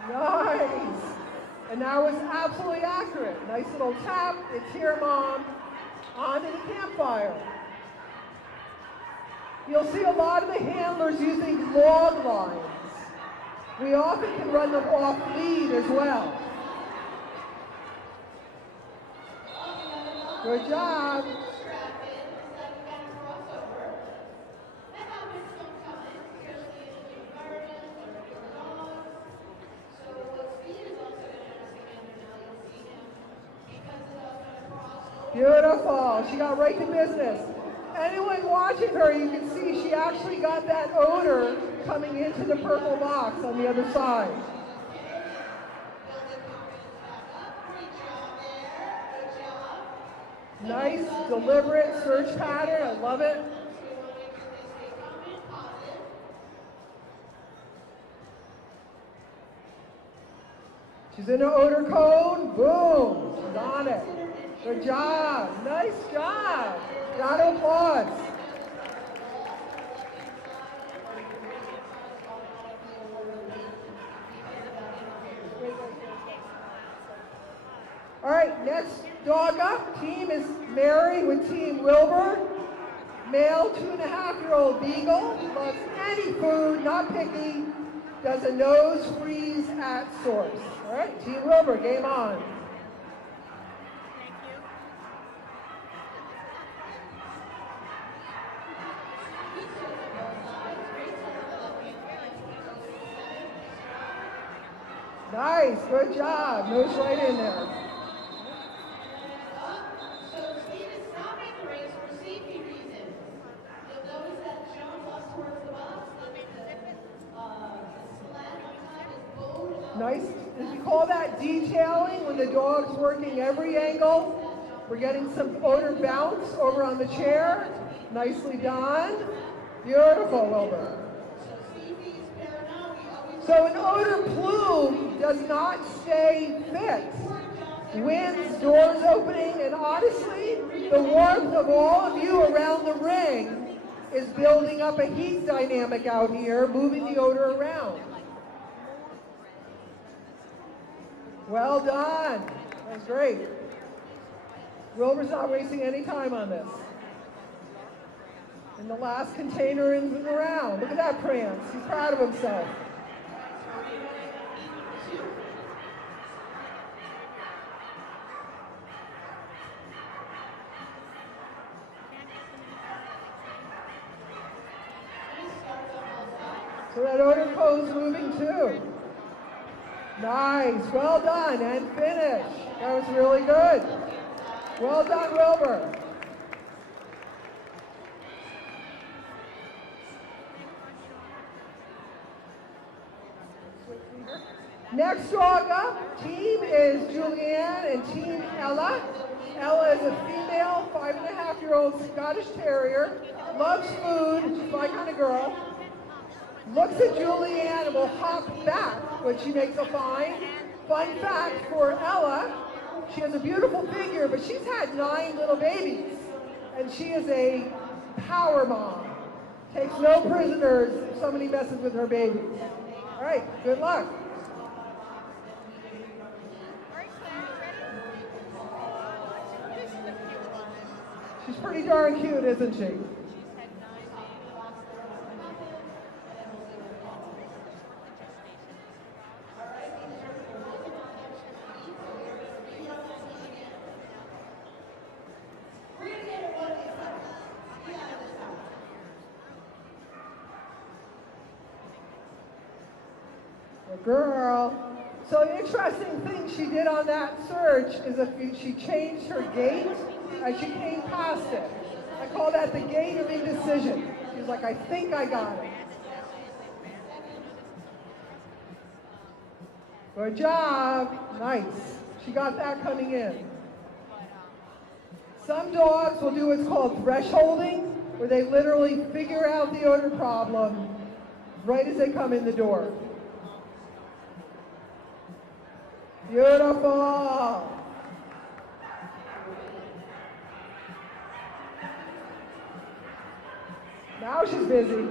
Nice. And that was absolutely accurate. Nice little tap. It's here, Mom. Onto the campfire. You'll see a lot of the handlers using log lines. We often can run them off lead as well. Good job. Beautiful. She got right to business. Anyone watching her, you can see she actually got that odor coming into the purple box on the other side. Nice, deliberate search pattern. I love it. She's in an odor cone. Boom. She's on it. Good job. Nice job. Round of applause. All right, next dog up. Team is Mary with Team Wilbur. Male 2.5-year-old beagle. Loves any food, not picky. Does a nose freeze at source. All right, Team Wilbur, game on. Nice, good job. Nose right in there. So Steve is stopping the race for safety reasons. You'll notice that Joan lost towards the box. The slat on top is bowed. Nice. We call that detailing when the dog's working every angle. We're getting some odor bounce over on the chair. Nicely done. Beautiful, Wilbur. So an odor plume does not stay fixed. Winds, doors opening, and honestly, the warmth of all of you around the ring is building up a heat dynamic out here, moving the odor around. Well done. That was great. Wilbur's not wasting any time on this. And the last container in the round. Look at that prance. He's proud of himself. So that odor cone's moving too. Nice, well done, and finish. That was really good. Well done, Wilbur. Next dog up, team is Julianne and Team Ella. Ella is a female, 5.5-year-old Scottish Terrier. Loves food, she's my kind of girl. looks at Julianne and will hop back when she makes a find. Fun fact for Ella, she has a beautiful figure, but she's had 9 little babies, and she is a power mom. Takes no prisoners if somebody messes with her babies. All right, good luck. She's pretty darn cute, isn't she? Girl. So the interesting thing she did on that search is she changed her gait as she came past it. I call that the gait of indecision. She's like, I think I got it. Good job. Nice. She got that coming in. Some dogs will do what's called thresholding, where they literally figure out the odor problem right as they come in the door. Beautiful. Now she's busy.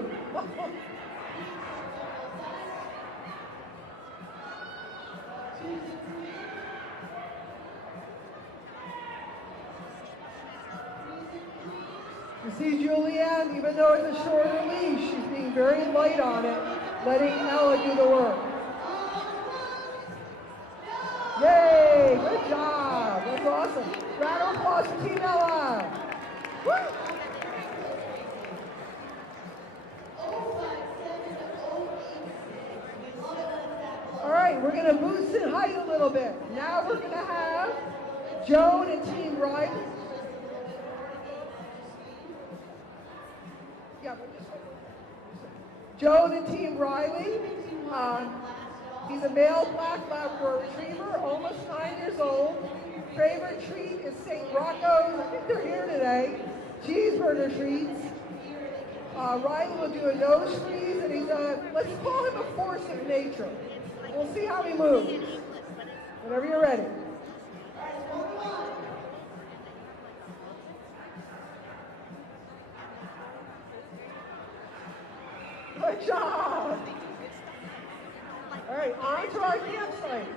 You see, Julianne, even though it's a shorter leash, she's being very light on it, letting Ella do the work. Yay! Good job! That's awesome. Round of applause for Team Ella. Woo! All right, we're going to boost in height a little bit. Now we're going to have Joan and Team Riley. Joan and Team Riley. He's a male black Labrador retriever, almost 9 years old. Favorite treat is St. Rocco's. I think they're here today. Cheeseburger treats. Riley will do a nose freeze, and he's let's call him a force of nature. We'll see how he moves. Whenever you're ready. Good job. All right, on to our campsite.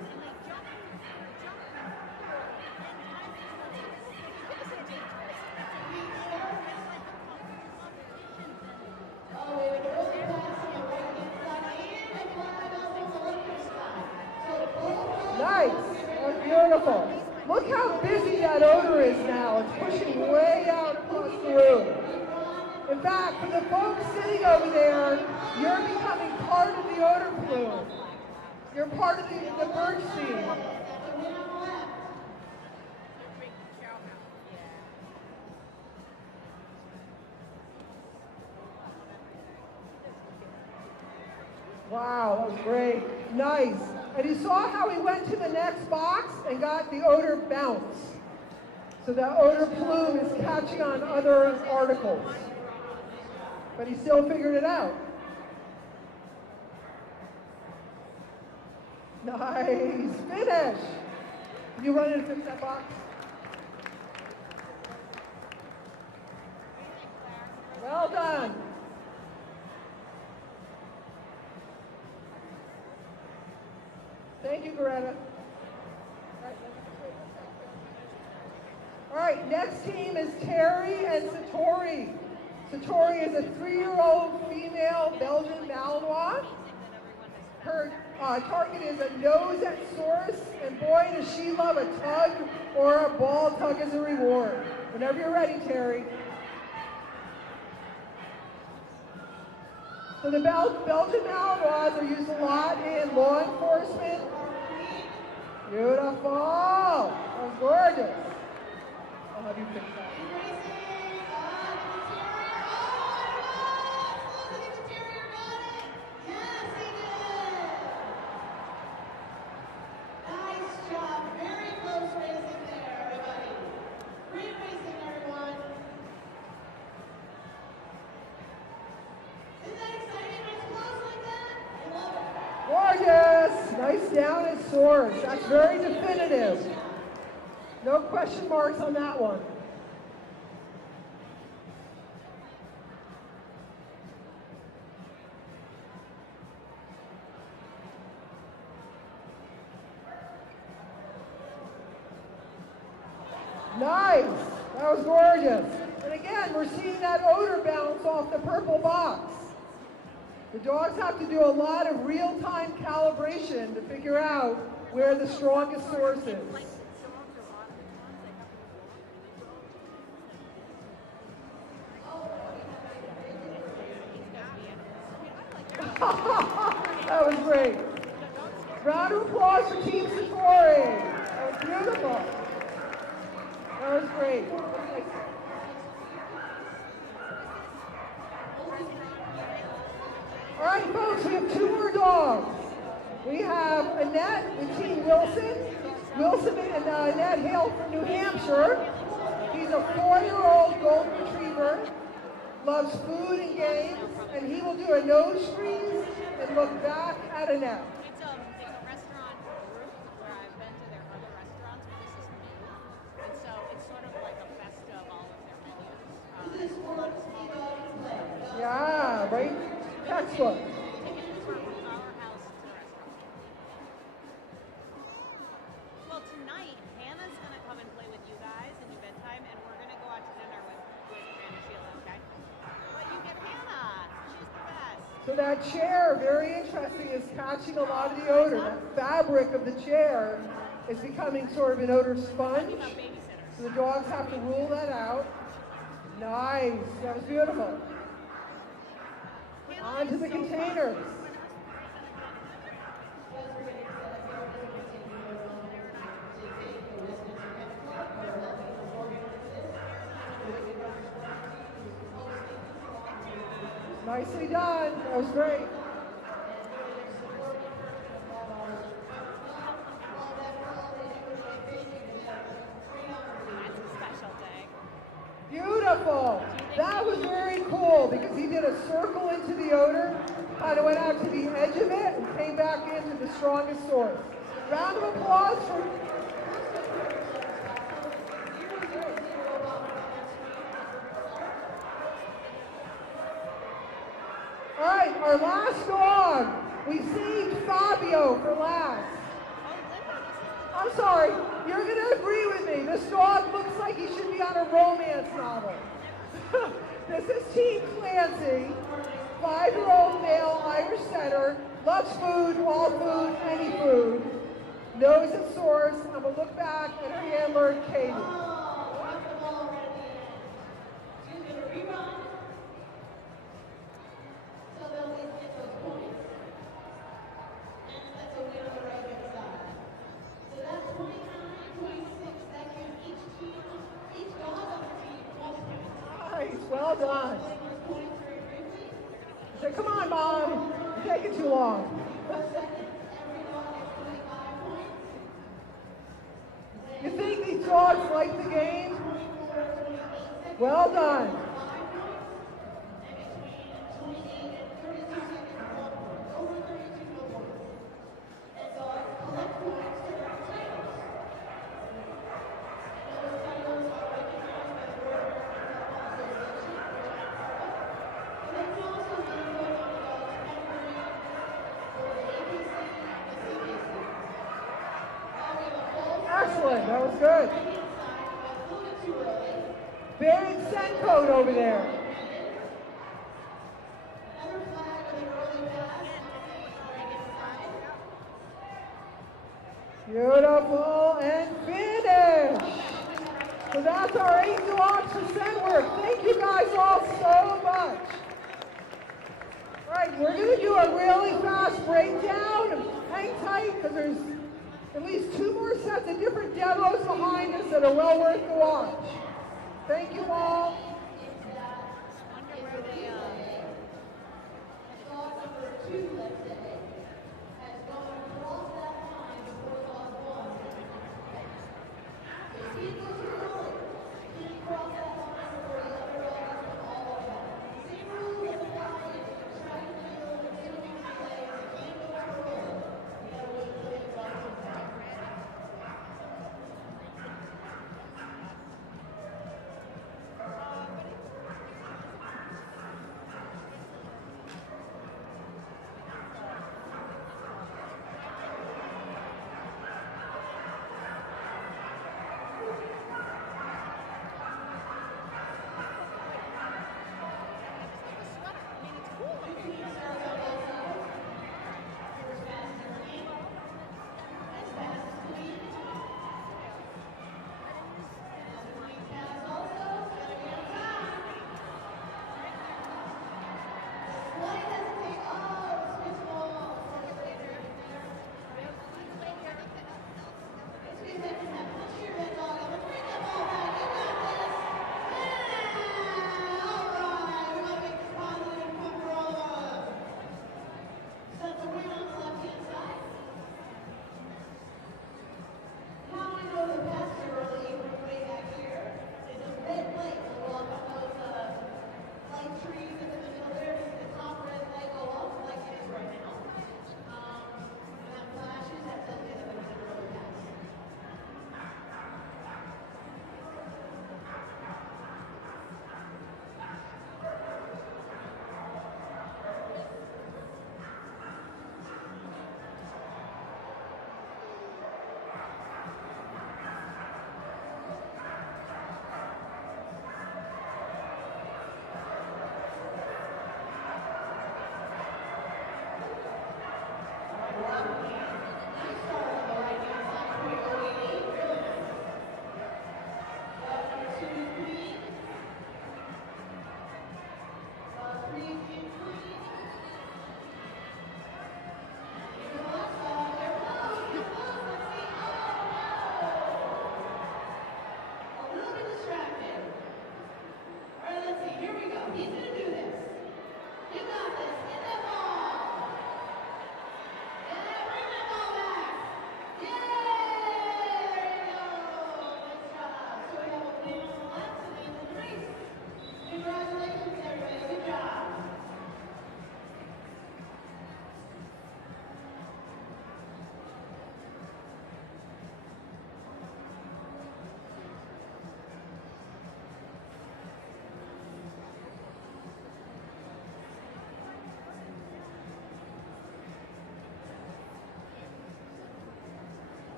Nice. That's beautiful. Look how busy that odor is now. It's pushing way out across the room. In fact, for the folks sitting over there, you're becoming part of the odor plume. You're part of the bird scene. Wow, that was great. Nice. And you saw how he went to the next box and got the odor bounce. So that odor plume is catching on other articles. But he still figured it out. Nice. Finish. Can you run in and fix that box? Well done. Thank you, Greta. All right, next team is Terry and Satori. Satori is a 3-year-old female Belgian Malinois. Her target is a nose at source, and boy, does she love a tug or a ball tug as a reward. Whenever you're ready, Terry. So the Belgian Malinois are used a lot in law enforcement. Beautiful. That was gorgeous. I'll have you fix that. gorgeous. Nice down and source. That's very definitive. No question marks on that one. Nice. That was gorgeous. And again, we're seeing that odor bounce off the purple box. The dogs have to do a lot of real-time calibration to figure out where the strongest source is. That was great. Round of applause for Team Satori. That was beautiful. That was great. All right, folks, we have 2 more dogs. We have Annette with Team Wilson. Wilson and Annette hail from New Hampshire. He's a 4-year-old golden retriever, loves food and games, and he will do a nose freeze and look back at Annette. It's a restaurant group where I've been to their other restaurants, but this is new. And so it's sort of like a best of all of their menus. A lot of small menus. Yeah, right? Textbook. Taking it from our house to the restaurant. Well, tonight, Hannah's going to come and play with you guys in your bedtime, and we're going to go out to dinner with Hannah Sheila, okay? But you get Hannah. She's the best. So that chair, very interesting, is catching a lot of the odor. That fabric of the chair is becoming sort of an odor sponge. So the dogs have to rule that out. Nice. That was beautiful. On to the containers. Nicely done. That was great. That's a special day. Beautiful. That was very cool because he did a circle into the odor, kind of went out to the edge of it, and came back into the strongest source. Round of applause for... All right, our last dog. We saved Fabio for last. I'm sorry, you're going to agree with me. This dog looks like he should be on a romance novel. This is Team Clancy, 5-year-old male Irish setter, loves food, all food, any food, knows its source, and will look back at her handler, Katie. Well done. Say, come on, Mom. You're taking too long. You think these dogs like the game? Well done. Excellent, that was good. Big scent code over there. Beautiful and finish. So that's our 8 dogs for scent work. Thank you guys all so much. All right, we're going to do a really fast breakdown. Hang tight because there's at least 2 more sets of different demos behind us that are well worth the watch. Thank you all.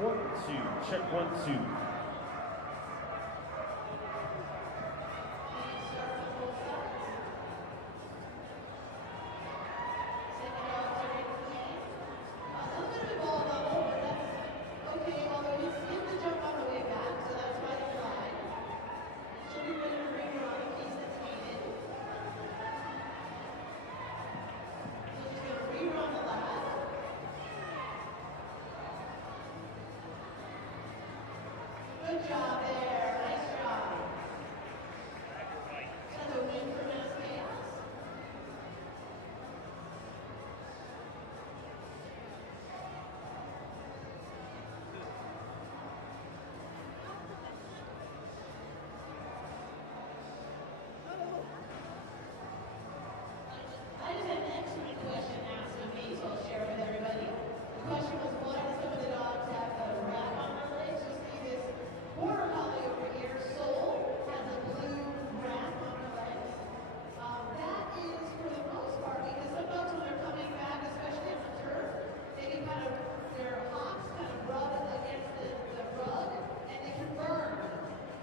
1, 2. Check 1, 2. Good job there. Nice job. That's a win for Mass Chaos. I just had an excellent question asked of me, so I'll share it with everybody. The question was, why do some of the dogs have a wrap on their legs? You see this border collie over here, Soul, has a blue wrap on her legs. That is for the most part because some dogs when they're coming back, especially on the turf, they can kind of, their hocks kind of rub against the rug and they can burn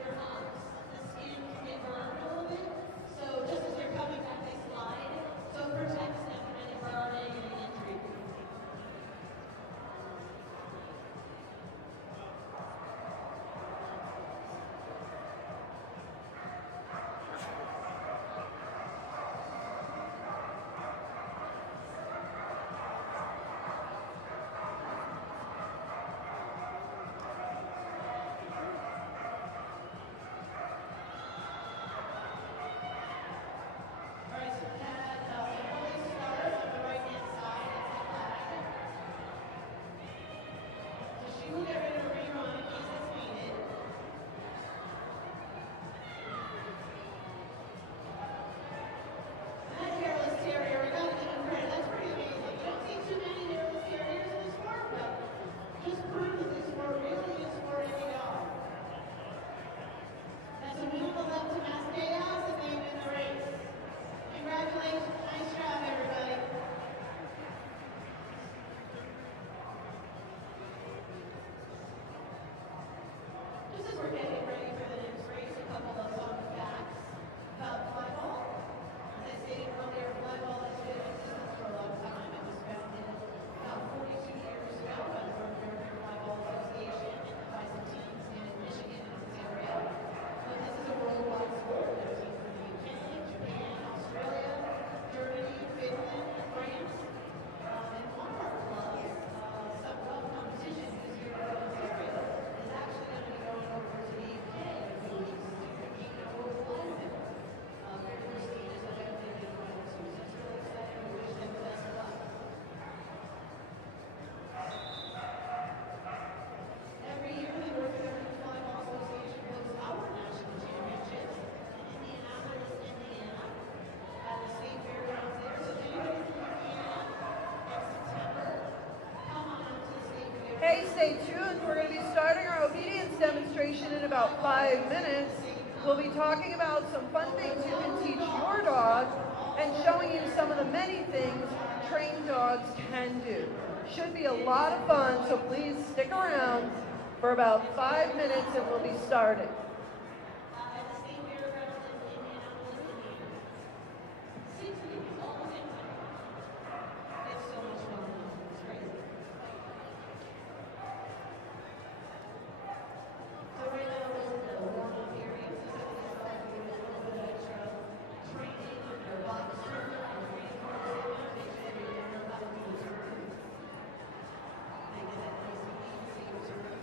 their hocks. The skin can get burned a little bit. So just as they're coming back, they slide. So it protects them from any burning and any injury. All right, so we had Emily start on the right-hand side. That's the flag. So she will get ready to rerun in case it's needed. That hairless terrier, I gotta give him credit. That's pretty amazing. You don't see too many hairless terriers in the sport, but just prove that this sport really is for any dog. That's a beautiful left to Mass Chaos and they win the race. Congratulations. Nice job, everybody. Just as we're getting ready for the next race, a couple of fun facts about fly ball. As I stated earlier, fly ball has been in existence for a long time. It was founded about 42 years ago by the North American Fly Ball Association by some teams in Michigan and Ontario. But this is a worldwide sport. There are teams from the UK, Japan, Australia, Germany, Finland, France, and one of our clubs, some club competition this year in Ontario, is actually going to be going over to the UK in a few weeks to compete in a World Fly Event. Very prestigious event they've been going to. So it's really exciting. We wish them the best of luck. Every year, the North American Fly Ball Association hosts our national championships in Indianapolis, Indiana, at the state fairgrounds there. So if anybody's in Indiana next September, come on out to the state fairgrounds. Hey, stay tuned. We're going to be starting our obedience demonstration in about 5 minutes. We'll be talking about some fun things you can teach your dog and showing you some of the many things trained dogs can do. Should be a lot of fun, so please stick around for about 5 minutes and we'll be starting. At the state fairgrounds in Indianapolis, Indiana. 6 weeks, all the same time. It's so much fun. It's crazy. So right now, this is the warm-up period. So some of these dogs are doing a little bit of extra training on their box turn, and training for the same amount. Make sure they learn how to do the turn. They get that nice and easy turn.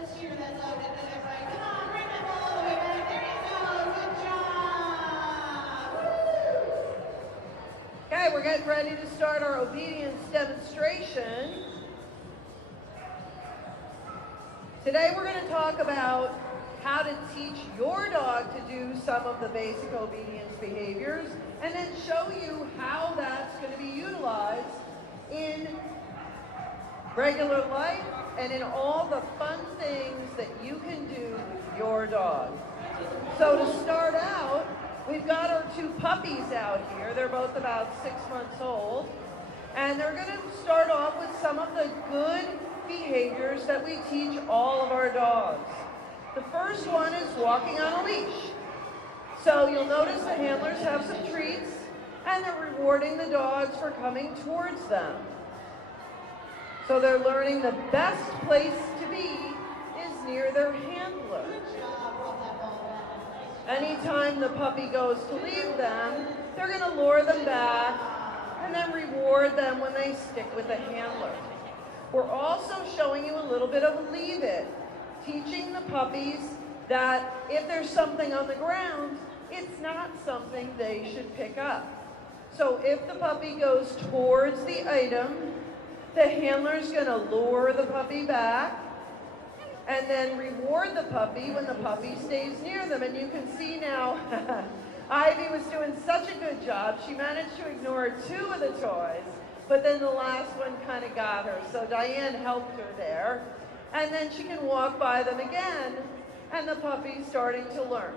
Let's cheer that dog. Everybody, come on, bring that ball all the way back. There you go. Good job. Okay, we're getting ready to start our obedience demonstration. Today we're going to talk about how to teach your dog to do some of the basic obedience behaviors and then show you how that's going to be utilized in regular life and in all the fun things that you can do with your dog. So to start out, we've got our two puppies out here. They're both about 6 months old. And they're going to start off with some of the good behaviors that we teach all of our dogs. The first one is walking on a leash. So you'll notice the handlers have some treats and they're rewarding the dogs for coming towards them. So they're learning the best place to be is near their handler. Anytime the puppy goes to leave them, they're going to lure them back and then reward them when they stick with the handler. We're also showing you a little bit of leave it, teaching the puppies that if there's something on the ground, it's not something they should pick up. So if the puppy goes towards the item, the handler's going to lure the puppy back and then reward the puppy when the puppy stays near them. And you can see now, Ivy was doing such a good job. She managed to ignore 2 of the toys, but then the last one kind of got her. So Diane helped her there. And then she can walk by them again, and the puppy's starting to learn.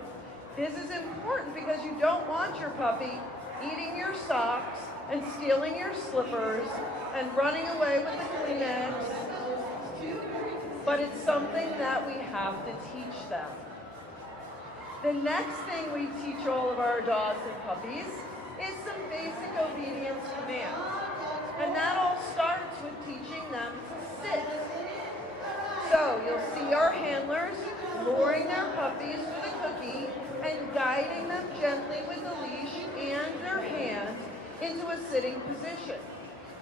This is important because you don't want your puppy eating your socks and stealing your slippers and running away with the Kleenex, but it's something that we have to teach them. The next thing we teach all of our dogs and puppies is some basic obedience commands. And that all starts with teaching them to sit. So you'll see our handlers luring their puppies with a cookie and guiding them gently with the leash and their hand into a sitting position.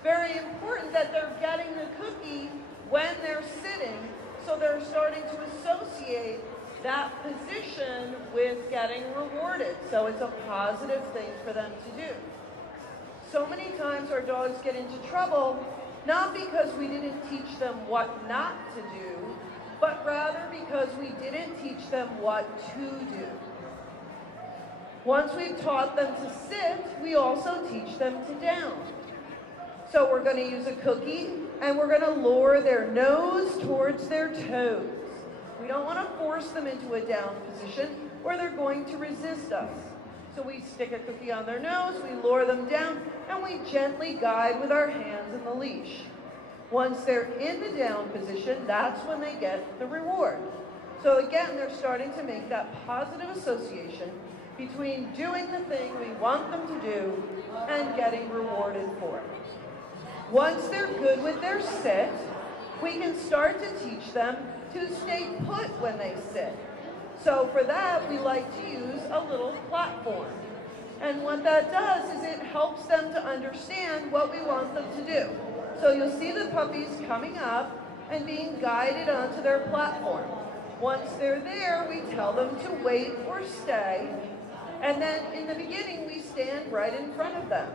Very important that they're getting the cookie when they're sitting, so they're starting to associate that position with getting rewarded. So it's a positive thing for them to do. So many times our dogs get into trouble, not because we didn't teach them what not to do, but rather because we didn't teach them what to do. Once we've taught them to sit, we also teach them to down. So we're going to use a cookie, and we're going to lure their nose towards their toes. We don't want to force them into a down position, or they're going to resist us. So we stick a cookie on their nose, we lure them down, and we gently guide with our hands in the leash. Once they're in the down position, that's when they get the reward. So again, they're starting to make that positive association between doing the thing we want them to do and getting rewarded for it. Once they're good with their sit, we can start to teach them to stay put when they sit. So for that, we like to use a little platform. And what that does is it helps them to understand what we want them to do. So you'll see the puppies coming up and being guided onto their platform. Once they're there, we tell them to wait or stay. And then in the beginning, we stand right in front of them.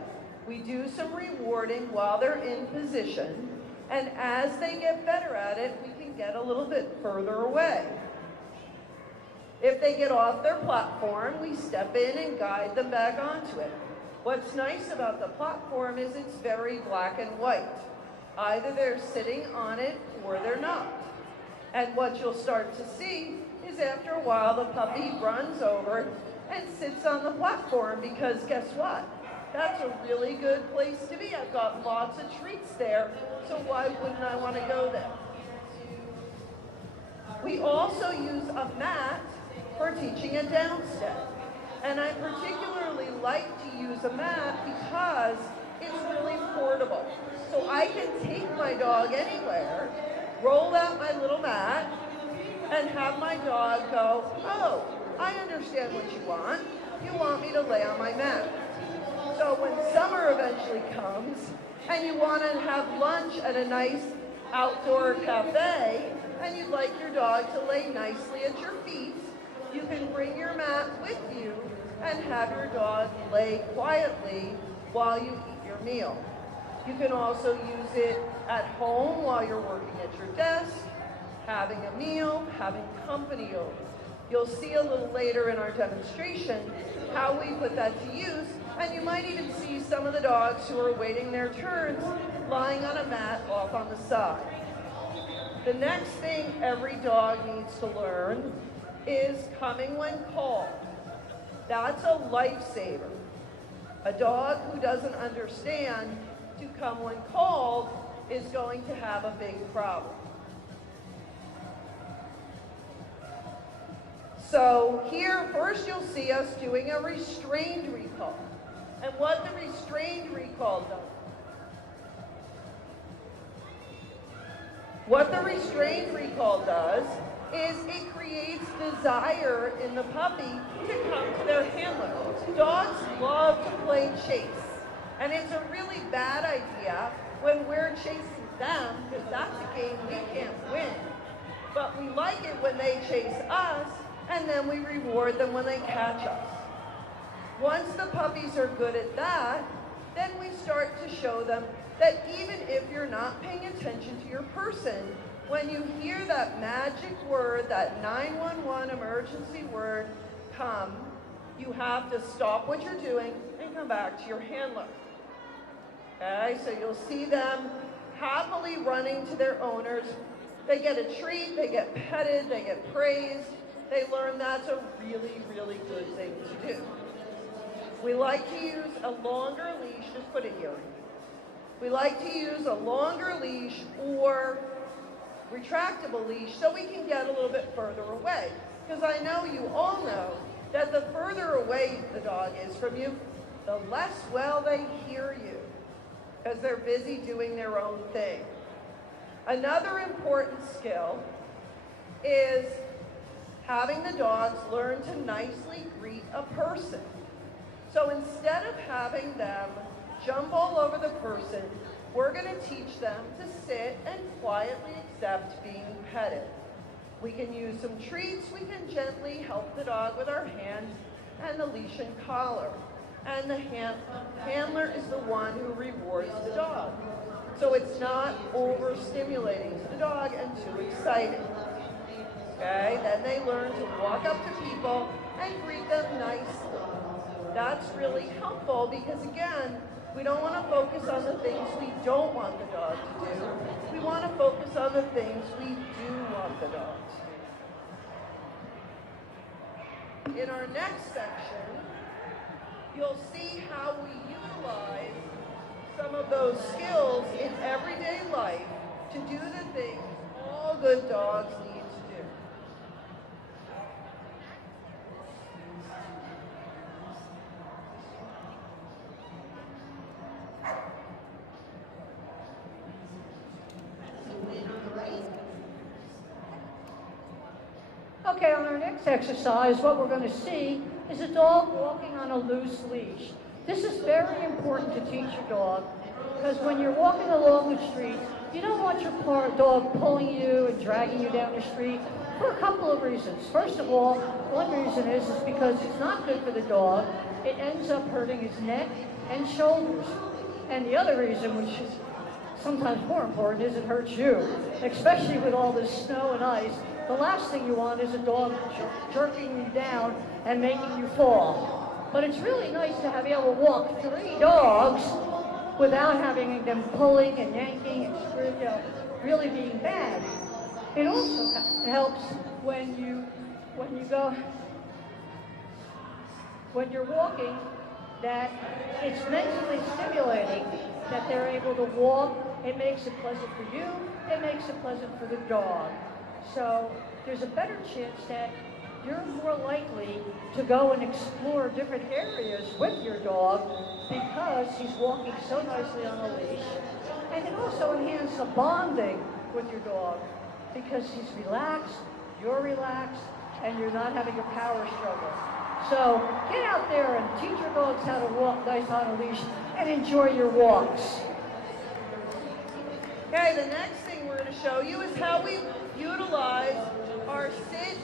We do some rewarding while they're in position. And as they get better at it, we can get a little bit further away. If they get off their platform, we step in and guide them back onto it. What's nice about the platform is it's very black and white. Either they're sitting on it or they're not. And what you'll start to see is after a while the puppy runs over and sits on the platform because guess what? That's a really good place to be. I've got lots of treats there, so why wouldn't I want to go there? We also use a mat for teaching a down step. And I particularly like to use a mat because it's really portable. So I can take my dog anywhere, roll out my little mat, and have my dog go, oh, I understand what you want. You want me to lay on my mat. So when summer eventually comes and you want to have lunch at a nice outdoor cafe, and you'd like your dog to lay nicely at your feet, you can bring your mat with you and have your dog lay quietly while you eat your meal. You can also use it at home while you're working at your desk, having a meal, having company over. You'll see a little later in our demonstration how we put that to use, and you might even see some of the dogs who are waiting their turns lying on a mat off on the side. The next thing every dog needs to learn is coming when called. That's a lifesaver. A dog who doesn't understand to come when called is going to have a big problem. So here, first you'll see us doing a restrained recall. And what the restrained recall does. What the restrained recall does is it creates desire in the puppy to come to their handler. Dogs love to play chase. And it's a really bad idea when we're chasing them, because that's a game we can't win. But we like it when they chase us, and then we reward them when they catch us. Once the puppies are good at that, then we start to show them that even if you're not paying attention to your person, when you hear that magic word, that 911 emergency word, come, you have to stop what you're doing and come back to your handler. Okay, so you'll see them happily running to their owners. They get a treat, they get petted, they get praised. They learn that's a really, really good thing to do. We like to use a longer leash, just put it here. We like to use a longer leash or retractable leash so we can get a little bit further away. Because I know you all know that the further away the dog is from you, the less well they hear you, because they're busy doing their own thing. Another important skill is having the dogs learn to nicely greet a person. So instead of having them jump all over the person, we're going to teach them to sit and quietly accept being petted. We can use some treats. We can gently help the dog with our hands and the leash and collar. And the handler is the one who rewards the dog. So it's not overstimulating to the dog and too exciting. Okay, then they learn to walk up to people and greet them nicely. That's really helpful because, again, we don't want to focus on the things we don't want the dog to do. We want to focus on the things we do want the dog to do. In our next section, you'll see how we utilize some of those skills in everyday life to do the things all good dogs need to do. Okay, on our next exercise, what we're going to see is a dog walking on a loose leash. This is very important to teach your dog, because when you're walking along the street, you don't want your dog pulling you and dragging you down the street for a couple of reasons. First of all, one reason is because it's not good for the dog. It ends up hurting his neck and shoulders. And the other reason, which is sometimes more important, is it hurts you, especially with all this snow and ice. The last thing you want is a dog jerking you down and making you fall. But it's really nice to be able to walk 3 dogs without having them pulling and yanking and really being bad. It also helps when you're walking, that it's mentally stimulating, that they're able to walk. It makes it pleasant for you. It makes it pleasant for the dog. So there's a better chance that you're more likely to go and explore different areas with your dog because he's walking so nicely on a leash. And it also enhances the bonding with your dog because he's relaxed, you're relaxed, and you're not having a power struggle. So get out there and teach your dogs how to walk nice on a leash and enjoy your walks. Okay, the next thing we're going to show you is how we utilize our sit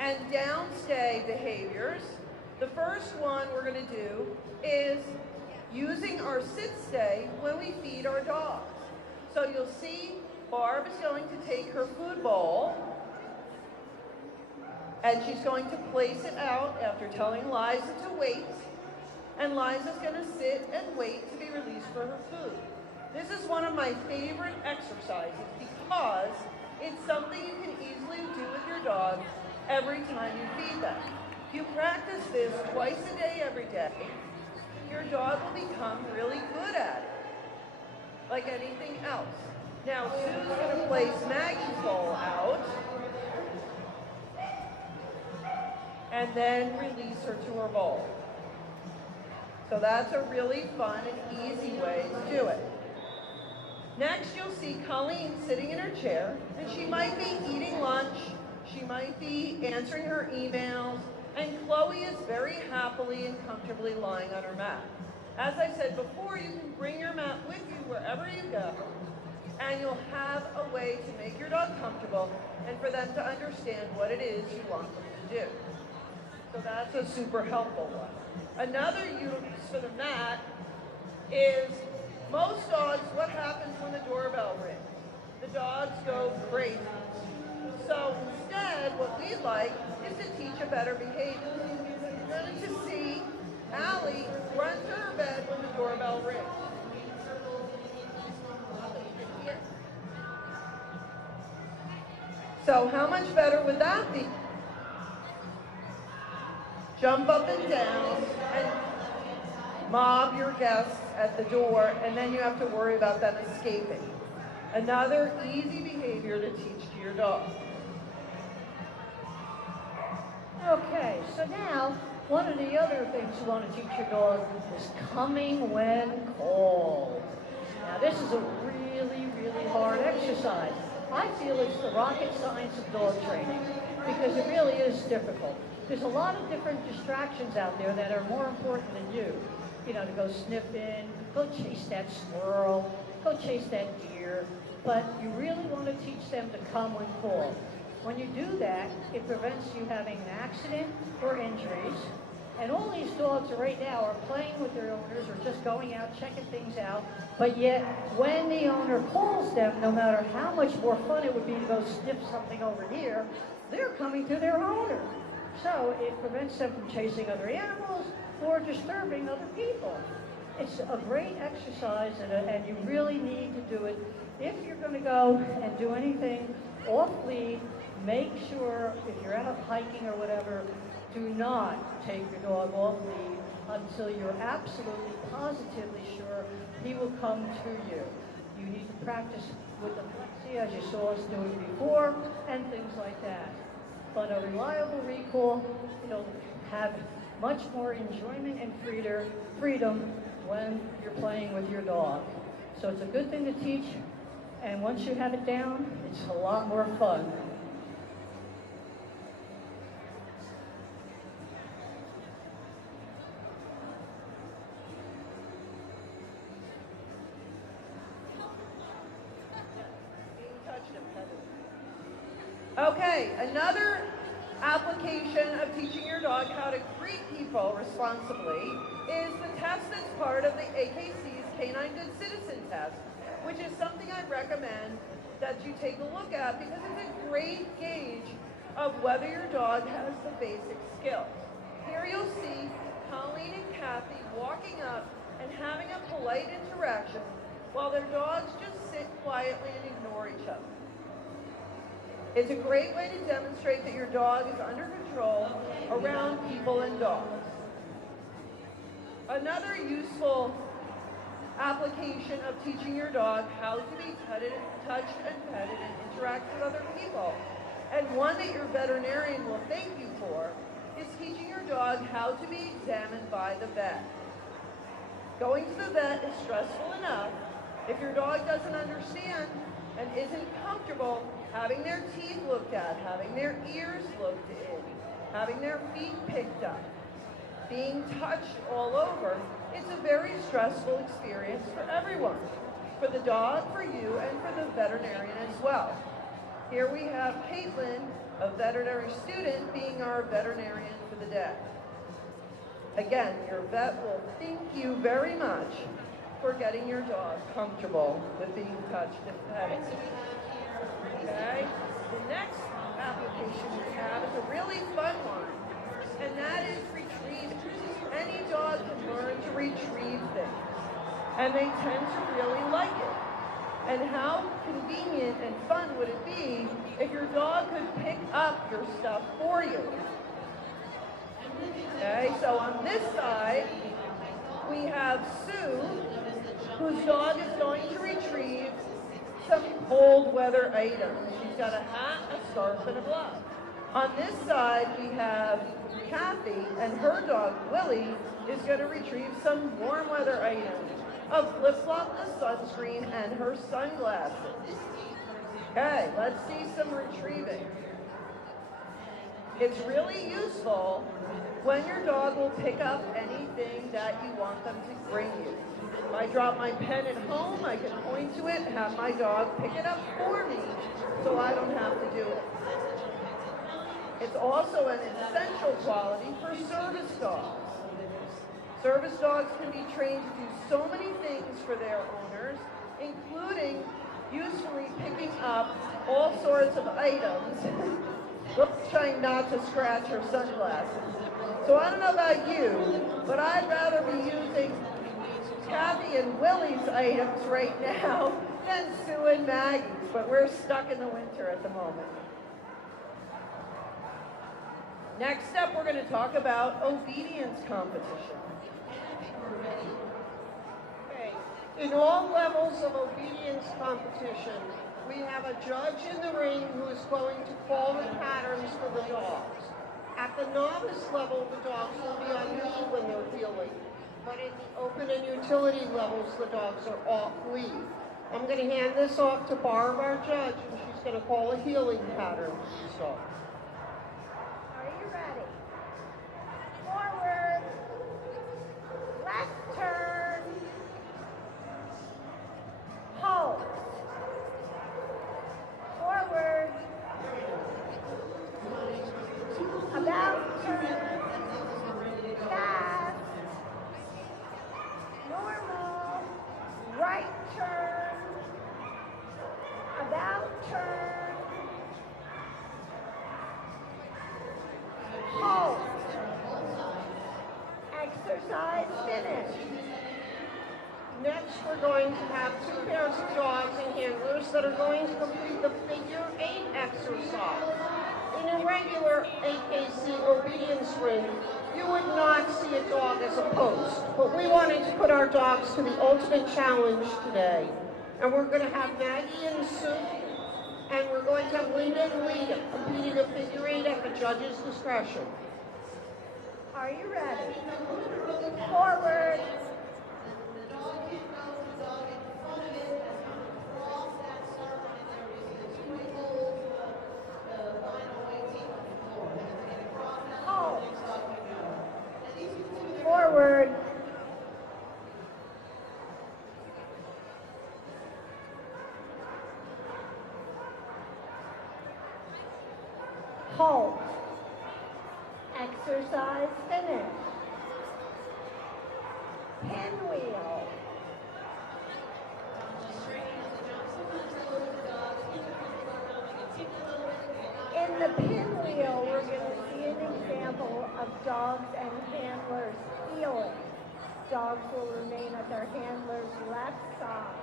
and down stay behaviors. The first one we're going to do is using our sit stay when we feed our dogs. So you'll see Barb is going to take her food bowl and she's going to place it out after telling Liza to wait. And Liza's going to sit and wait to be released for her food. This is one of my favorite exercises because it's something you can easily do with your dog every time you feed them. If you practice this twice a day, every day, your dog will become really good at it, like anything else. Now, Sue's going to place Maggie's bowl out and then release her to her bowl. So that's a really fun and easy way to do it. Next, you'll see Colleen sitting in her chair, and she might be eating lunch, she might be answering her emails, and Chloe is very happily and comfortably lying on her mat. As I said before, you can bring your mat with you wherever you go, and you'll have a way to make your dog comfortable and for them to understand what it is you want them to do. So that's a super helpful one. Another use for the mat is most dogs, what happens when the doorbell rings? The dogs go crazy. So instead, what we like is to teach a better behavior. You're going to see Allie run to her bed when the doorbell rings. So how much better would that be? Jump up and down and mob your guests at the door, and then you have to worry about them escaping. Another easy behavior to teach to your dog. Okay, so now, one of the other things you want to teach your dog is coming when called. Now, this is a really, really hard exercise. I feel it's the rocket science of dog training because it really is difficult. There's a lot of different distractions out there that are more important than you. You know, to go sniffing, go chase that squirrel, go chase that deer. But you really want to teach them to come when called. When you do that, it prevents you having an accident or injuries. And all these dogs right now are playing with their owners or just going out, checking things out. But yet, when the owner calls them, no matter how much more fun it would be to go sniff something over here, they're coming to their owner. So it prevents them from chasing other animals or disturbing other people. It's a great exercise, and you really need to do it. If you're going to go and do anything off lead, make sure if you're out hiking or whatever, do not take your dog off lead until you're absolutely positively sure he will come to you. You need to practice with the flexi as you saw us doing before and things like that. But a reliable recall, you'll have much more enjoyment and freedom when you're playing with your dog. So it's a good thing to teach, and once you have it down, it's a lot more fun. Okay, another application of teaching your dog how to greet people responsibly is the test that's part of the AKC's Canine Good Citizen Test, which is something I recommend that you take a look at because it's a great gauge of whether your dog has the basic skills. Here you'll see Colleen and Kathy walking up and having a polite interaction while their dogs just sit quietly and ignore each other. It's a great way to demonstrate that your dog is under control around people and dogs. Another useful application of teaching your dog how to be touched and petted and interact with other people, and one that your veterinarian will thank you for, is teaching your dog how to be examined by the vet. Going to the vet is stressful enough. If your dog doesn't understand and isn't comfortable having their teeth looked at, having their ears looked in, having their feet picked up, being touched all over, it's a very stressful experience for everyone. for the dog, for you, and for the veterinarian as well. Here we have Caitlin, a veterinary student, being our veterinarian for the day. Again, your vet will thank you very much for getting your dog comfortable with being touched and petted. Okay? The next application we have is a really fun one, and that is retrieving. Any dog can learn to retrieve things, and they tend to really like it. And how convenient and fun would it be if your dog could pick up your stuff for you? Okay, so on this side, we have Sue, whose dog is going to retrieve some cold weather items. She's got a hat, a scarf, and a glove. On this side, we have Kathy, and her dog, Willie, is going to retrieve some warm weather items. A flip-flop, a sunscreen, and her sunglasses. Okay, let's see some retrieving. It's really useful when your dog will pick up anything that you want them to bring you. If I drop my pen at home, I can point to it and have my dog pick it up for me so I don't have to do it. It's also an essential quality for service dogs. Service dogs can be trained to do so many things for their owners, including usefully picking up all sorts of items. Let's try not to scratch her sunglasses. So I don't know about you, but I'd rather be using Kathy and Willie's items right now than Sue and Maggie's, but we're stuck in the winter at the moment. Next up, we're going to talk about obedience competition. Okay. In all levels of obedience competition, we have a judge in the ring who is going to call the patterns for the dogs. At the novice level, the dogs will be on lead when they're heeling. But in the open and utility levels, the dogs are off lead. I'm going to hand this off to Barb, our judge, and she's going to call a heeling pattern for these dogs. Are you ready? Forward. Left turn. Hold. Forward. About turn. Fast. Normal. Right turn. About turn. Hold. Exercise finished. Next, we're going to have two pairs of dogs and handlers that are going to complete the figure 8 exercise. In a regular AKC obedience ring, you would not see a dog as a post, but we wanted to put our dogs to the ultimate challenge today. And we're going to have Maggie and Sue, and we're going to have Linda and Lita competing a figure 8 at the judge's discretion. Are you ready? Forward. Hold. Forward. Halt. Exercise finished. Pinwheel. In the pinwheel, we're going to see an example of dogs and handlers heeling. Dogs will remain at their handler's left side.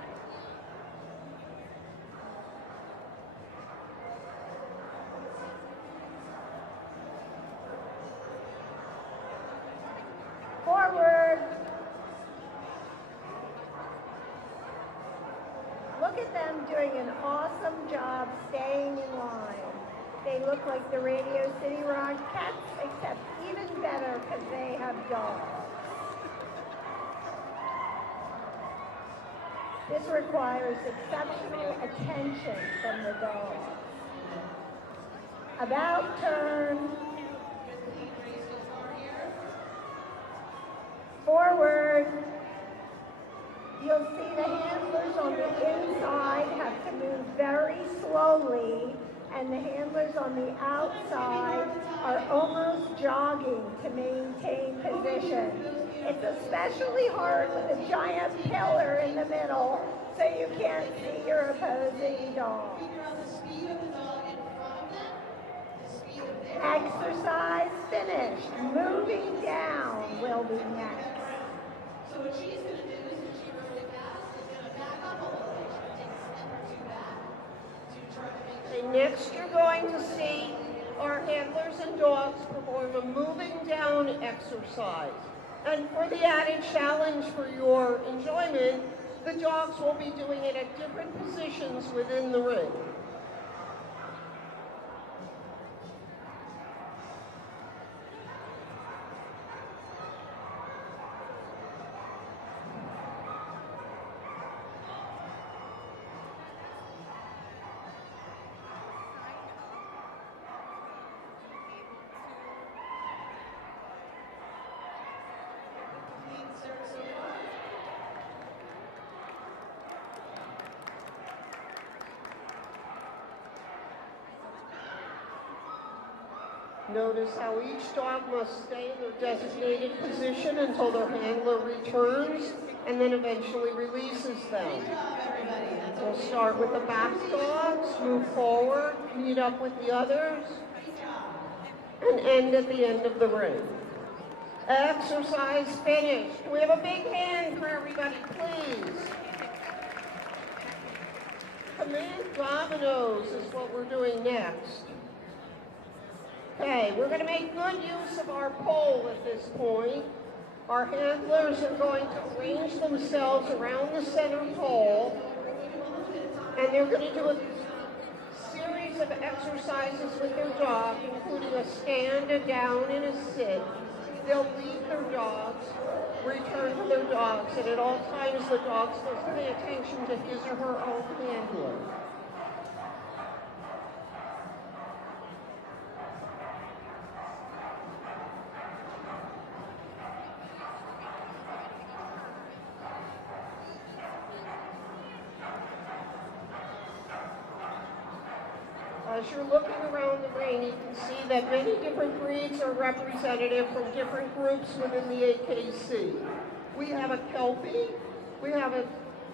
Forward. Look at them doing an awesome job staying in line. They look like the Radio City Rockets, except even better because they have dogs. This requires exceptional attention from the dogs. About turn. Forward. You'll see the handlers on the inside have to move very slowly, and the handlers on the outside are almost jogging to maintain position. It's especially hard with a giant pillar in the middle, so you can't see your opposing dog. Exercise finished. Moving down will be next. So what she's going to do is, when she really fast, is going to back up a little bit. She's going to take a step or two back to try to make Okay, next you're going to see our handlers and dogs perform a moving down exercise. And for the added challenge for your enjoyment, the dogs will be doing it at different positions within the ring. Notice how each dog must stay in their designated position until their handler returns and then eventually releases them. We'll start with the back dogs, move forward, meet up with the others, and end at the end of the ring. Exercise finished. We have a big hand for everybody, please. Command dominoes is what we're doing next. Okay, we're going to make good use of our pole at this point. Our handlers are going to arrange themselves around the center pole, and they're going to do a series of exercises with their dog, including a stand, a down, and a sit. They'll lead their dogs, return to their dogs, and at all times the dog's supposed to pay attention to his or her own handler. As you're looking around the ring, you can see that many different breeds are representative from different groups within the AKC. We have a Kelpie, we have a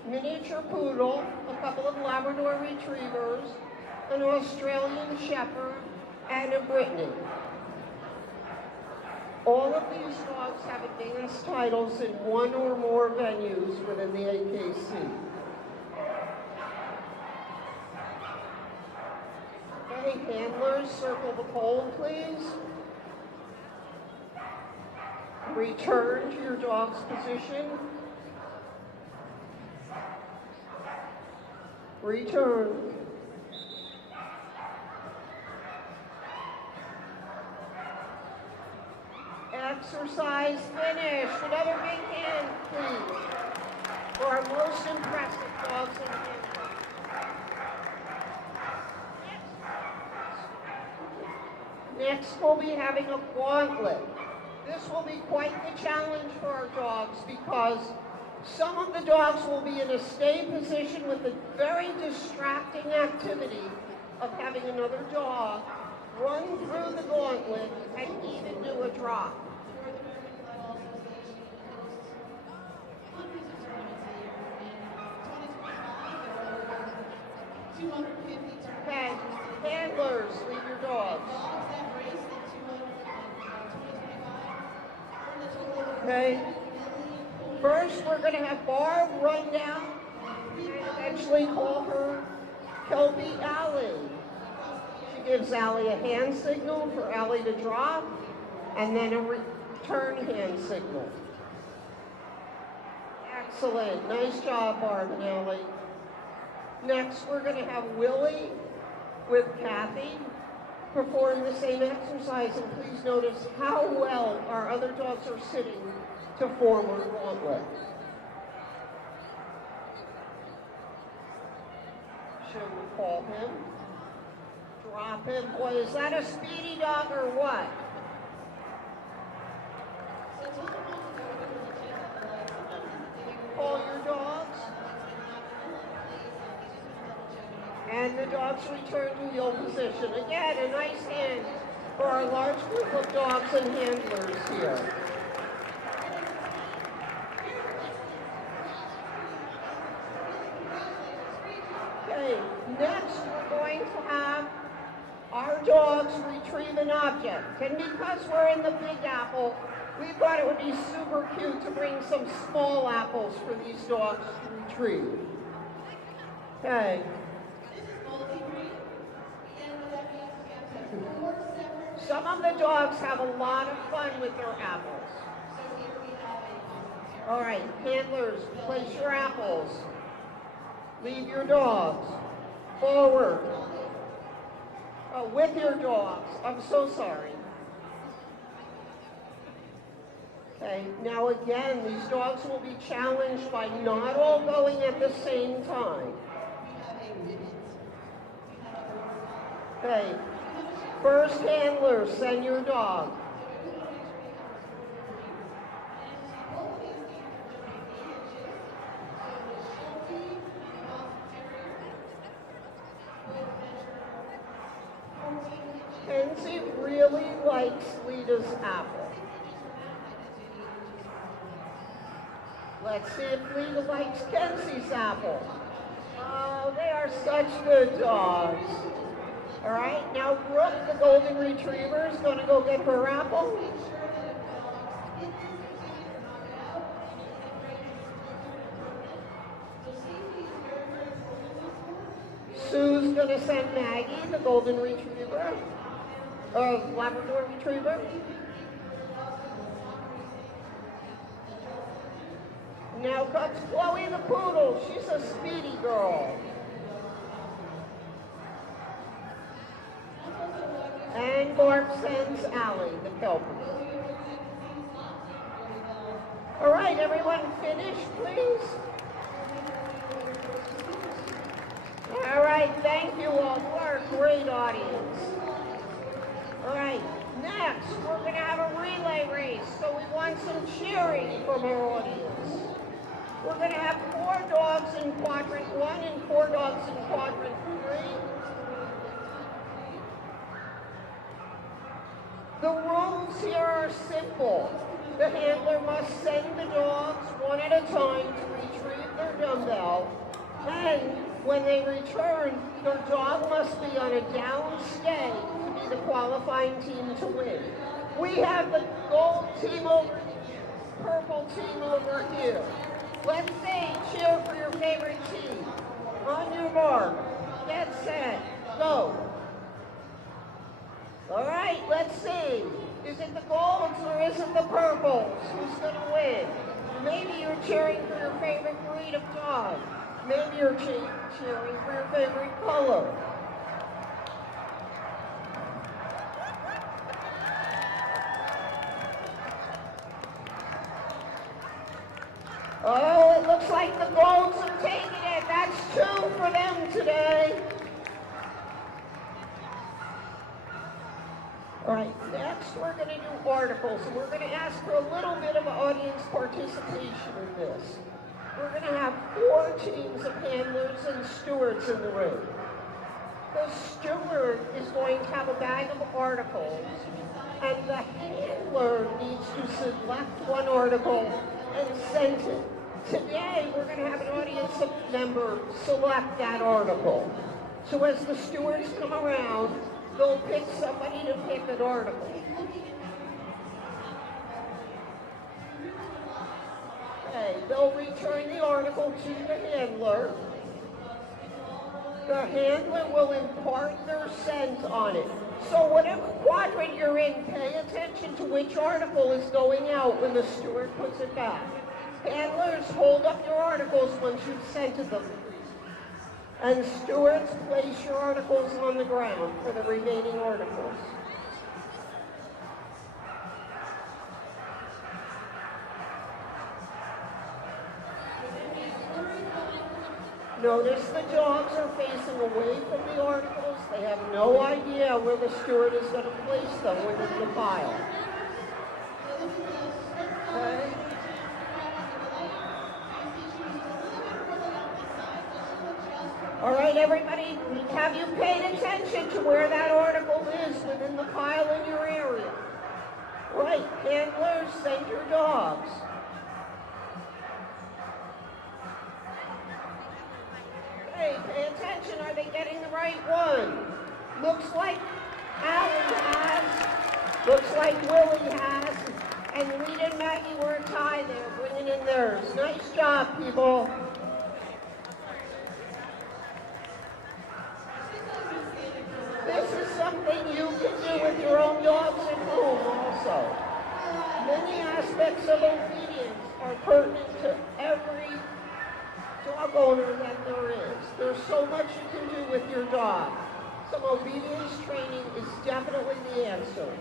miniature poodle, a couple of Labrador retrievers, an Australian shepherd, and a Brittany. All of these dogs have advanced titles in one or more venues within the AKC. Okay, handlers, circle the pole, please. Return to your dog's position. Return. Exercise finished. Another big hand, please, for our most impressive dogs and handlers. Next, we'll be having a gauntlet. This will be quite the challenge for our dogs because some of the dogs will be in a stay position with the very distracting activity of having another dog run through the gauntlet and even do a drop. Okay, handlers, leave your dogs. Okay. First, we're going to have Barb run down and eventually call her Kelpie Allie. She gives Allie a hand signal for Allie to drop, and then a return hand signal. Excellent. Nice job, Barb and Allie. Next, we're going to have Willie with Kathy perform the same exercise, and please notice how well our other dogs are sitting to form our gauntlet. Should we call him? Drop him? Boy, is that a speedy dog or what? Call your dog. And the dogs return to heel position. Again, a nice hand for our large group of dogs and handlers here. Okay, next we're going to have our dogs retrieve an object. And because we're in the Big Apple, we thought it would be super cute to bring some small apples for these dogs to retrieve. Okay. Some of the dogs have a lot of fun with their apples. All right, handlers, place your apples. Leave your dogs. Forward. Oh, with your dogs. I'm so sorry. Okay, now again, these dogs will be challenged by not all going at the same time. Okay, first handler, send your dog. Kenzie really likes Lita's apple. Let's see if Lita likes Kenzie's apple. Oh, they are such good dogs. All right, now Brooke, the golden retriever, is going to go get her apple. Sue's going to send Maggie, the golden retriever, Labrador retriever. Now comes Chloe the poodle. She's a speedy girl. And Barb sends Allie, the kelpie. All right, everyone finished, please? All right, thank you all. You are a great audience. All right, next, we're going to have a relay race, so we want some cheering from our audience. We're going to have 4 dogs in quadrant 1 and 4 dogs in quadrant 3. The rules here are simple. The handler must send the dogs one at a time to retrieve their dumbbell, and when they return, their dog must be on a down stay to be the qualifying team to win. We have the gold team over here, purple team over here. Let's say cheer for your favorite team. On your mark, get set, go. All right, let's see. Is it the golds or is it the purples? Who's going to win? Maybe you're cheering for your favorite breed of dog. Maybe you're cheering for your favorite color. Oh, it looks like the golds have taken it. That's 2 for them today. All right, next we're going to do articles, and we're going to ask for a little bit of audience participation in this. We're going to have 4 teams of handlers and stewards in the room. The steward is going to have a bag of articles, and the handler needs to select one article and send it. Today, we're going to have an audience member select that article. So as the stewards come around, they'll pick somebody to pick an article. Okay, they'll return the article to the handler. The handler will impart their scent on it. So whatever quadrant you're in, pay attention to which article is going out when the steward puts it back. Handlers, hold up your articles once you've scented them. And stewards, place your articles on the ground for the remaining articles. Notice the dogs are facing away from the articles. They have no idea where the steward is going to place them within the pile. Okay. All right, everybody, have you paid attention to where that article is within the file in your area? Right, handlers, send your dogs. Hey, pay attention, are they getting the right one? Looks like Allie has, looks like Willie has, and Rita and Maggie were a tie there, bringing in theirs. Nice job, people. This is something you can do with your own dogs at home also. Many aspects of obedience are pertinent to every dog owner that there is. There's so much you can do with your dog. Some obedience training is definitely the answer.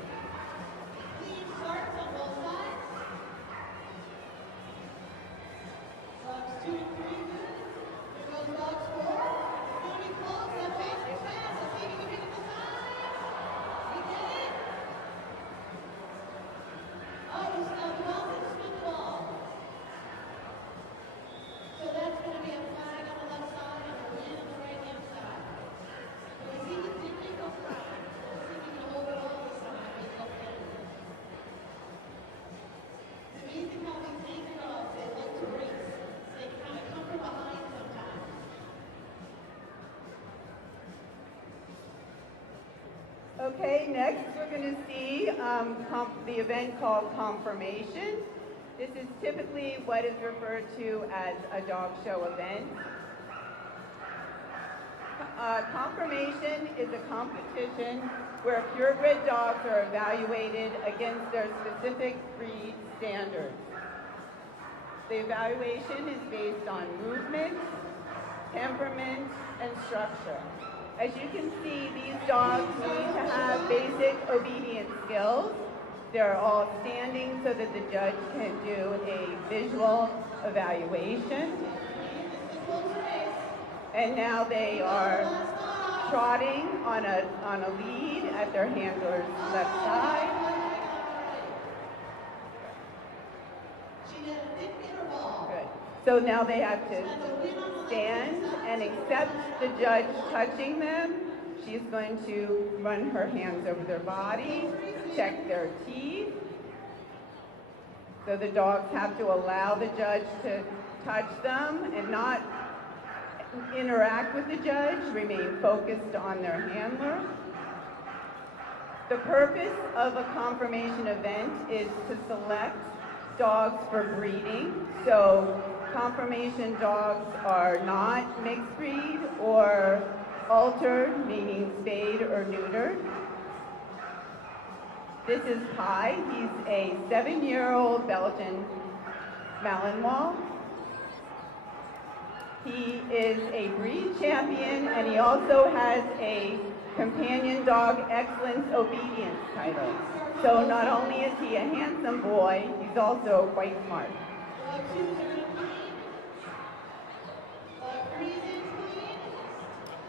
Please start on both sides. Dogs 2 and 3, good. Here goes dogs 4. It's going to be close. That pace is fast. Let's see if you can pick up the side. You get it? Oh, you spun the ball. You spun the ball. So that's going to be a flag on the left side and a win on the right-hand side. So as he continues to go right, let's see if he can hold it all this time. It's okay. It's amazing how these big dogs, they look to race. They can kind of come from behind sometimes. Okay, next we're going to see the event called confirmation. This is typically what is referred to as a dog show event. Confirmation is a competition where purebred dogs are evaluated against their specific breed standards. The evaluation is based on movement, temperament, and structure. As you can see, these dogs need to have basic obedience skills. They're all standing so that the judge can do a visual evaluation. And now they are trotting on a lead at their handler's left side. Good. So now they have to stand and accept the judge touching them. She's going to run her hands over their body, check their teeth. So the dogs have to allow the judge to touch them and not interact with the judge, remain focused on their handler. The purpose of a confirmation event is to select dogs for breeding. So confirmation dogs are not mixed breed or altered, meaning spayed or neutered. This is Pi. He's a 7-year-old Belgian Malinois. He is a breed champion, and he also has a Companion Dog Excellence Obedience title. So not only is he a handsome boy, he's also quite smart.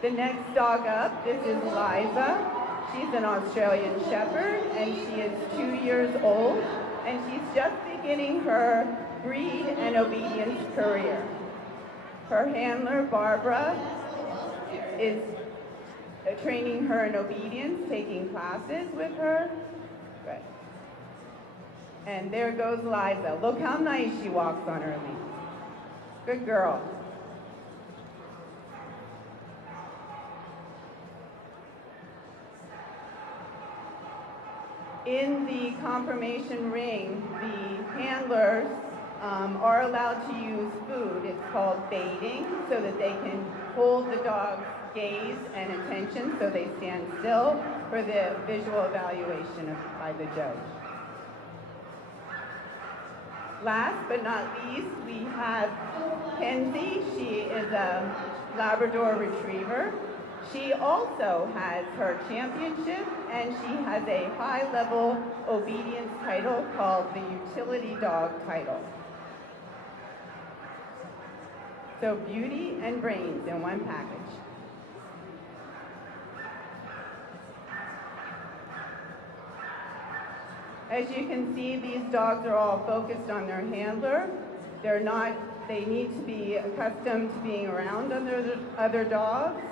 The next dog up, this is Liza. She's an Australian Shepherd, and she is 2 years old, and she's just beginning her breed and obedience career. Her handler, Barbara, is training her in obedience, taking classes with her. Good. And there goes Liza. Look how nice she walks on her lead. Good girl. In the confirmation ring, the handlers are allowed to use food. It's called baiting, so that they can hold the dog's gaze and attention so they stand still for the visual evaluation by the judge. Last but not least, we have Kenzie. She is a Labrador Retriever. She also has her championship, and she has a high-level obedience title called the Utility Dog title. So beauty and brains in one package. As you can see, these dogs are all focused on their handler. They're not they need to be accustomed to being around other dogs,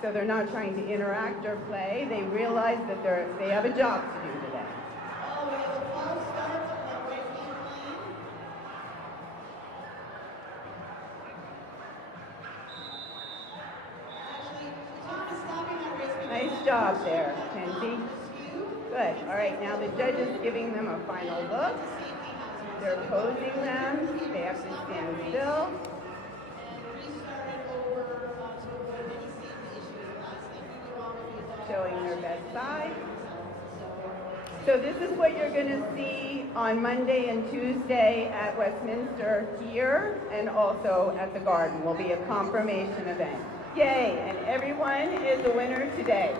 so they're not trying to interact or play. They realize that they have a job to do today. Oh, we have a false start on the right-hand lane. Actually, Tom is stopping that race. Nice job there, Kenzie. Good. All right, now the judge is giving them a final look. They're posing them. They have to stand still. Showing their best side. So this is what you're going to see on Monday and Tuesday at Westminster here, and also at the Garden. Will be a confirmation event. Yay, and everyone is a winner today.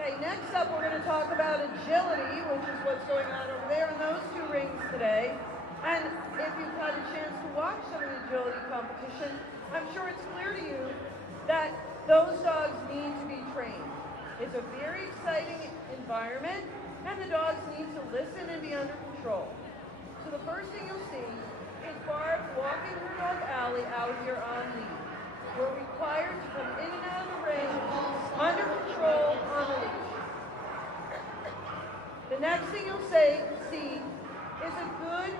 Okay, next up we're going to talk about agility, which is what's going on over there in those two rings today. And if you've had a chance to watch some of the agility competition, I'm sure it's clear to you that those dogs need to be trained. It's a very exciting environment, and the dogs need to listen and be under control. So the first thing you'll see is Barb walking her dog Allie out here on lead. We're required to come in and out of the ring under control on the leash. The next thing you'll see is a good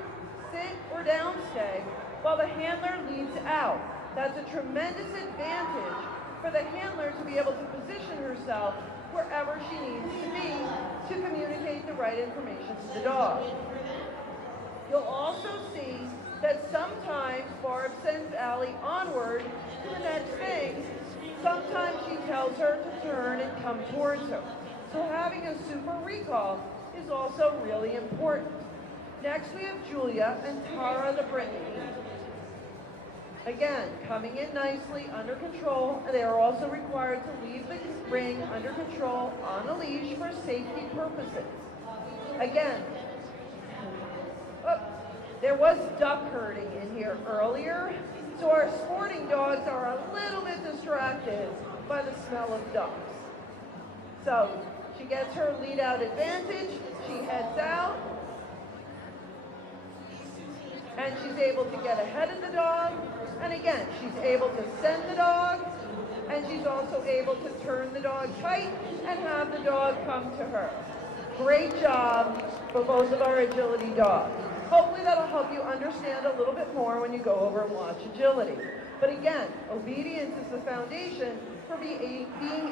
sit or down stay while the handler leads out. That's a tremendous advantage for the handler to be able to position herself wherever she needs to be to communicate the right information to the dog. You'll also see that sometimes Barb sends Allie onward to the next thing. Sometimes she tells her to turn and come towards her. So having a super recall is also really important. Next we have Julia and Tara the Brittany. Again, coming in nicely, under control, and they are also required to leave the ring under control on a leash for safety purposes. Again, there was duck herding in here earlier, so our sporting dogs are a little bit distracted by the smell of ducks. So she gets her lead out advantage, she heads out, and she's able to get ahead of the dog, and again, she's able to send the dog, and she's also able to turn the dog tight and have the dog come to her. Great job for both of our agility dogs. Hopefully that'll help you understand a little bit more when you go over and watch agility. But again, obedience is the foundation for being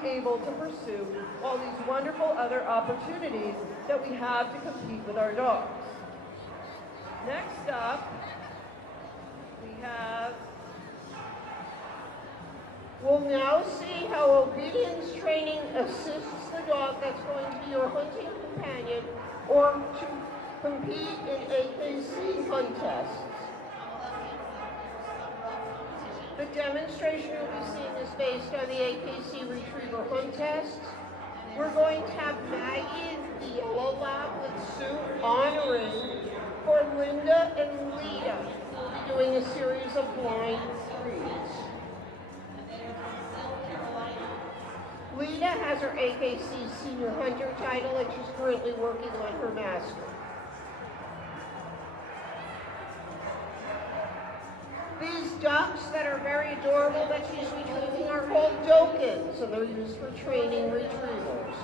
able to pursue all these wonderful other opportunities that we have to compete with our dogs. Next up, we have... We'll now see how obedience training assists the dog that's going to be your hunting companion or to compete in AKC hunt tests. The demonstration you'll be seeing is based on the AKC Retriever hunt tests. We're going to have Maggie, the yellow lab with Sue, on ring for Linda and Lita. We'll be doing a series of blind reads. Lita has her AKC Senior Hunter title and she's currently working on her master. These ducks that are very adorable that she's retrieving are called Dokins, and they're used for training retrievers.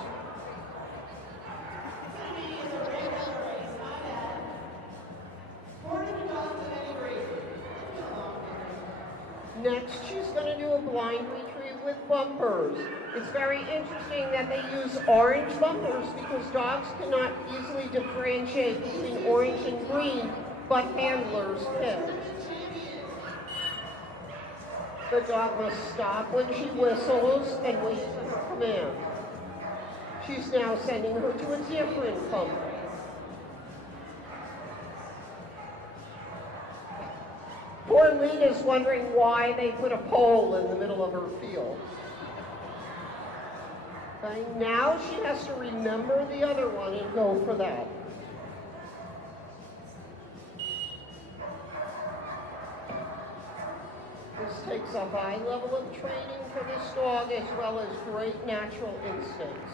Next, she's going to do a blind retrieve with bumpers. It's very interesting that they use orange bumpers because dogs cannot easily differentiate between orange and green, but handlers can. The dog must stop when she whistles and wait for her command. She's now sending her to a different bumper. Poor Lita's wondering why they put a pole in the middle of her field. And now she has to remember the other one and go for that. This takes a high level of training for this dog as well as great natural instincts.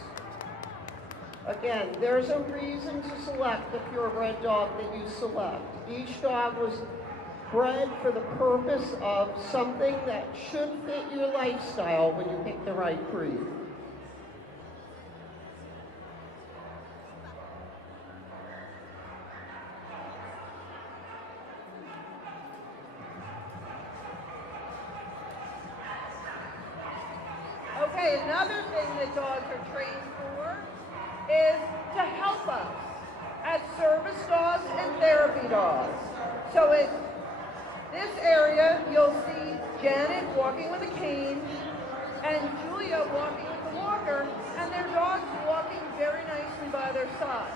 Again, there's a reason to select the purebred dog that you select. Each dog was bred for the purpose of something that should fit your lifestyle when you pick the right breed. Okay, another thing that dogs are trained for is to help us as service dogs and therapy dogs. So in this area, you'll see Janet walking with a cane and Julia walking with a walker, and their dogs walking very nicely by their side.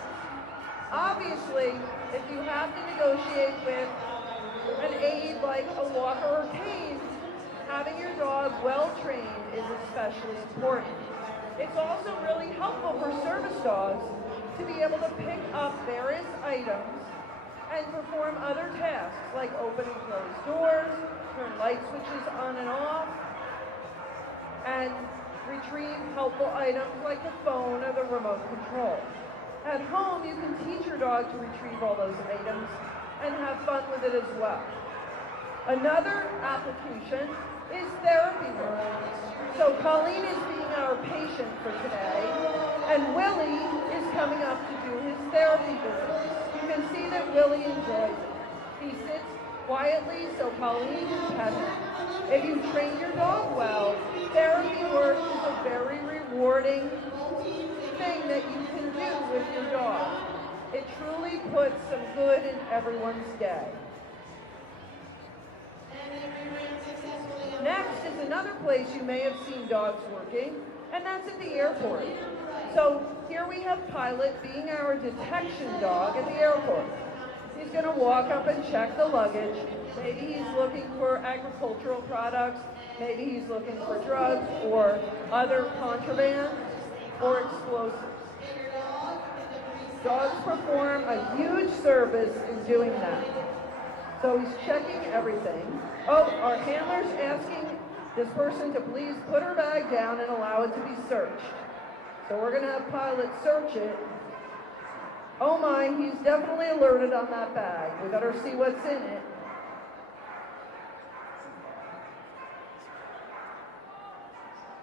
Obviously, if you have to negotiate with an aid like a walker or cane, having your dog well trained is especially important. It's also really helpful for service dogs to be able to pick up various items and perform other tasks like open and close doors, turn light switches on and off, and retrieve helpful items like the phone or the remote control. At home, you can teach your dog to retrieve all those items and have fun with it as well. Another application is therapy work. So Colleen is being our patient for today, and Willie is coming up to do his therapy visit. You can see that Willie enjoys it. He sits quietly so Colleen can pet him. If you train your dog well, therapy work is a very rewarding thing that you can do with your dog. It truly puts some good in everyone's day. Next is another place you may have seen dogs working, and that's at the airport. So here we have Pilot being our detection dog at the airport. He's going to walk up and check the luggage. Maybe he's looking for agricultural products, maybe he's looking for drugs or other contraband or explosives. Dogs perform a huge service in doing that. So he's checking everything. Oh, our handler's asking this person to please put her bag down and allow it to be searched. So we're going to have Pilot search it. Oh my, he's definitely alerted on that bag. We better see what's in it.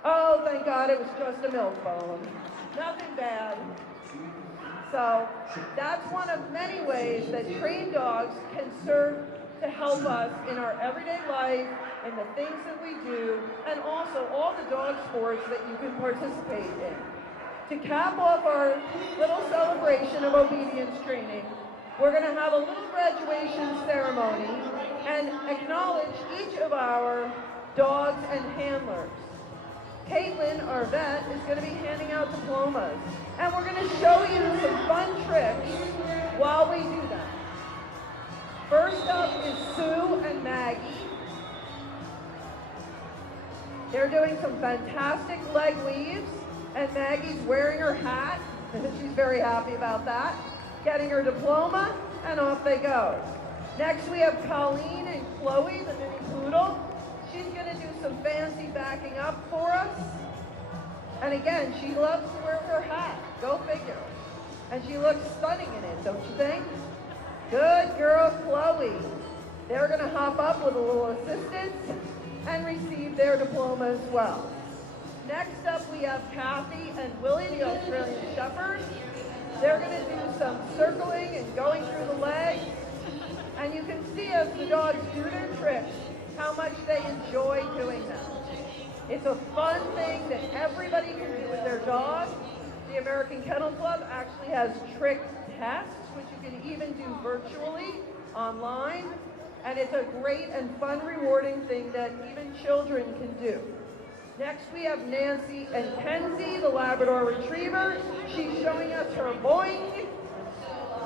Oh, thank God it was just a milk bone. Nothing bad. So that's one of many ways that trained dogs can serve to help us in our everyday life, in the things that we do, and also all the dog sports that you can participate in. To cap off our little celebration of obedience training, we're going to have a little graduation ceremony and acknowledge each of our dogs and handlers. Caitlin, our vet, is going to be handing out diplomas, and we're going to show you some fun tricks while we do that. First up is Sue and Maggie. They're doing some fantastic leg weaves, and Maggie's wearing her hat. She's very happy about that. Getting her diploma, and off they go. Next we have Colleen and Chloe, the mini poodle. She's going to do some fancy backing up for us. And again, she loves to wear her hat. Go figure. And she looks stunning in it, don't you think? Good girl, Chloe. They're going to hop up with a little assistance and receive their diploma as well. Next up, we have Kathy and Willie, the Australian Shepherd. They're going to do some circling and going through the legs. And you can see as the dogs do their tricks, how much they enjoy doing them. It's a fun thing that everybody can do with their dog. The American Kennel Club actually has trick tests, which you can even do virtually online. And it's a great and fun, rewarding thing that even children can do. Next we have Nancy and Kenzie, the Labrador Retriever. She's showing us her boing.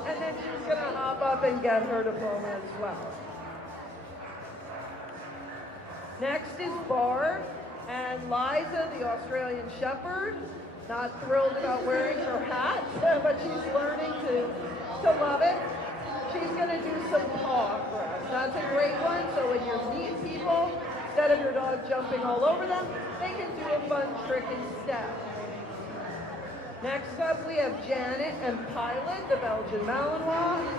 And then she's going to hop up and get her diploma as well. Next is Barb and Liza, the Australian Shepherd. Not thrilled about wearing her hat, but she's learning to love it. She's going to do some paw for us. That's a great one. So when you meet people, instead of your dog jumping all over them, they can do a fun trick instead. Next up, we have Janet and Pilot, the Belgian Malinois.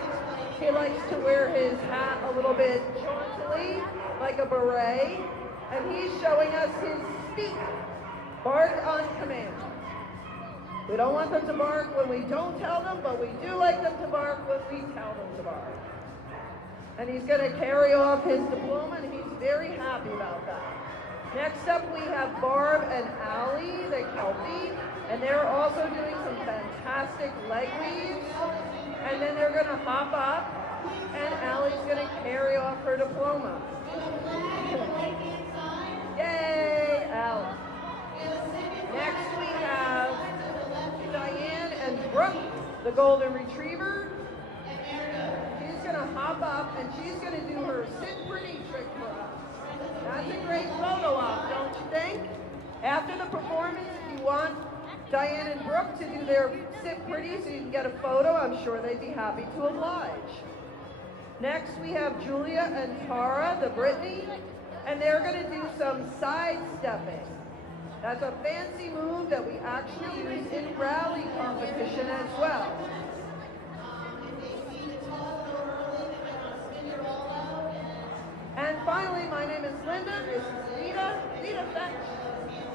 He likes to wear his hat a little bit jauntily, like a beret, and he's showing us his speak, bark on command. We don't want them to bark when we don't tell them, but we do like them to bark when we tell them to bark. And he's going to carry off his diploma, and he's very happy about that. Next up, we have Barb and Allie, the Kelpie, and they're also doing some fantastic leg weaves. And then they're going to hop up, and Allie's going to carry off her diploma. Yay, Allie. Next, we have Diane and Brooke, the Golden Retriever. She's going to hop up, and she's going to do her sit pretty trick for us. That's a great photo op, don't you think? After the performance, if you want Diane and Brooke to do their sit pretty so you can get a photo, I'm sure they'd be happy to oblige. Next, we have Julia and Tara, the Brittany, and they're going to do some sidestepping. That's a fancy move that we actually use in rally competition as well. And finally, my name is Linda. This is Lita. Lita, fetch.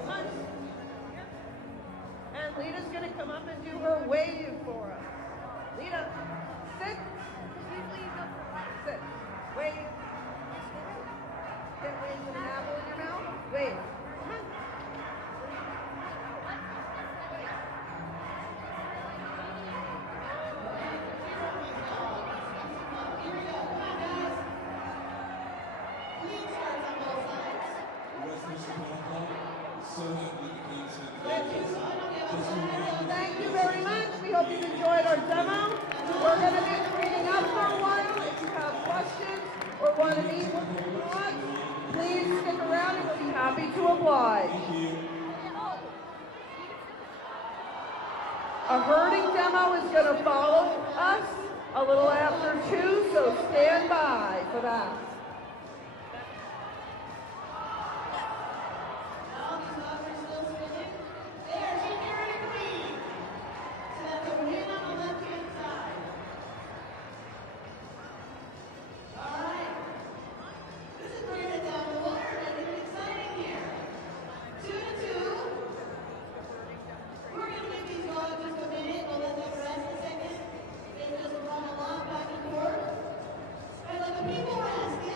Nice. And Lita's going to come up and do her wave for us. Lita, sit. Sit. Wave. Get waves and an apple in your mouth. Wave. Come on. Thank you very much. We hope you enjoyed our demo. We're going to be cleaning up for a while. If you have questions or want to meet with us, please stick around and we'll be happy to oblige. A herding demo is going to follow us a little after 2, so stand by for that. People ask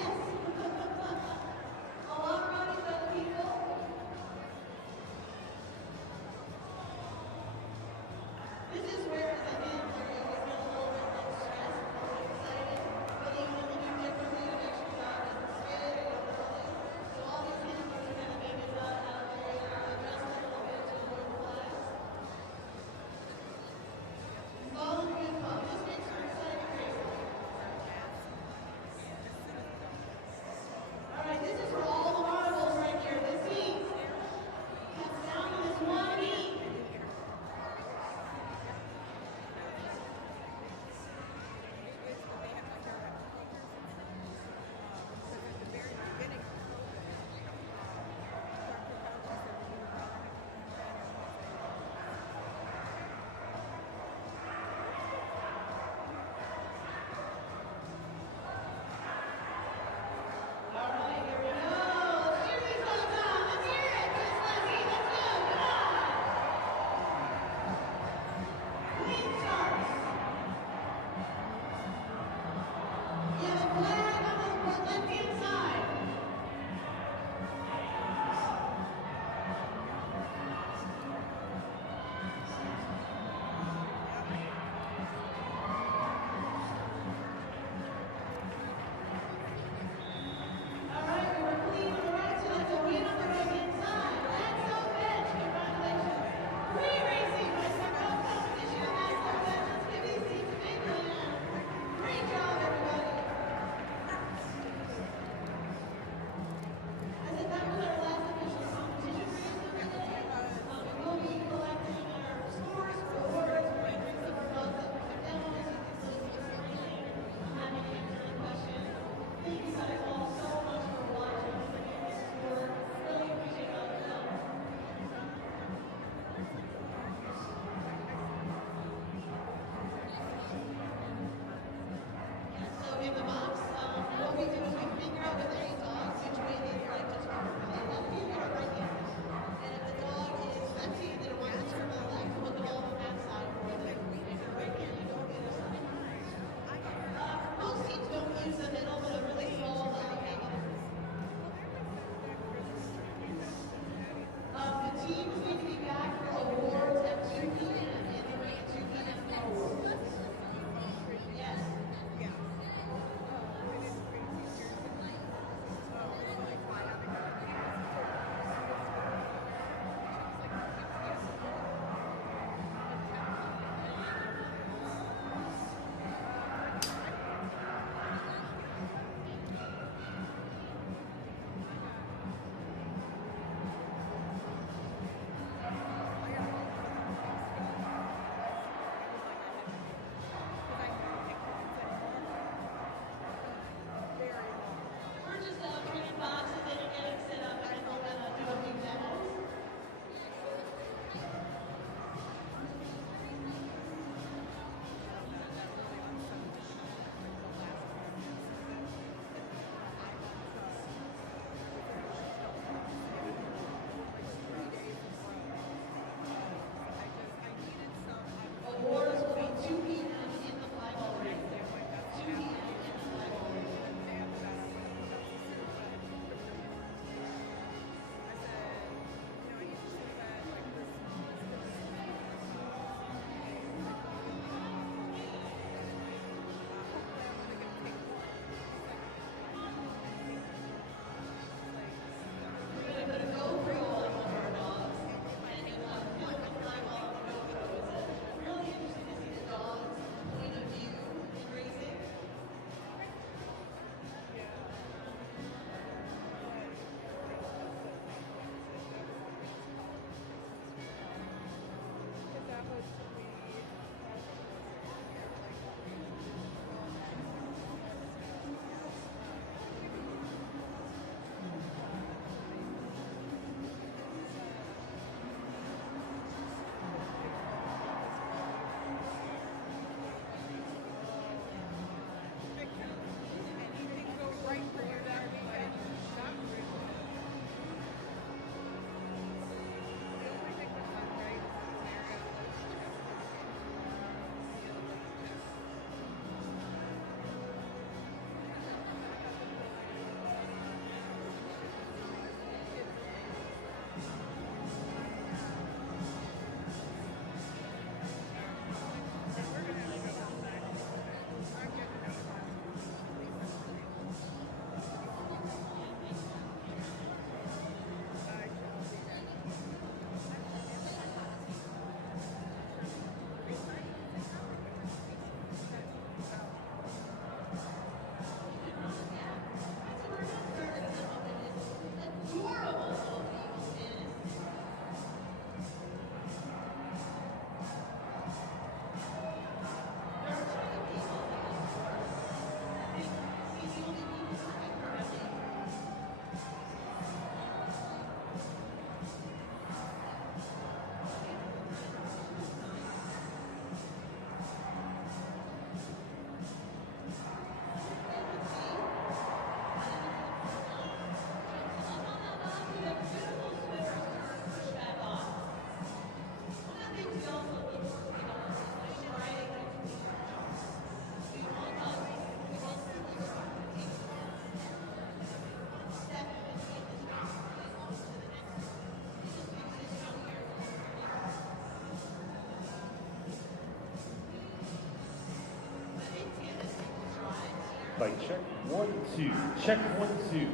Mic check. 1, 2. Check 1, 2.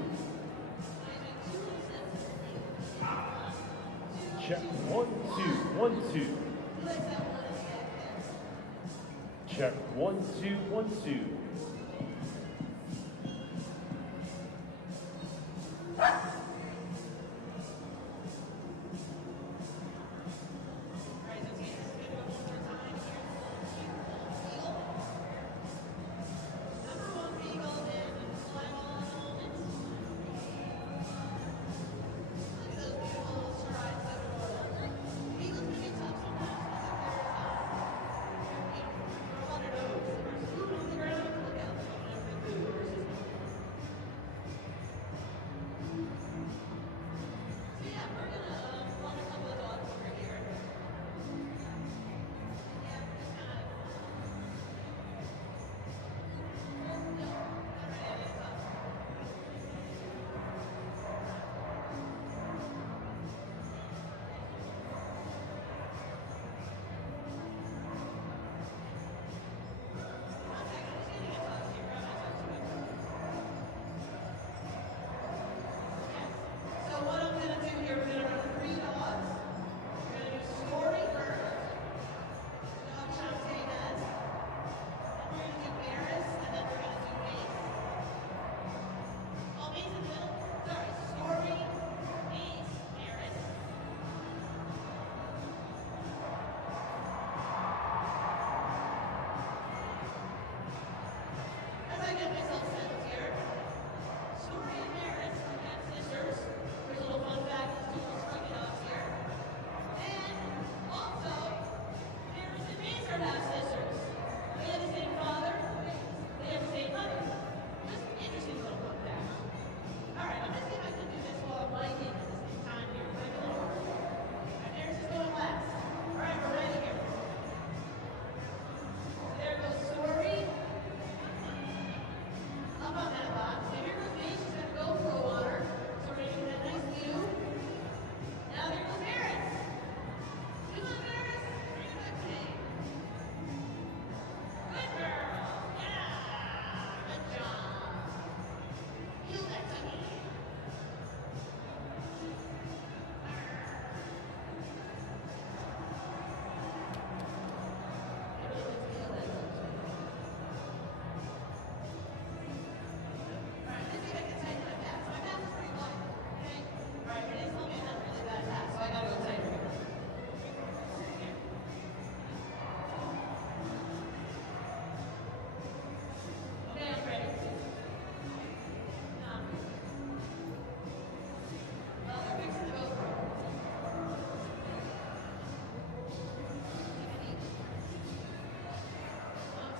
Check 1, 2. 1, 2. Check 1, 2. 1, 2.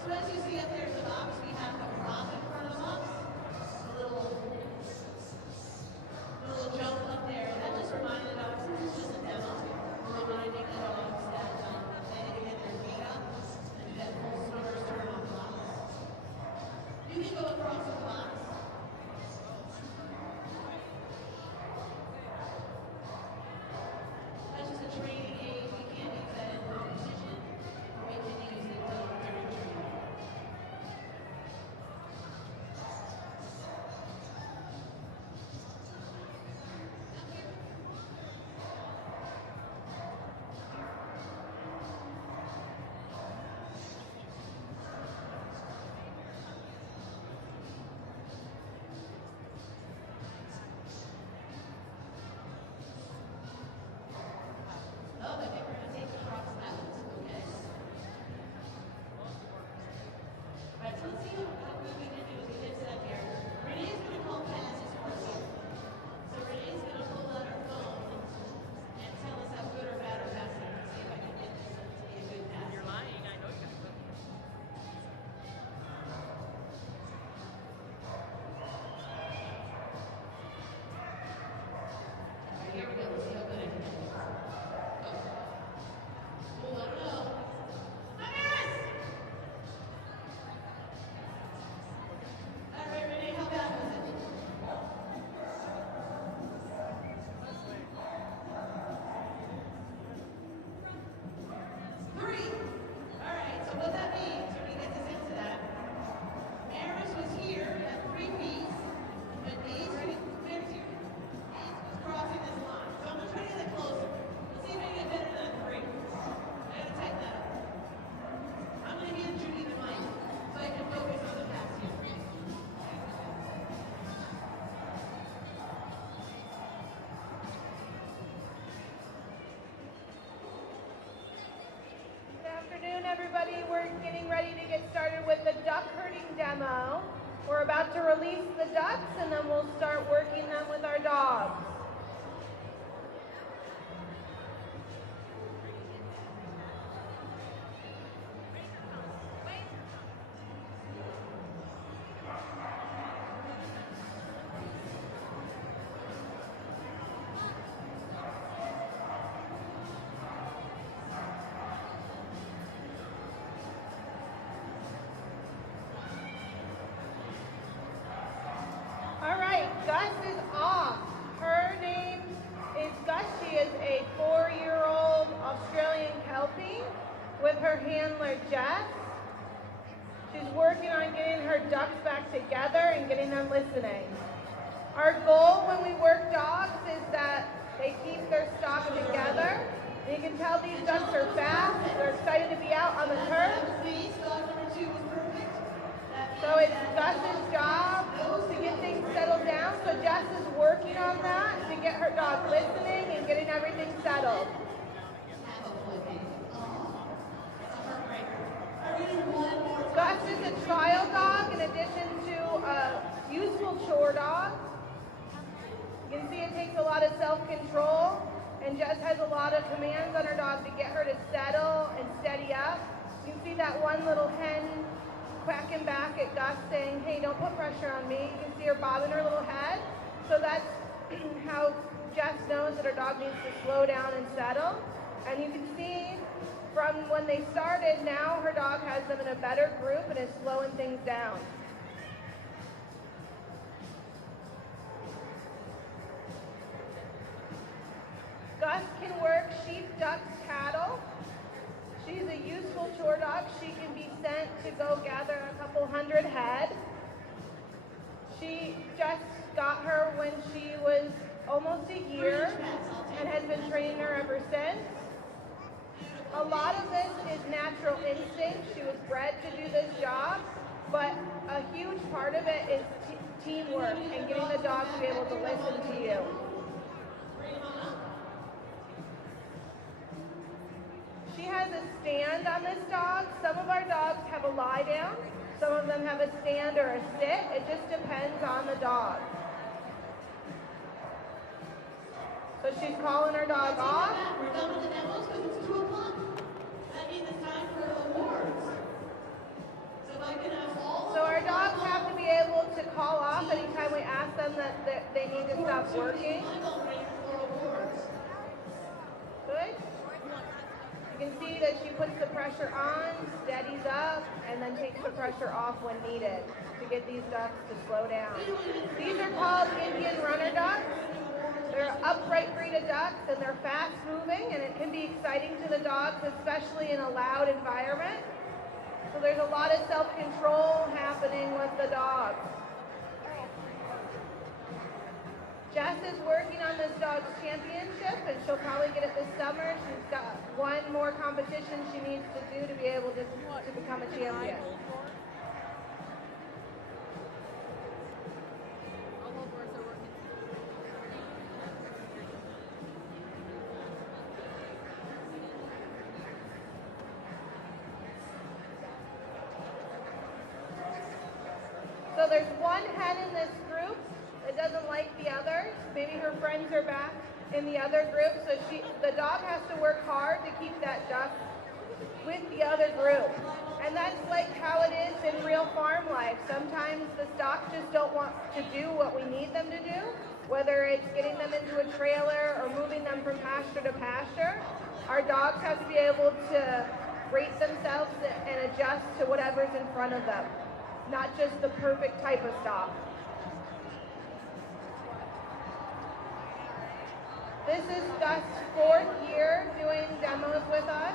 So as you see up there's a box, we have the prop in front of the box. A little jump up there. And that just reminded us, this is just a demo. We're reminding the dogs that they need to get their feet up and that full swimmers turn on the box. You can go across the box. That's just a training aid. We can't use that in competition. We can use it during training. getting ready to get started with the duck herding demo. We're about to release the ducks and then we'll start working them with our dogs. All right, Gus is off. Her name is Gus. She is a 4-year-old Australian Kelpie with her handler, Jess. She's working on getting her ducks back together and getting them listening. Our goal when we work dogs is that they keep their stock together. And you can tell these ducks are fast. They're excited to be out on the turf. So it's Gus's job to get things settled down. So Jess is working on that to get her dog listening and getting everything settled. Gus is a trial dog in addition to a useful chore dog. You can see it takes a lot of self-control, and Jess has a lot of commands on her dog to get her to settle and steady up. You can see that one little hen quacking back at Gus saying, hey, don't put pressure on me. You can see her bobbing her little head. So that's how Jess knows that her dog needs to slow down and settle. And you can see from when they started, now her dog has them in a better group and is slowing things down. Gus can work sheep, ducks, cattle. She's a useful chore dog. She can be sent to go gather a couple hundred head. She just got her when she was almost a year and has been training her ever since. A lot of this is natural instinct. She was bred to do this job, but a huge part of it is teamwork and getting the dog to be able to listen to you. She has a stand on this dog. Some of our dogs have a lie down. Some of them have a stand or a sit. It just depends on the dog. So she's calling her dog off. We're done with the demos because it's 2 o'clock. That means it's time for awards. So if I can have all. So our dogs have to be able to call off anytime we ask them that they need to stop working. Good. You can see that she puts the pressure on, steadies up, and then takes the pressure off when needed to get these ducks to slow down. These are called Indian runner ducks. They're upright breed of ducks, and they're fast moving, and it can be exciting to the dogs, especially in a loud environment. So there's a lot of self-control happening with the dogs. Jess is working on this dog's championship, and she'll probably get it this summer. She's got one more competition she needs to do to be able to become a champion. So there's one hen in this group that doesn't like the others. Maybe her friends are back in the other group, so the dog has to work hard to keep that duck with the other group. And that's like how it is in real farm life. Sometimes the stock just don't want to do what we need them to do, whether it's getting them into a trailer or moving them from pasture to pasture. Our dogs have to be able to rate themselves and adjust to whatever's in front of them, not just the perfect type of stock. This is Gus' 4th year doing demos with us.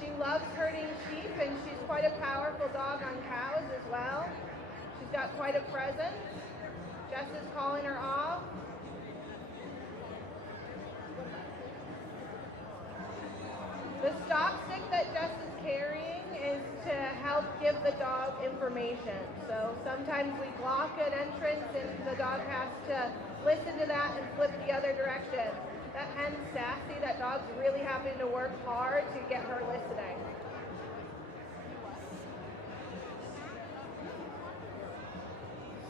She loves herding sheep, and she's quite a powerful dog on cows as well. She's got quite a presence. Jess is calling her off. The stock stick that Jess is carrying is to help give the dog information information. So sometimes we block an entrance and the dog has to listen to that and flip the other direction. That hen's sassy, that dog's really having to work hard to get her listening.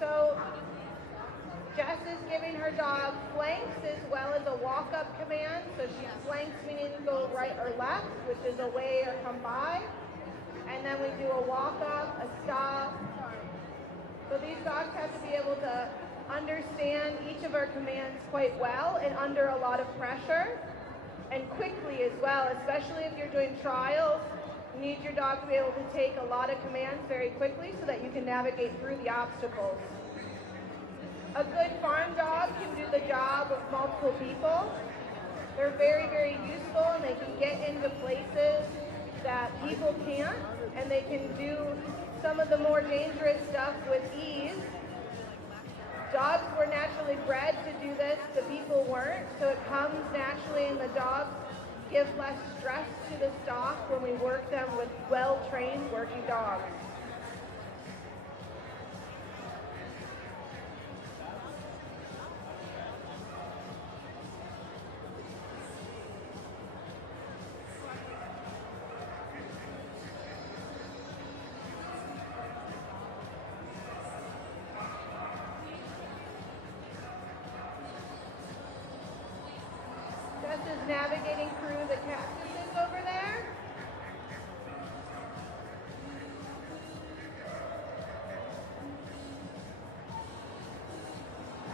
So Jess is giving her dog flanks as well as a walk-up command. So she flanks meaning go right or left, which is away or come by. And then we do a walk-up, a stop. So these dogs have to be able to understand each of our commands quite well and under a lot of pressure and quickly as well, especially if you're doing trials. You need your dog to be able to take a lot of commands very quickly so that you can navigate through the obstacles. A good farm dog can do the job of multiple people. They're very, very useful and they can get into places that people can't, and they can do some of the more dangerous stuff with ease. Dogs were naturally bred to do this, the people weren't, so it comes naturally, and the dogs give less stress to the stock when we work them with well-trained working dogs. Is navigating through the cactuses over there.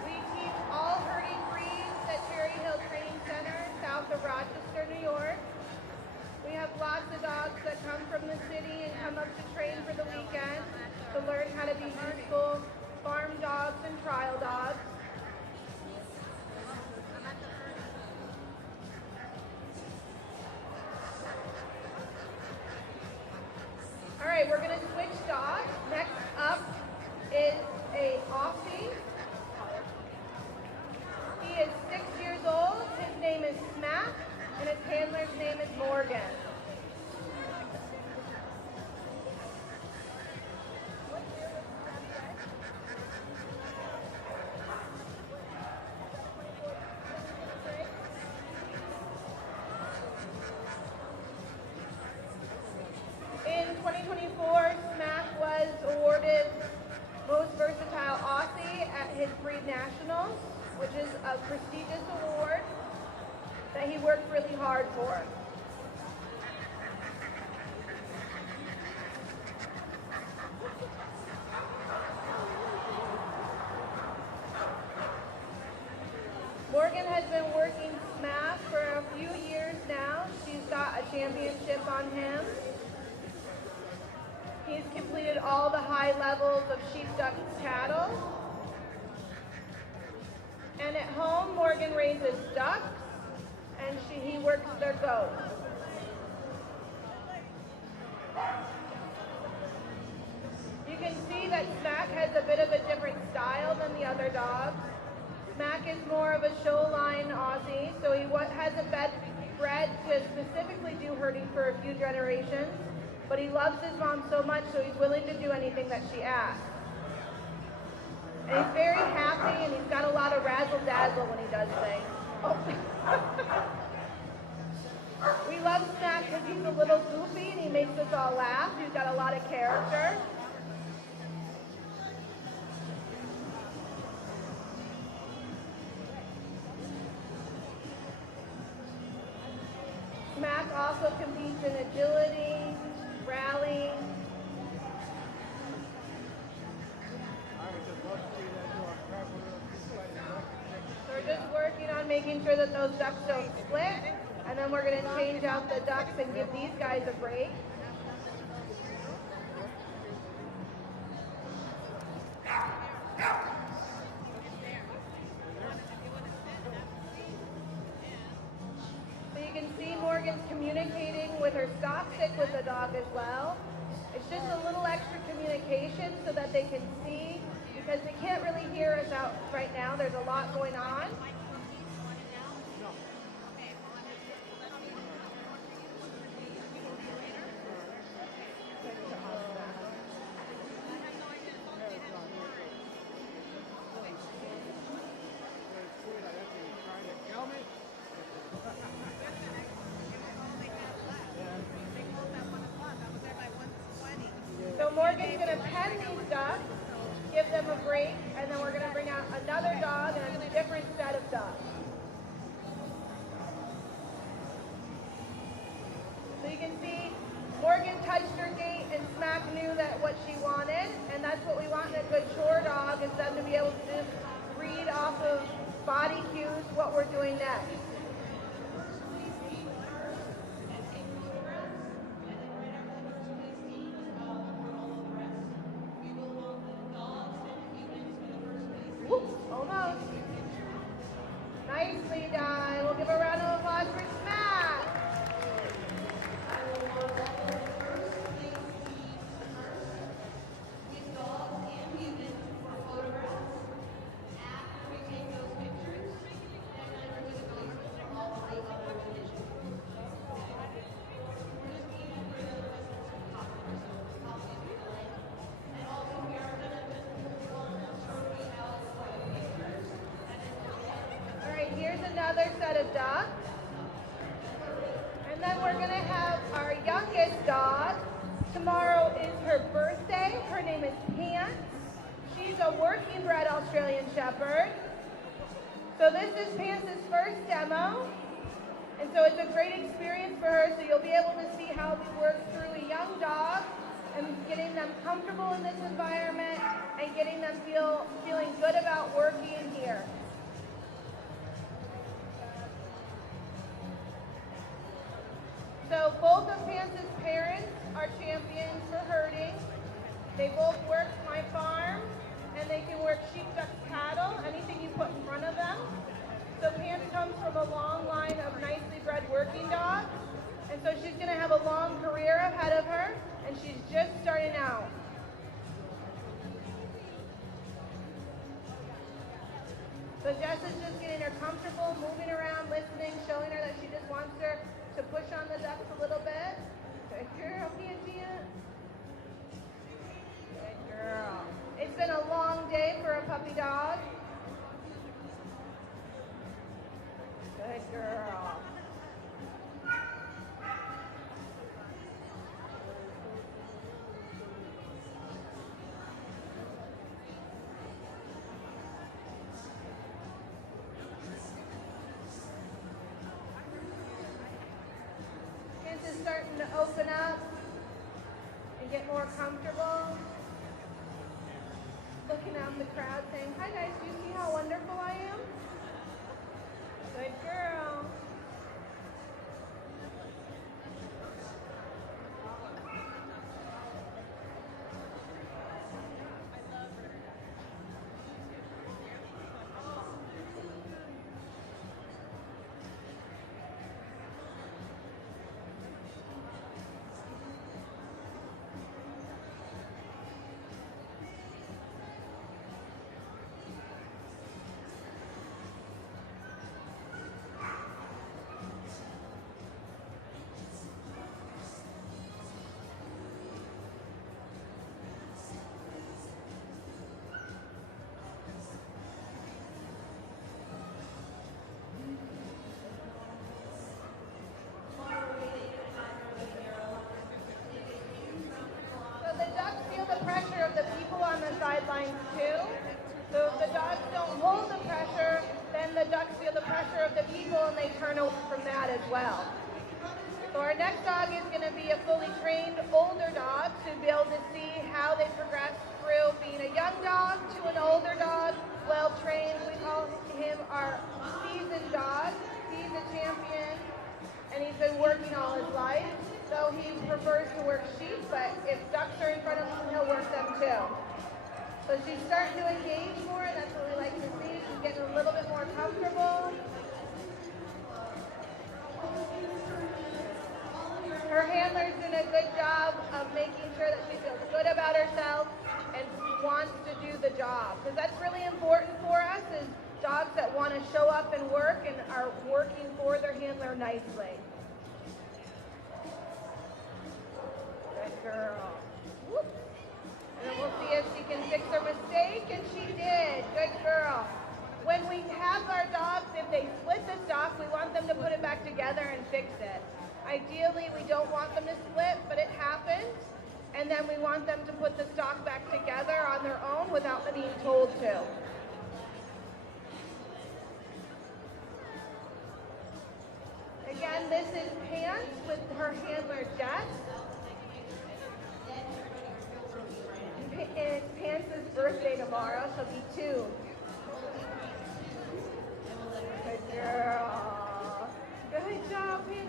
We teach all herding breeds at Cherry Hill Training Center, south of Rochester, New York. We have lots of dogs that come from the city and come up to train for the weekend to learn how to be useful farm dogs and trial dogs. All right, we're going to switch dogs. Next up is a Aussie. He is 6 years old. His name is Smack, and his handler's name is Morgan. In 2024, Smack was awarded Most Versatile Aussie at his Breed Nationals, which is a prestigious award that he worked really hard for. Morgan has been working Smack for a few years now. She's got a championship on him. He's completed all the high levels of sheep, duck, and cattle. And at home, Morgan raises ducks, and he works their goats. You can see that Smack has a bit of a different style than the other dogs. Smack is more of a show line Aussie, so he hasn't been bred to specifically do herding for a few generations. But he loves his mom so much, so he's willing to do anything that she asks. And he's very happy, and he's got a lot of razzle-dazzle when he does things. Oh. We love Smack because he's a little goofy, and he makes us all laugh. He's got a lot of character. Smack also competes in agility, rally. So we're just working on making sure that those ducks don't split, and then we're going to change out the ducks and give these guys a break. So you can see Morgan's communicating with her stock stick with the dog as well. It's just a little extra communication so that they can see, because they can't really hear us out right now. There's a lot going on. So Morgan's going to pen these ducks, give them a break, and then we're going to bring out another dog and a different set of ducks. So you can see Morgan touched her gate and Smack knew that what she wanted, and that's what we want in a good chore dog, is them to be able to just read off of body cues what we're doing next. Almost. Nicely done. We'll give a round of applause for Smack. Here's another set of ducks. And then we're going to have our youngest dog. Tomorrow is her birthday. Her name is Pants. She's a working bred Australian Shepherd. So this is Pants' first demo. And so it's a great experience for her. So you'll be able to see how we work through a young dog and getting them comfortable in this environment and getting them feeling good about working here. So both of Pants' parents are champions for herding. They both work my farm, and they can work sheep, ducks, cattle, anything you put in front of them. So Pants comes from a long line of nicely bred working dogs, and so she's going to have a long career ahead of her, and she's just starting out. So Jess is just getting her comfortable, moving around, listening, showing her that she just wants her to push on the ducks a little bit. Good girl, Pia. Good girl. It's been a long day for a puppy dog. Good girl. Is starting to open up and get more comfortable. Looking out in the crowd saying, "Hi guys, do you see how wonderful I am?" Good girl. Sidelines too. So if the dogs don't hold the pressure, then the ducks feel the pressure of the people and they turn away from that as well. So our next dog is going to be a fully trained older dog to be able to see how they progress through being a young dog to an older dog, well trained. We call him our seasoned dog. He's a champion and he's been working all his life. So he prefers to work sheep, but if ducks are in front of him, he'll work them too. So she's starting to engage more, and that's what we like to see. She's getting a little bit more comfortable. Her handler's doing a good job of making sure that she feels good about herself and wants to do the job. Because that's really important for us, is dogs that want to show up and work and are working for their handler nicely. Good girl. Whoop. And then we'll see if she can fix her mistake, and she did. Good girl. When we have our dogs, if they split the stock, we want them to put it back together and fix it. Ideally, we don't want them to split, but it happens. And then we want them to put without being told to. Again, this is Pants with her handler Jess. And it's Pants' birthday tomorrow, so be tuned. Good girl. Good job, Pants.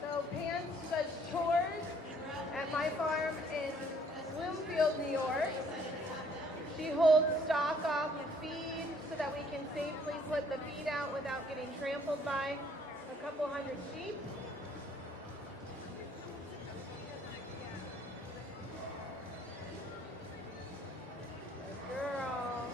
So Pants does chores at my farm in Bloomfield, New York. She holds stock off of feed so that we can safely put the feed out without getting trampled by a couple hundred sheep. Good girl.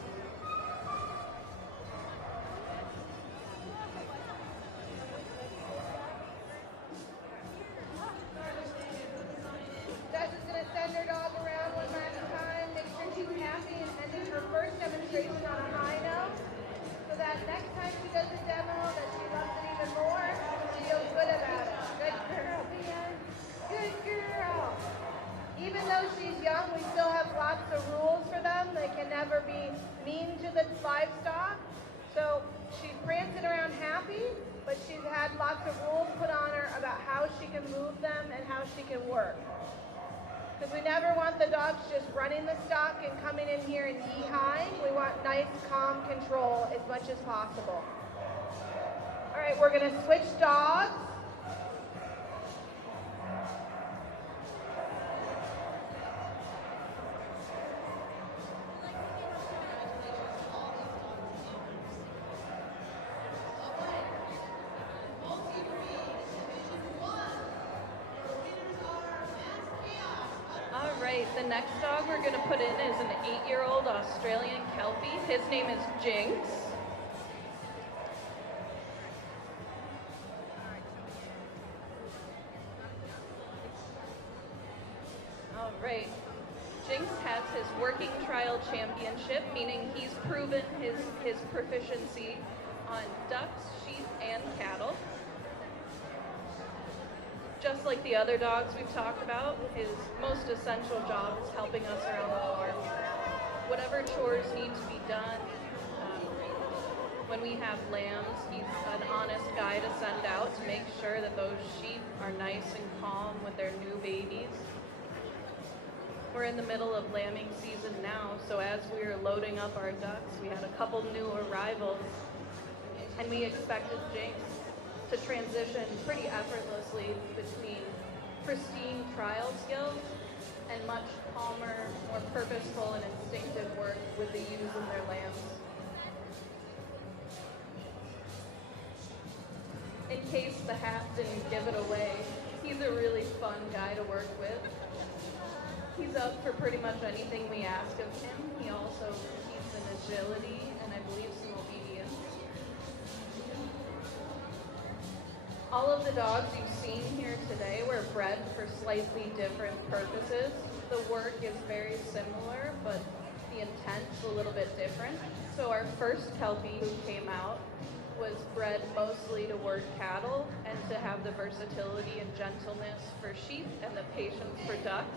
Jess is going to send her dog around one last time, make sure she's happy and ending her first demonstration on a high note, so that next time she does a demo that she loves it even more, she feels good about it. Good girl, Ian. Good girl. Even though she's young, we still have lots of rules for them. They can never be mean to the livestock. So she's prancing around happy, but she's had lots of rules put on her about how she can move them and how she can work. Because we never want the dogs just running the stock and coming in here and knee-high. We want nice, calm control as much as possible. All right, we're going to switch dogs. All right, the next dog we're going to put in is an 8-year-old Australian Kelpie. His name is Jinx. All right, Jinx has his working trial championship, meaning he's proven his proficiency on ducks, sheep, and cattle. Just like the other dogs we've talked about, his most essential job is helping us around the farm. Whatever chores need to be done, when we have lambs, he's an honest guy to send out to make sure that those sheep are nice and calm with their new babies. We're in the middle of lambing season now, so as we were loading up our ducks, we had a couple new arrivals, and we expected Jinx to transition pretty effortlessly between pristine trial skills and much calmer, more purposeful and instinctive work with the ewes and their lambs. In case the hat didn't give it away, he's a really fun guy to work with. He's up for pretty much anything we ask of him. He also keeps an agility and I believe some obedience. All of the dogs you've seen here today were bred for slightly different purposes. The work is very similar, but the intent's a little bit different. So our first Kelpie who came out was bred mostly to work cattle and to have the versatility and gentleness for sheep and the patience for ducks.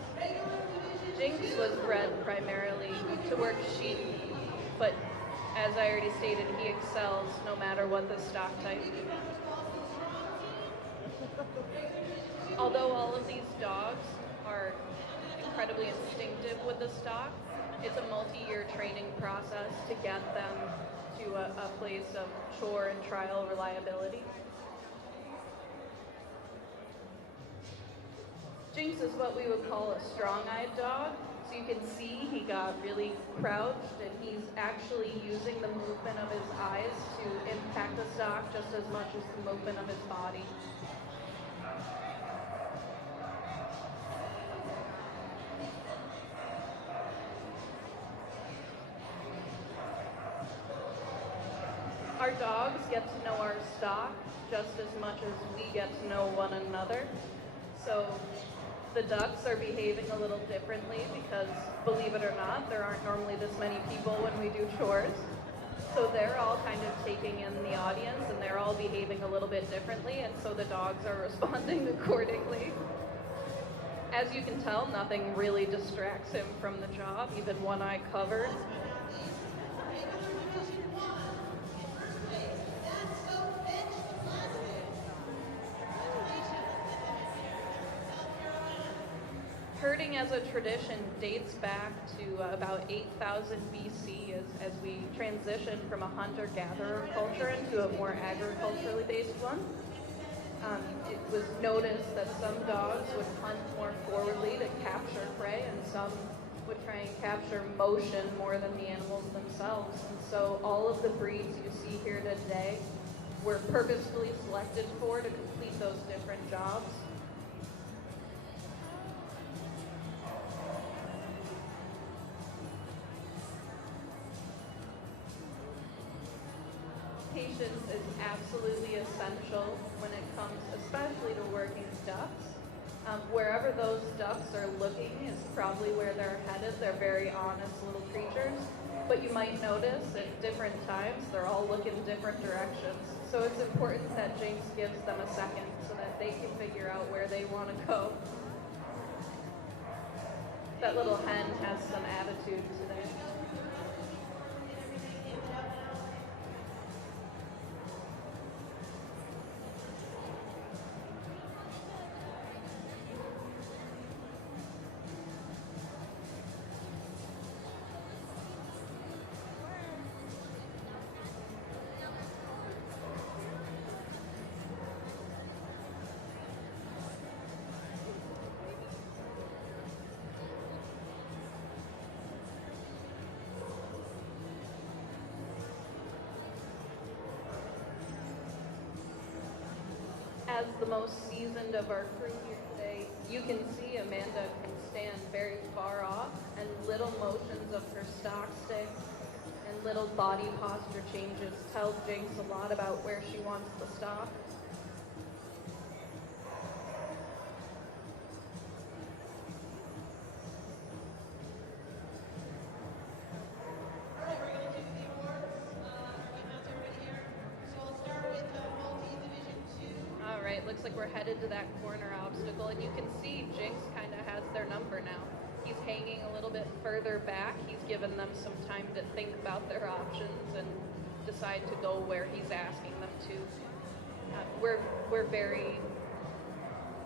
Jinx was bred primarily to work sheep, but as I already stated, he excels no matter what the stock type. Although all of these dogs are incredibly instinctive with the stock, it's a multi-year training process to get them to a place of chore and trial reliability. Jinx is what we would call a strong-eyed dog. So you can see he got really crouched and he's actually using the movement of his eyes to impact the stock just as much as the movement of his body. our dogs get to know our stock just as much as we get to know one another. So the ducks are behaving a little differently because, believe it or not, there aren't normally this many people when we do chores. So they're all kind of taking in the audience and they're all behaving a little bit differently, and so the dogs are responding accordingly. As you can tell, nothing really distracts him from the job, even one eye covered. Herding as a tradition dates back to about 8,000 BC as we transitioned from a hunter-gatherer culture into a more agriculturally based one. It was noticed that some dogs would hunt more forwardly to capture prey, and some would try and capture motion more than the animals themselves. And so all of the breeds you see here today were purposefully selected for to complete those different jobs. Patience is absolutely essential when it comes especially to working ducks. Wherever those ducks are looking is probably where they're headed. They're very honest little creatures, but you might notice at different times they're all looking different directions. So it's important that Jinx gives them a second so that they can figure out where they want to go. That little hen has some attitude today. As the most seasoned of our crew here today, you can see Amanda can stand very far off, and little motions of her stock stick and little body posture changes tell Jinx a lot about where she wants the stock. Looks like we're headed to that corner obstacle, and you can see Jinx kind of has their number now. He's hanging a little bit further back. He's given them some time to think about their options and decide to go where he's asking them to. We're very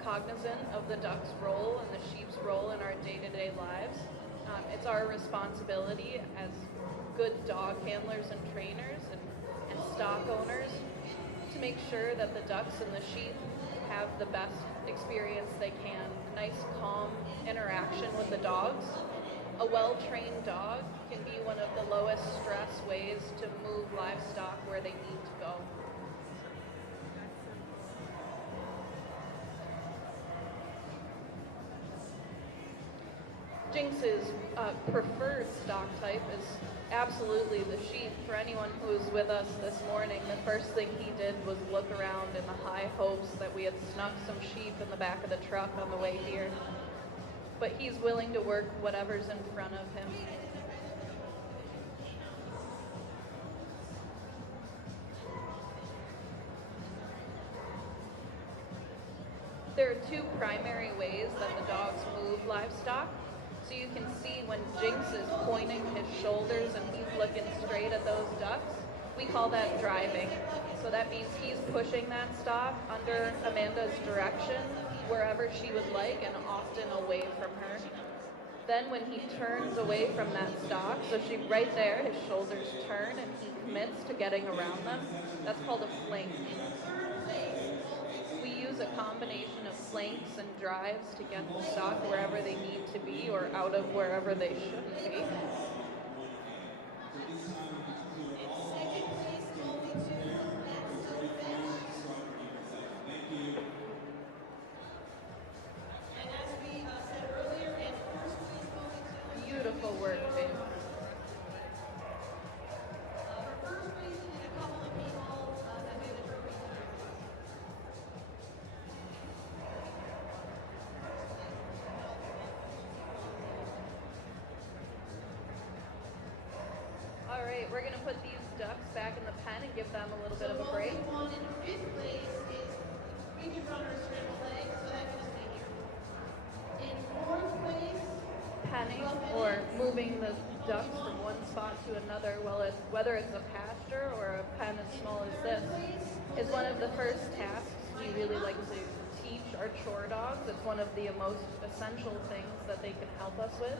cognizant of the duck's role and the sheep's role in our day-to-day lives. It's our responsibility as good dog handlers and trainers and stock owners to make sure that the ducks and the sheep have the best experience they can. A nice, calm interaction with the dogs. A well-trained dog can be one of the lowest stress ways to move livestock where they need to go. Jinx's preferred stock type is absolutely the sheep. For anyone who was with us this morning, the first thing he did was look around in the high hopes that we had snuck some sheep in the back of the truck on the way here. But he's willing to work whatever's in front of him. There are two primary ways that the dogs move livestock. So you can see when Jinx is pointing his shoulders and he's looking straight at those ducks, we call that driving. So that means he's pushing that stock under Amanda's direction, wherever she would like, and often away from her. Then when he turns away from that stock, so she right there, his shoulders turn and he commits to getting around them, that's called a flank. We use a combination of flanks and drives to get the stock wherever they need to be or out of wherever they shouldn't be. Beautiful work, James. For first reason, and a couple of people right, we're going to put these ducks back in the pen and give them a little bit of a break. What we want in fifth place is we can run our scrambled eggs, so that can stay here. In fourth place, Penning or moving the ducks from one spot to another, whether it's a pasture or a pen as small as this, is one of the first tasks we really like to teach our chore dogs. It's one of the most essential things that they can help us with.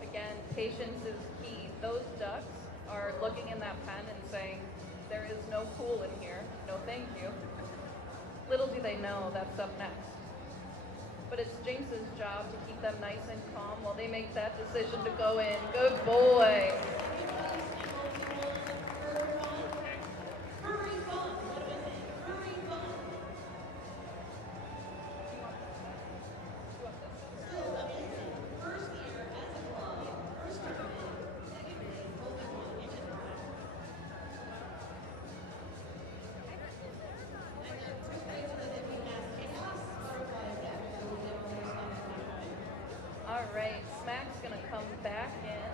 Again, patience is key. Those ducks are looking in that pen and saying, there is no pool in here, no thank you. Little do they know that's up next. But it's Jinx's job to keep them nice and calm while they make that decision to go in. Good boy. All right, Smack's gonna come back in.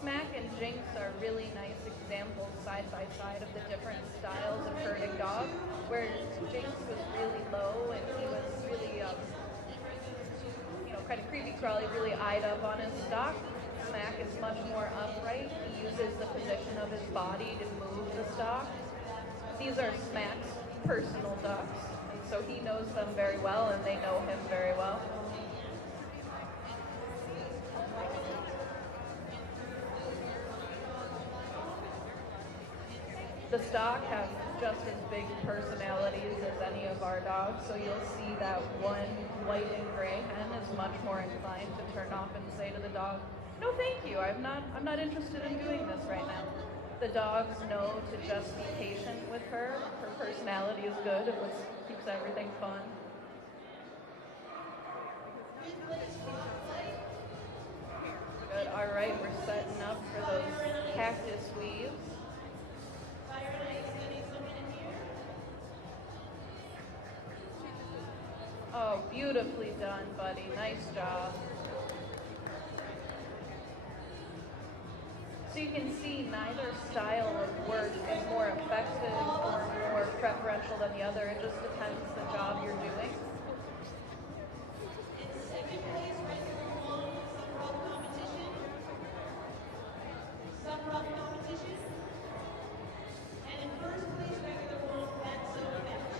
Smack and Jinx are really nice examples side by side of the different styles of herding dogs, where Jinx was really low and he was really, kind of creepy crawly, really eyed up on his stock. Smack is much more upright. He uses the position of his body to move the stock. These are Smack's personal ducks. So he knows them very well, and they know him very well. The stock have just as big personalities as any of our dogs, so you'll see that one white and gray hen is much more inclined to turn off and say to the dog, "No, thank you. I'm not interested in doing this right now." The dogs know to just be patient with her. Her personality is good. It keeps everything fun. Good. All right, we're setting up for those cactus weaves. Oh, beautifully done, buddy. Nice job. So you can see neither style of work is more effective or more preferential than the other. It just depends the job you're doing. in second place, regular one, some rough competition. Some rough competition. And in first place, regular one, that's so catch.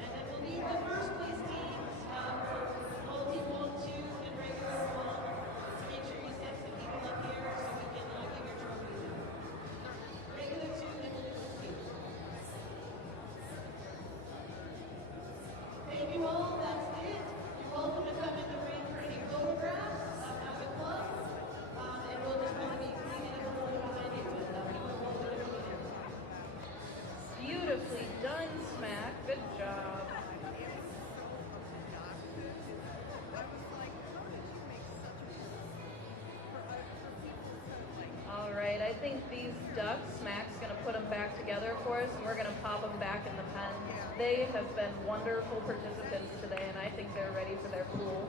And then we'll need the first place teams for multi 1, 2, and regular one to make sure you set some people up here so we can give your trophies out. Regular 2 and regular 2. Thank you all. That's it. You're welcome to come in the ring for any photographs of the club. And we'll just want to be cleaning up a little behind you. But you're welcome to come in. Beautifully done, Smack. Good job. All right, I think these ducks, Smack's going to put them back together for us, and we're going to pop them back in the pen. They have been wonderful participants today, and I think they're ready for their pool.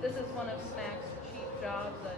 This is one of Smack's chief jobs as